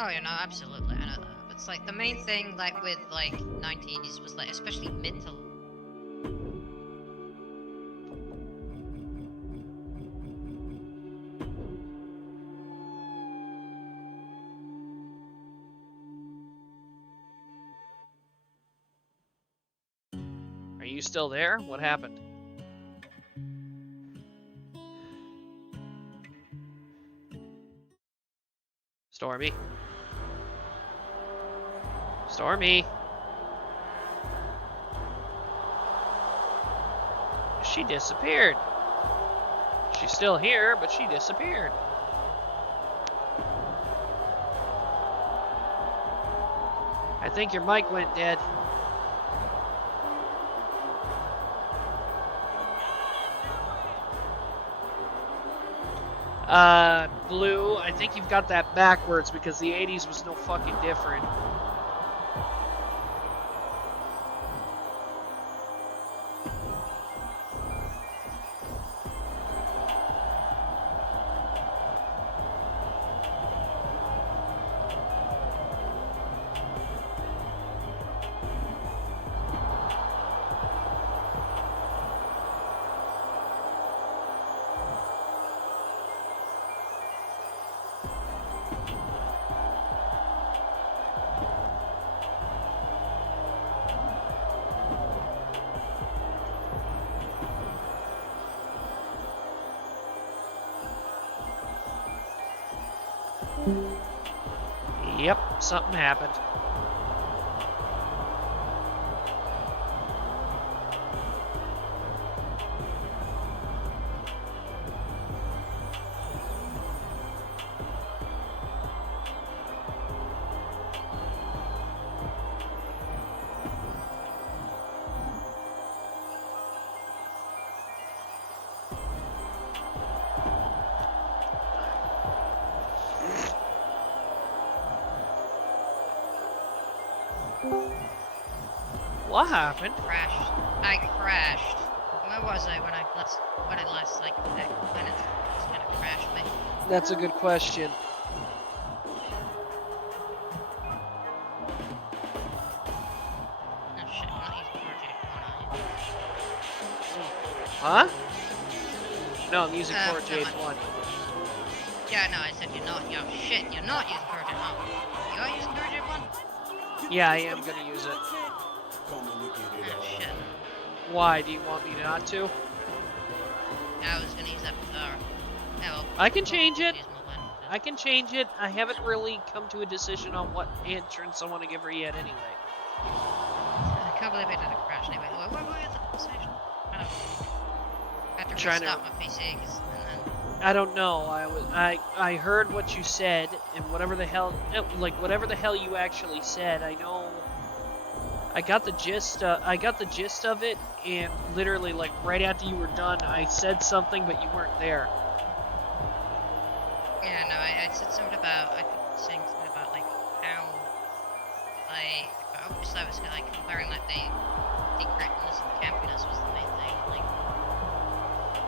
oh yeah, no, absolutely, I know that. But it's like the main thing, like with like 90s, was like especially mid to. Are you still there? What happened? Stormy. Stormy. She disappeared. She's still here, but she disappeared. I think your mic went dead. Blue, I think you've got that backwards because the 80s was no fucking different. Yep, something happened. What happened? Crashed. I crashed. Where was I when I last like kind of crashed me? That's a good question. Oh shit, I'm not using Project 1, Huh? No, I'm using never Core mind. J1. Yeah, no, I said you're not. Yo, shit, you're not using Project 1. You are using Project 1? Yeah, I am gonna use it. Oh shit. Why? Do you want me not to? I was gonna use that for Zara. Yeah, well, I can change it. use my one. I can change it. I haven't really come to a decision on what entrance I want to give her yet anyway. I can't believe I did a crash anyway. Where were we at the conversation? I don't know. I had to Trying to- restart my PC and then... I don't know. I heard what you said, and whatever the hell you actually said, I know. I got the gist of it, and literally, like, right after you were done, I said something, but you weren't there. Yeah, no, I said something about, I kept saying something about, like, how, like, obviously I was, like, comparing, like, the secretness and the campiness was the main thing, like,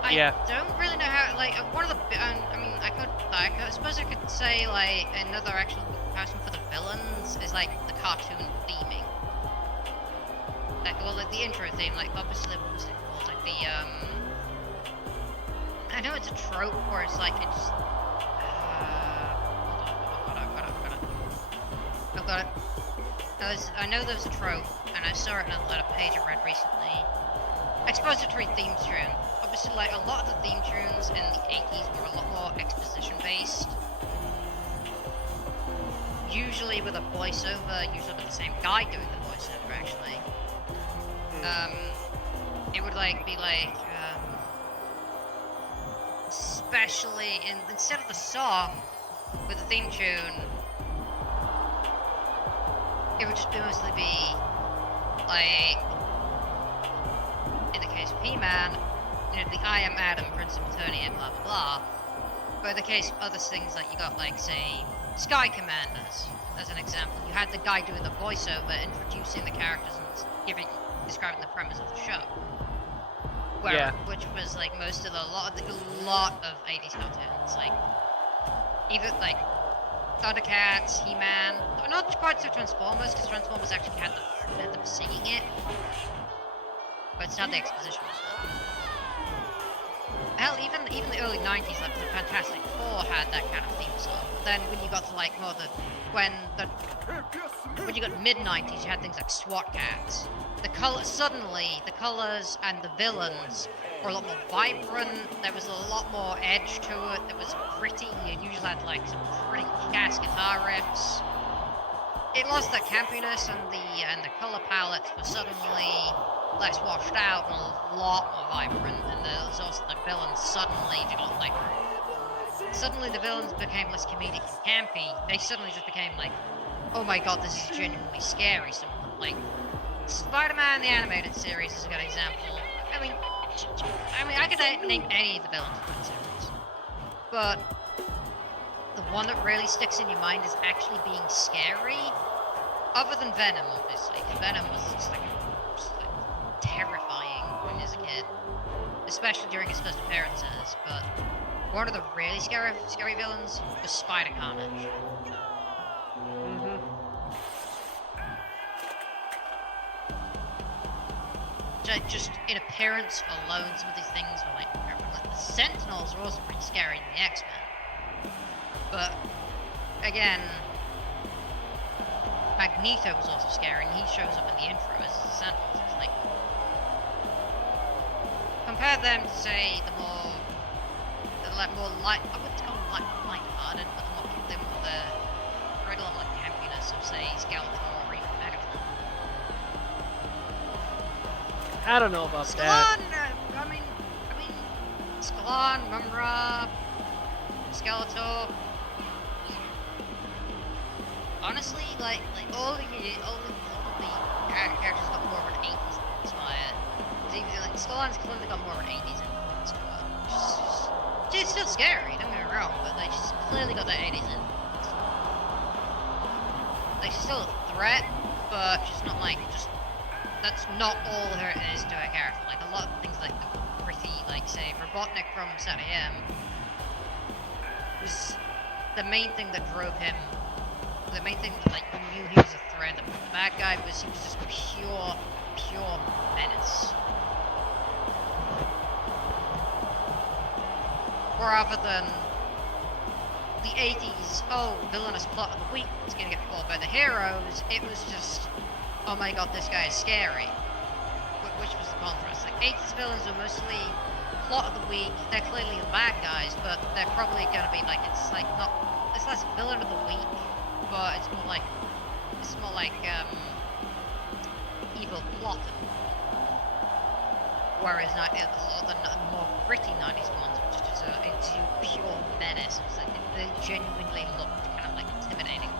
I don't really know how, like, one of the, I mean, I suppose I could say, like, another actual comparison for the villains is, like, the cartoon theming. Like, well, like, the intro theme, like, obviously, what's it called, like, the, I know it's a trope where it's, like, it's, I've got it. I know there's a trope, and I saw it in a page I read recently. Expository theme tune. Obviously, like, a lot of the theme tunes in the 80s were a lot more exposition-based. Usually with a voiceover, usually with the same guy doing the voiceover, actually. It would, like, be, like, especially instead of the song with the theme tune, it would just mostly be, like, in the case of He-Man, you know, the I Am Adam, Prince of Eternia, blah blah blah. But in the case of other things, like, you got, like, say, Sky Commanders, as an example. You had the guy doing the voiceover, introducing the characters and describing the premise of the show. Which was, like, a lot of 80s cartoons, like, either, like, Thundercats, He-Man, not quite so Transformers, because Transformers actually had them singing it, but it's not the exposition. Hell, even the early 90s, like the Fantastic Four had that kind of theme song. But then when you got to, like, more when you got mid-90s, you had things like SWAT Cats. Suddenly the colors and the villains were a lot more vibrant. There was a lot more edge to it. There was gritty. You usually had, like, some pretty kick-ass guitar riffs. It lost that campiness, and the color palettes were suddenly less washed out and a lot more vibrant. And there was also the villains suddenly the villains became less comedic and campy. They suddenly just became like, oh my god, this is genuinely scary. So, like, Spider-Man the animated series is a good example. I mean, I could name any of the villains in that series, but the one that really sticks in your mind is actually being scary. Other than Venom, obviously. Venom was just like terrifying when he was a kid, especially during his first appearances. But one of the really scary villains was Spider Carnage. Just in appearance alone, some of these things were like the Sentinels were also pretty scary in the X-Men. But again, Magneto was also scary, and he shows up in the intro as the Sentinels. It's like, compare them to, say, I wouldn't call them light-hearted, but the I don't know about that. I mean, Skallan, Mumra, Skeletor. Honestly, like all of the characters got more of an 80s inspired. Like Skallan's clearly got more of an 80s influence to it. She's still scary, don't get me wrong, but like she's clearly got that 80s influence. Like she's still a threat, but she's not like just. That's not all there is to her character. Like a lot of things like the gritty, like say Robotnik from Saturday M was the main thing that drove him. The main thing that like you knew he was a threat. The bad guy he was just pure menace. Rather than the 80s, oh, villainous plot of the week, it's gonna get fought by the heroes, it was just, oh my god, this guy is scary. Which was the contrast. Like, 80s villains are mostly plot of the week, they're clearly the bad guys, but they're probably gonna be like, it's less villain of the week, but it's more like evil plot. Whereas a lot of the more gritty 90s ones, which is into pure menace, it's like they genuinely looked kind of like intimidating.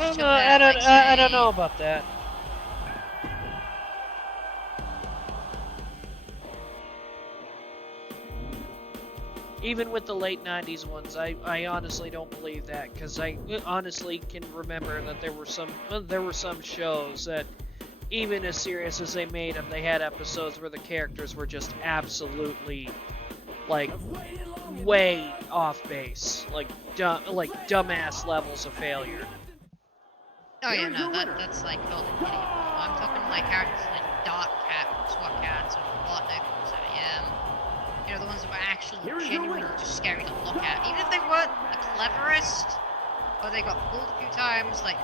I don't know about that. Even with the late 90s ones, I honestly don't believe that, because I honestly can remember that there were some shows that, even as serious as they made them, they had episodes where the characters were just absolutely, like, way off base, like dumbass levels of failure. Oh yeah, no, that's like totally kidding. I'm talking like characters like Dark Cat, SWAT Cats, or Robotnik, so you know, the ones that were actually genuinely just scary to look at. Even if they weren't the cleverest, or they got fooled a few times, like,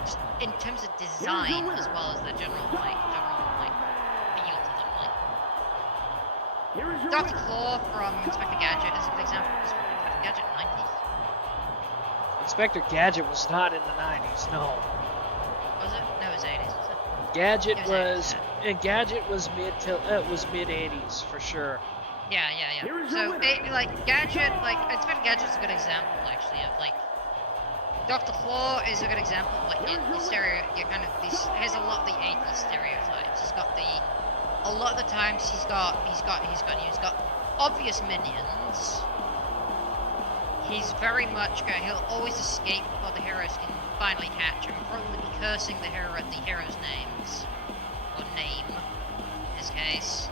just in terms of design, as well as the general feel to them, like. Dr. Claw from Inspector Gadget is a good example of Inspector Gadget in the 90s. Inspector Gadget was not in the 90s, no. Was it? No, it was 80s, was it? Gadget was mid 80s for sure. Yeah. So, Gadget, Inspector Gadget's a good example, actually, of, like, Dr. Claw is a good example of, like, has a lot of the 80s stereotypes. He's got a lot of the times he's got obvious minions. He's very much, he'll always escape before the heroes can finally catch him, probably be cursing the hero at the heroes' names, or name, in this case.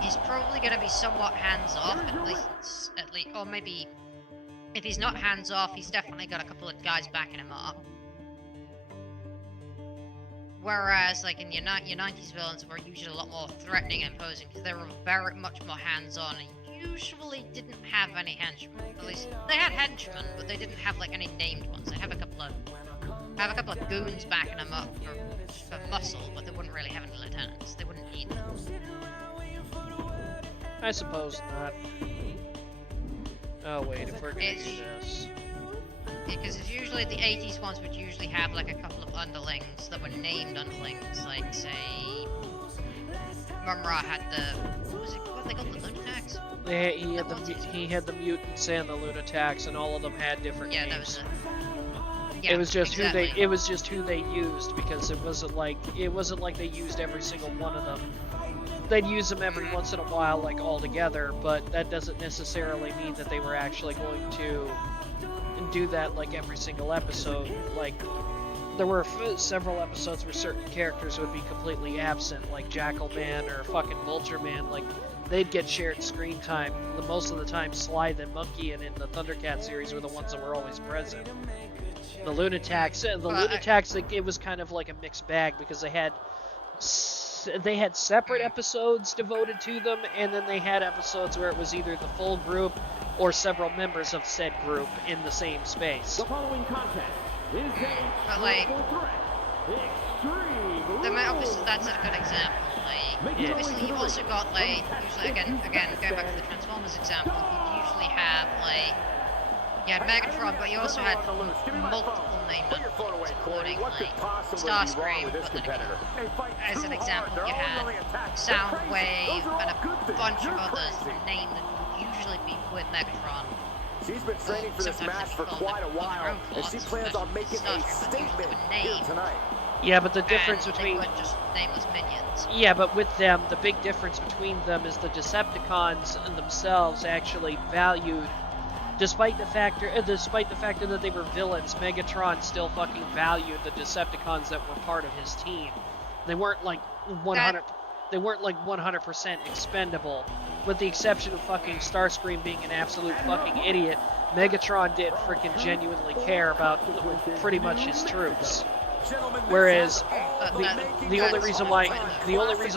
He's probably going to be somewhat hands-off, at least, or maybe, if he's not hands-off, he's definitely got a couple of guys backing him up. Whereas, like, in your 90s villains were usually a lot more threatening and imposing, because they were very much more hands-on, and usually didn't have any henchmen. At least, they had henchmen, but they didn't have, like, any named ones. They have a couple of goons backing them up for muscle, but they wouldn't really have any lieutenants. They wouldn't need them. I suppose not. Oh wait, if we're gonna do this. Because it's usually the 80s ones would usually have like a couple of underlings that were named underlings, like say Mumra had what they called, the Lunatics? He had the mutants and the Lunatics, and all of them had different names. That was it. Yeah, it was just who they used, because it wasn't like they used every single one of them. They'd use them every once in a while, like all together, but that doesn't necessarily mean that they were actually going to do that like every single episode. Like, there were several episodes where certain characters would be completely absent, like Jackal Man or fucking Vulture Man. Like, they'd get shared screen time. Most of the time, Slythe and Monkey and in the Thundercat series were the ones that were always present. The Lunatics, it was kind of like a mixed bag, because they had separate episodes devoted to them, and then they had episodes where it was either the full group or several members of said group in the same space. The following contest is but like, obviously that's a good example. Like, obviously you've also got like, usually again going back to the Transformers example, you'd usually have like, You had Megatron, but you also had multiple named underlings, including like Starscream, but then again, as an example, you had Soundwave and a bunch of others named that would usually be with Megatron. She's been training for this match for quite a while, and she plans on making a statement here tonight. Yeah, but the difference between... They weren't just nameless minions. Yeah, but with them, the big difference between them is the Decepticons themselves actually valued, despite the fact that they were villains, Megatron still fucking valued the Decepticons that were part of his team. They weren't like 100% expendable, with the exception of fucking Starscream being an absolute fucking idiot. Megatron did freaking genuinely care about pretty much his troops. Whereas the only reason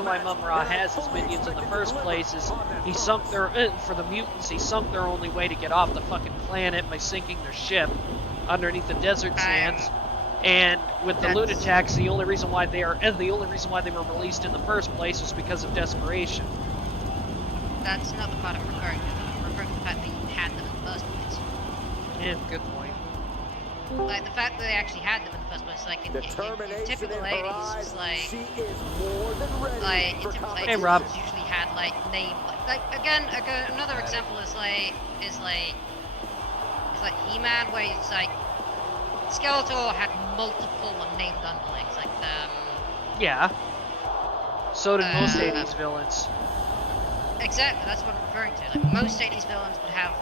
why Mum-Ra has his minions in the first place is he sunk their for the mutants. He sunk their only way to get off the fucking planet by sinking their ship underneath the desert sands. And with the Lunatics, the only reason why they were released in the first place was because of desperation. That's not the part I'm referring to. I'm referring to the fact that you had them in the first place. Yeah, good point. Like, the fact that they actually had them in the first place, like, in typical 80s, it's like... Like, in typical 80s, hey, Rob. usually had, like, name... Like, again, another example is He-Man, where it's like... Skeletor had multiple named underlings, like, Yeah. So did most 80s villains. Exactly, that's what I'm referring to. Like, most 80s villains would have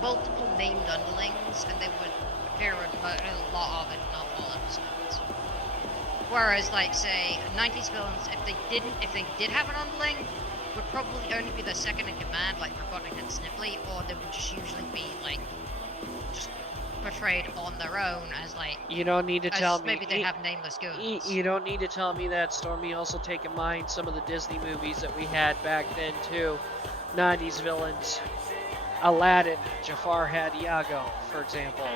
multiple named underlings, and they would appear in a lot of it, not all episodes. Whereas, like, say, 90s villains, if they did have an underling, would probably only be their second in command, like Robotnik and Sniffly, or they would just usually be, like, just portrayed on their own as, like... You don't need to tell me... Maybe they have nameless goons. You don't need to tell me that, Stormy. Also take in mind some of the Disney movies that we had back then, too. 90s villains. Aladdin, Jafar had Iago, for example.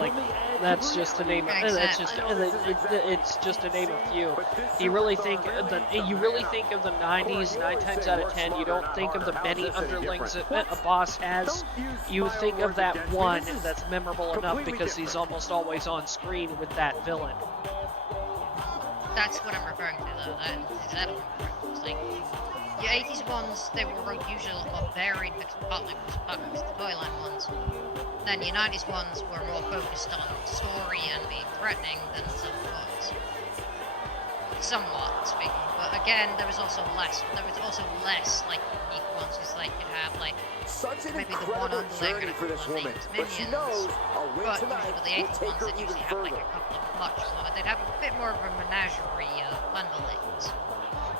Like, that's just to name. That's just. It's just to name a few. You really think of the 90s? 9 times out of 10, you don't think of the many underlings that a boss has. You think of that one that's memorable enough because he's almost always on screen with that villain. That's what I'm referring to, though. That's exactly what I'm referring to. It's like, your 80s ones, they were usually a lot more varied, partly because the toyline ones. Then your 90s ones were more focused on story and being threatening than some ones. Somewhat speaking, but again, there was also less like unique ones, because like you'd have like maybe the one underling and a couple of named minions, but usually the 80s ones that usually have like a couple of much more. They'd have a bit more of a menagerie of underlings.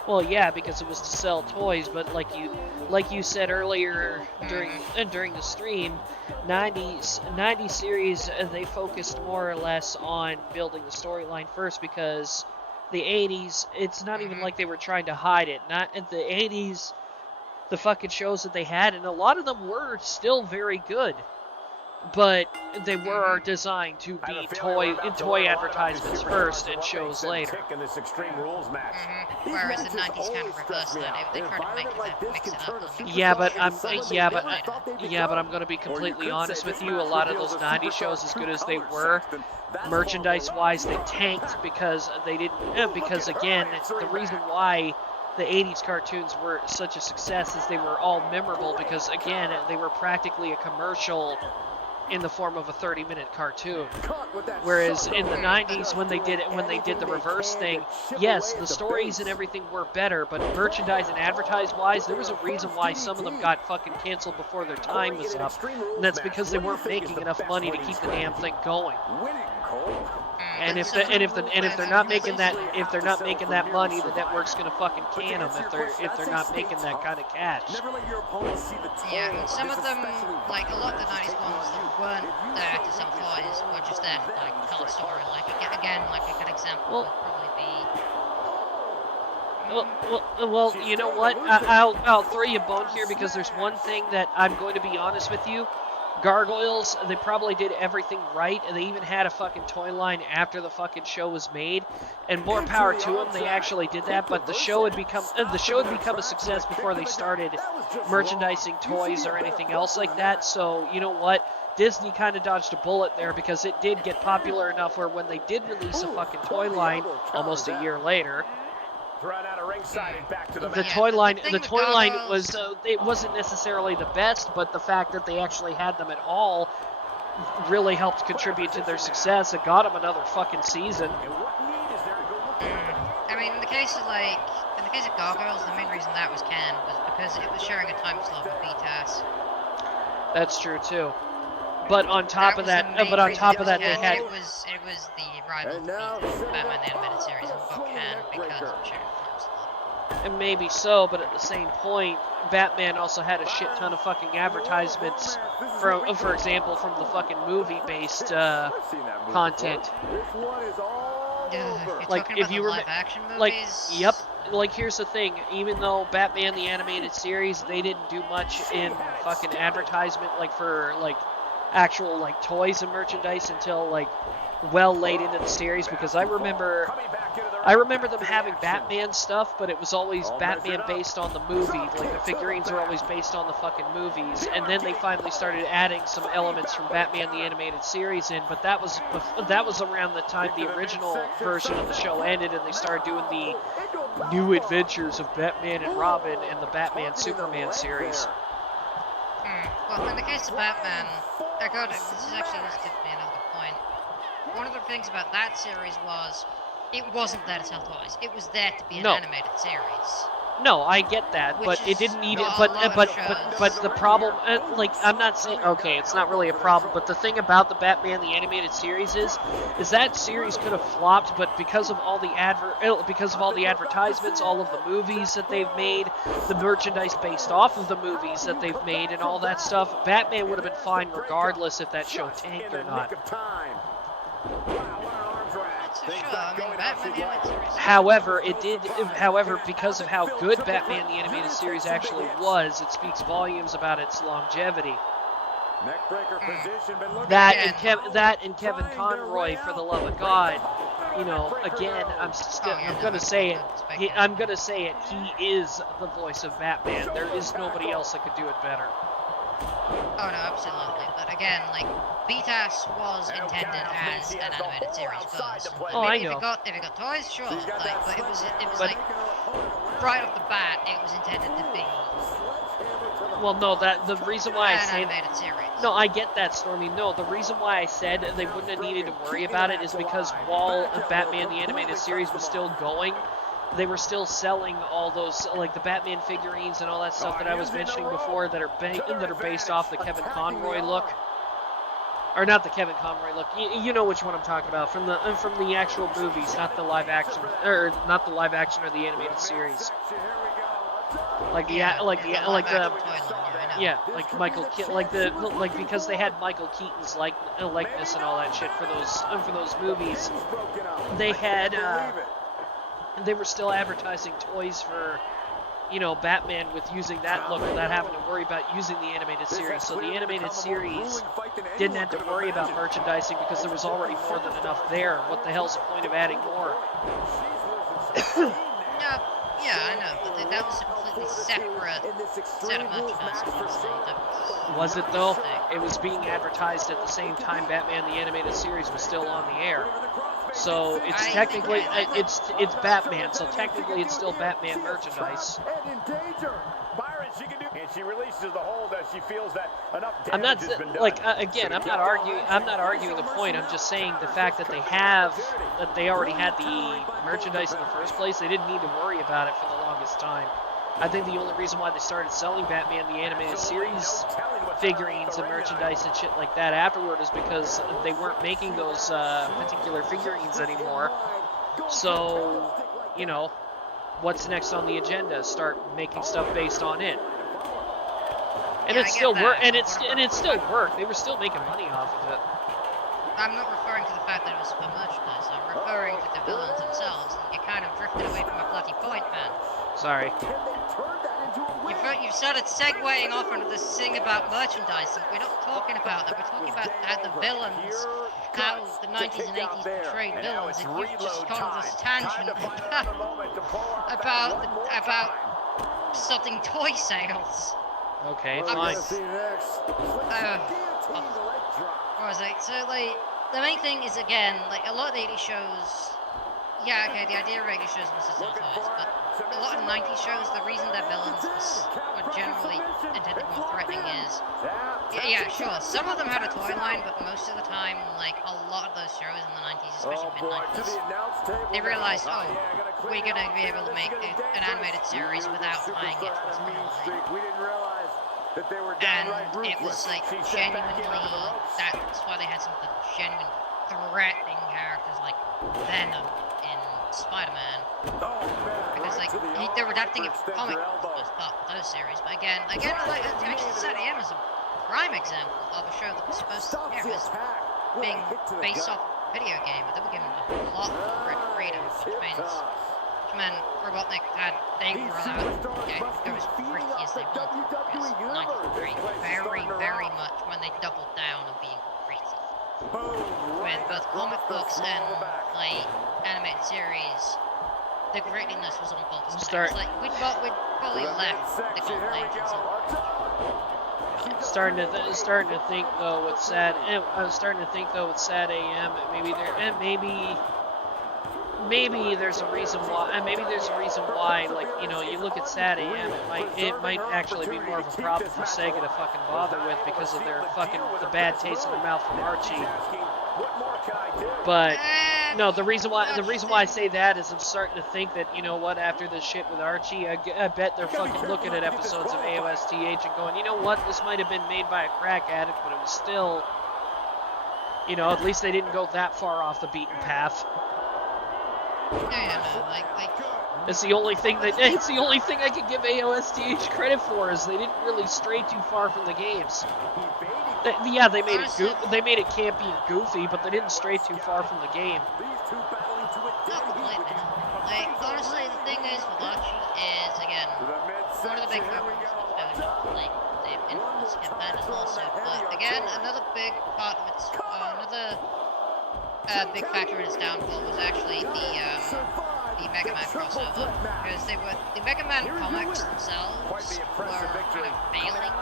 Well, yeah, because it was to sell toys, but like you said earlier during the stream, 90 series, they focused more or less on building the storyline first, because the 80s, it's not even like they were trying to hide it. Not in the 80s, the fucking shows that they had, and a lot of them were still very good, but they were designed to be toy advertisements first and shows later. Whereas the 90s kind of reversed that. They tried to mix it up. But I'm gonna be completely honest with you. A lot of those 90s shows, as good as they were, merchandise-wise, they tanked because they didn't. Because again, the reason why the 80s cartoons were such a success is they were all memorable because again, they were practically a commercial in the form of a 30-minute cartoon. Whereas in the 90s, when they did the reverse thing, yes, the stories and everything were better, but merchandise and advertise-wise, there was a reason why some of them got fucking canceled before their time was up, and that's because they weren't making enough money to keep the damn thing going. And if they're not making that money, the network's gonna fucking can them if they're not making that kind of cash. Yeah, and some of them, like a lot of the 90s ones that weren't there to sell toys, were just there to like tell a story. Like again, like a good example would probably be. Well, you know what? I'll throw you a bone here because there's one thing that I'm going to be honest with you. Gargoyles, they probably did everything right, and they even had a fucking toy line after the fucking show was made. And more power to them, they actually did that. But the show had become a success before they started merchandising toys or anything else like that. So you know what? Disney kind of dodged a bullet there because it did get popular enough where when they did release a fucking toy line almost a year later, the toy line was it wasn't necessarily the best, but the fact that they actually had them at all really helped contribute to their success. It got them another fucking season. I mean, in the case of Gargoyles, the main reason that was canned was because it was sharing a time slot with BTAS. That's true too. But on top of that, they had it was the rival to Batman the Animated Series and got canned because of sharing a time slot. And maybe so, but at the same point, Batman also had a shit ton of fucking advertisements, for example, from the fucking movie-based content. Like if you live action movies? Like, yep. Like, here's the thing. Even though Batman the Animated Series, they didn't do much in fucking advertisement, like for like actual like toys and merchandise until like well late into the series, because I remember them having Batman stuff, but it was always Batman based on the movie. Like the figurines were always based on the fucking movies, and then they finally started adding some elements from Batman the Animated Series in. But that was around the time the original version of the show ended, and they started doing the new adventures of Batman and Robin and the Batman Superman series. Well, in the case of Batman, this gives me another point. One of the things about that series was, it wasn't there to sell toys. It was there to be an animated series. No, I get that, but it didn't need it. But the problem, like, I'm not saying, okay, it's not really a problem. But the thing about the Batman the Animated Series is that series could have flopped, but because of all the advertisements, all of the movies that they've made, the merchandise based off of the movies that they've made, and all that stuff, Batman would have been fine regardless if that show tanked or not. However, because of how good Batman the Animated Series actually was, it speaks volumes about its longevity. That and Kevin Conroy, for the love of God, you know, again, I'm gonna say it. He is the voice of Batman. There is nobody else that could do it better. Oh no, absolutely. But again, like, BTAS was intended as an animated series first. I know. If it got toys, sure. Like, but it was like right off the bat, it was intended to be. Well, no, the reason why I say animated series. No, I get that, Stormy. No, the reason why I said they wouldn't have needed to worry about it is because while Batman the Animated Series was still going, they were still selling all those, like the Batman figurines and all that stuff that I was mentioning before that are based off the Kevin Conroy look, or not the Kevin Conroy look. You know which one I'm talking about, from the actual movies, not the live action or the animated series. Because they had Michael Keaton's likeness and all that shit for those movies. They were still advertising toys for, you know, Batman with using that look without having to worry about using the animated series. So the animated series didn't have to worry about merchandising because there was already more than enough there. What the hell's the point of adding more? Yeah, I know, but that was a completely separate set of merchandise. Was it though? It was being advertised at the same time Batman the Animated Series was still on the air. So it's technically it's Batman. So technically it's still Batman merchandise. And she releases the hold as she feels that enough damage I'm not has been done. I'm not arguing the point. I'm just saying the fact that they already had the merchandise in the first place. They didn't need to worry about it for the longest time. I think the only reason why they started selling Batman the Animated Series figurines and merchandise and shit like that afterward is because they weren't making those particular figurines anymore. So, you know, what's next on the agenda? Start making stuff based on it. And it still worked. And it still worked. They were still making money off of it. I'm not referring to the fact that it was for merchandise. I'm referring to the villains themselves. You kind of drifted away from a bloody point, man. Sorry. You've started segueing off into this thing about merchandise. We're not talking about that. We're talking about the villains, how the 90s and 80s portrayed villains, and you've just gone on this tangent about starting toy sales. Okay, fine. What was it? So, like, the main thing is, again, like, a lot of the 80s shows, yeah, okay, the idea of 80s shows was to sell toys, but a lot of 90s shows, the reason their villains were generally intended more threatening is, yeah, sure, some of them had a toy line, but most of the time, like, a lot of those shows in the 90s, especially mid-90s, they realized, oh, we're gonna be able to make an animated series without tying it to a toy line. And it was like genuinely, that's why they had some of the genuine threatening characters like Venom in Spider-Man. Because like, they're adapting it from comic for the most part for those series. But again, like, actually Sad AM is a prime example of a show that was supposed to air as being based off a video game, but they were given a lot of freedom, which meant Robotnik they were allowed to go as freaky as they wanted. Because 93 very much when they doubled down on being gritty. With both comic books and like animated series, the grittiness was on full display. It's like we'd probably left the Golden Age Starting to think though with Sad AM, maybe there's a reason why. Like, you know, you look at Sad AM, it might actually be more of a problem for Sega to fucking bother with because of the bad taste in their mouth from Archie. But no, the reason why I say that is I'm starting to think that, you know what, after this shit with Archie, I bet they're fucking looking at episodes of AOSTH and going, you know what, this might have been made by a crack addict, but it was still, you know, at least they didn't go that far off the beaten path. It's the only thing I can give AOSTH credit for is they didn't really stray too far from the games. Yeah, they made it campy and goofy, but they didn't stray too far from the game. Not completely. Like, honestly, the thing is with Archie is, again, one of the big problems with like the influence campaign is also, but again, another big part of its big factor in its downfall was actually the Mega Man crossover, because the Mega Man comics themselves were kind of failing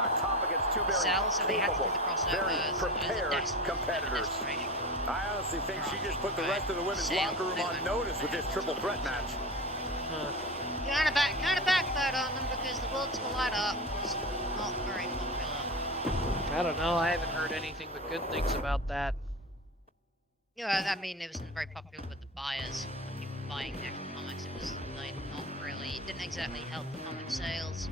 to sell, so they had to do the crossovers as a desperation. I honestly think she just put the rest of the women's locker room on notice with this triple threat match. Kind of backfired on them because the World to Light Up was not very popular. I don't know, I haven't heard anything but good things about that. Yeah, I mean, it wasn't very popular with the buyers, with people buying the actual comics. It was like not really, it didn't exactly help comic sales.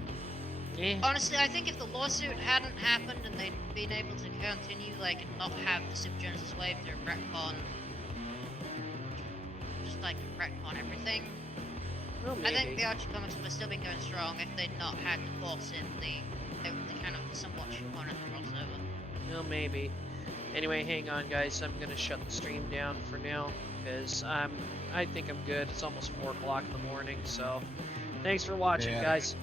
Yeah. Honestly, I think if the lawsuit hadn't happened and they'd been able to continue, like, and not have the Super Genesis wave to retcon, just like retcon everything, Well, I think the Archie comics would have still been going strong if they'd not had to force in the kind of somewhat shoehorned crossover. Well, maybe. Anyway, hang on, guys. I'm gonna shut the stream down for now because I think I'm good. It's almost 4 o'clock in the morning, so thanks for watching, guys.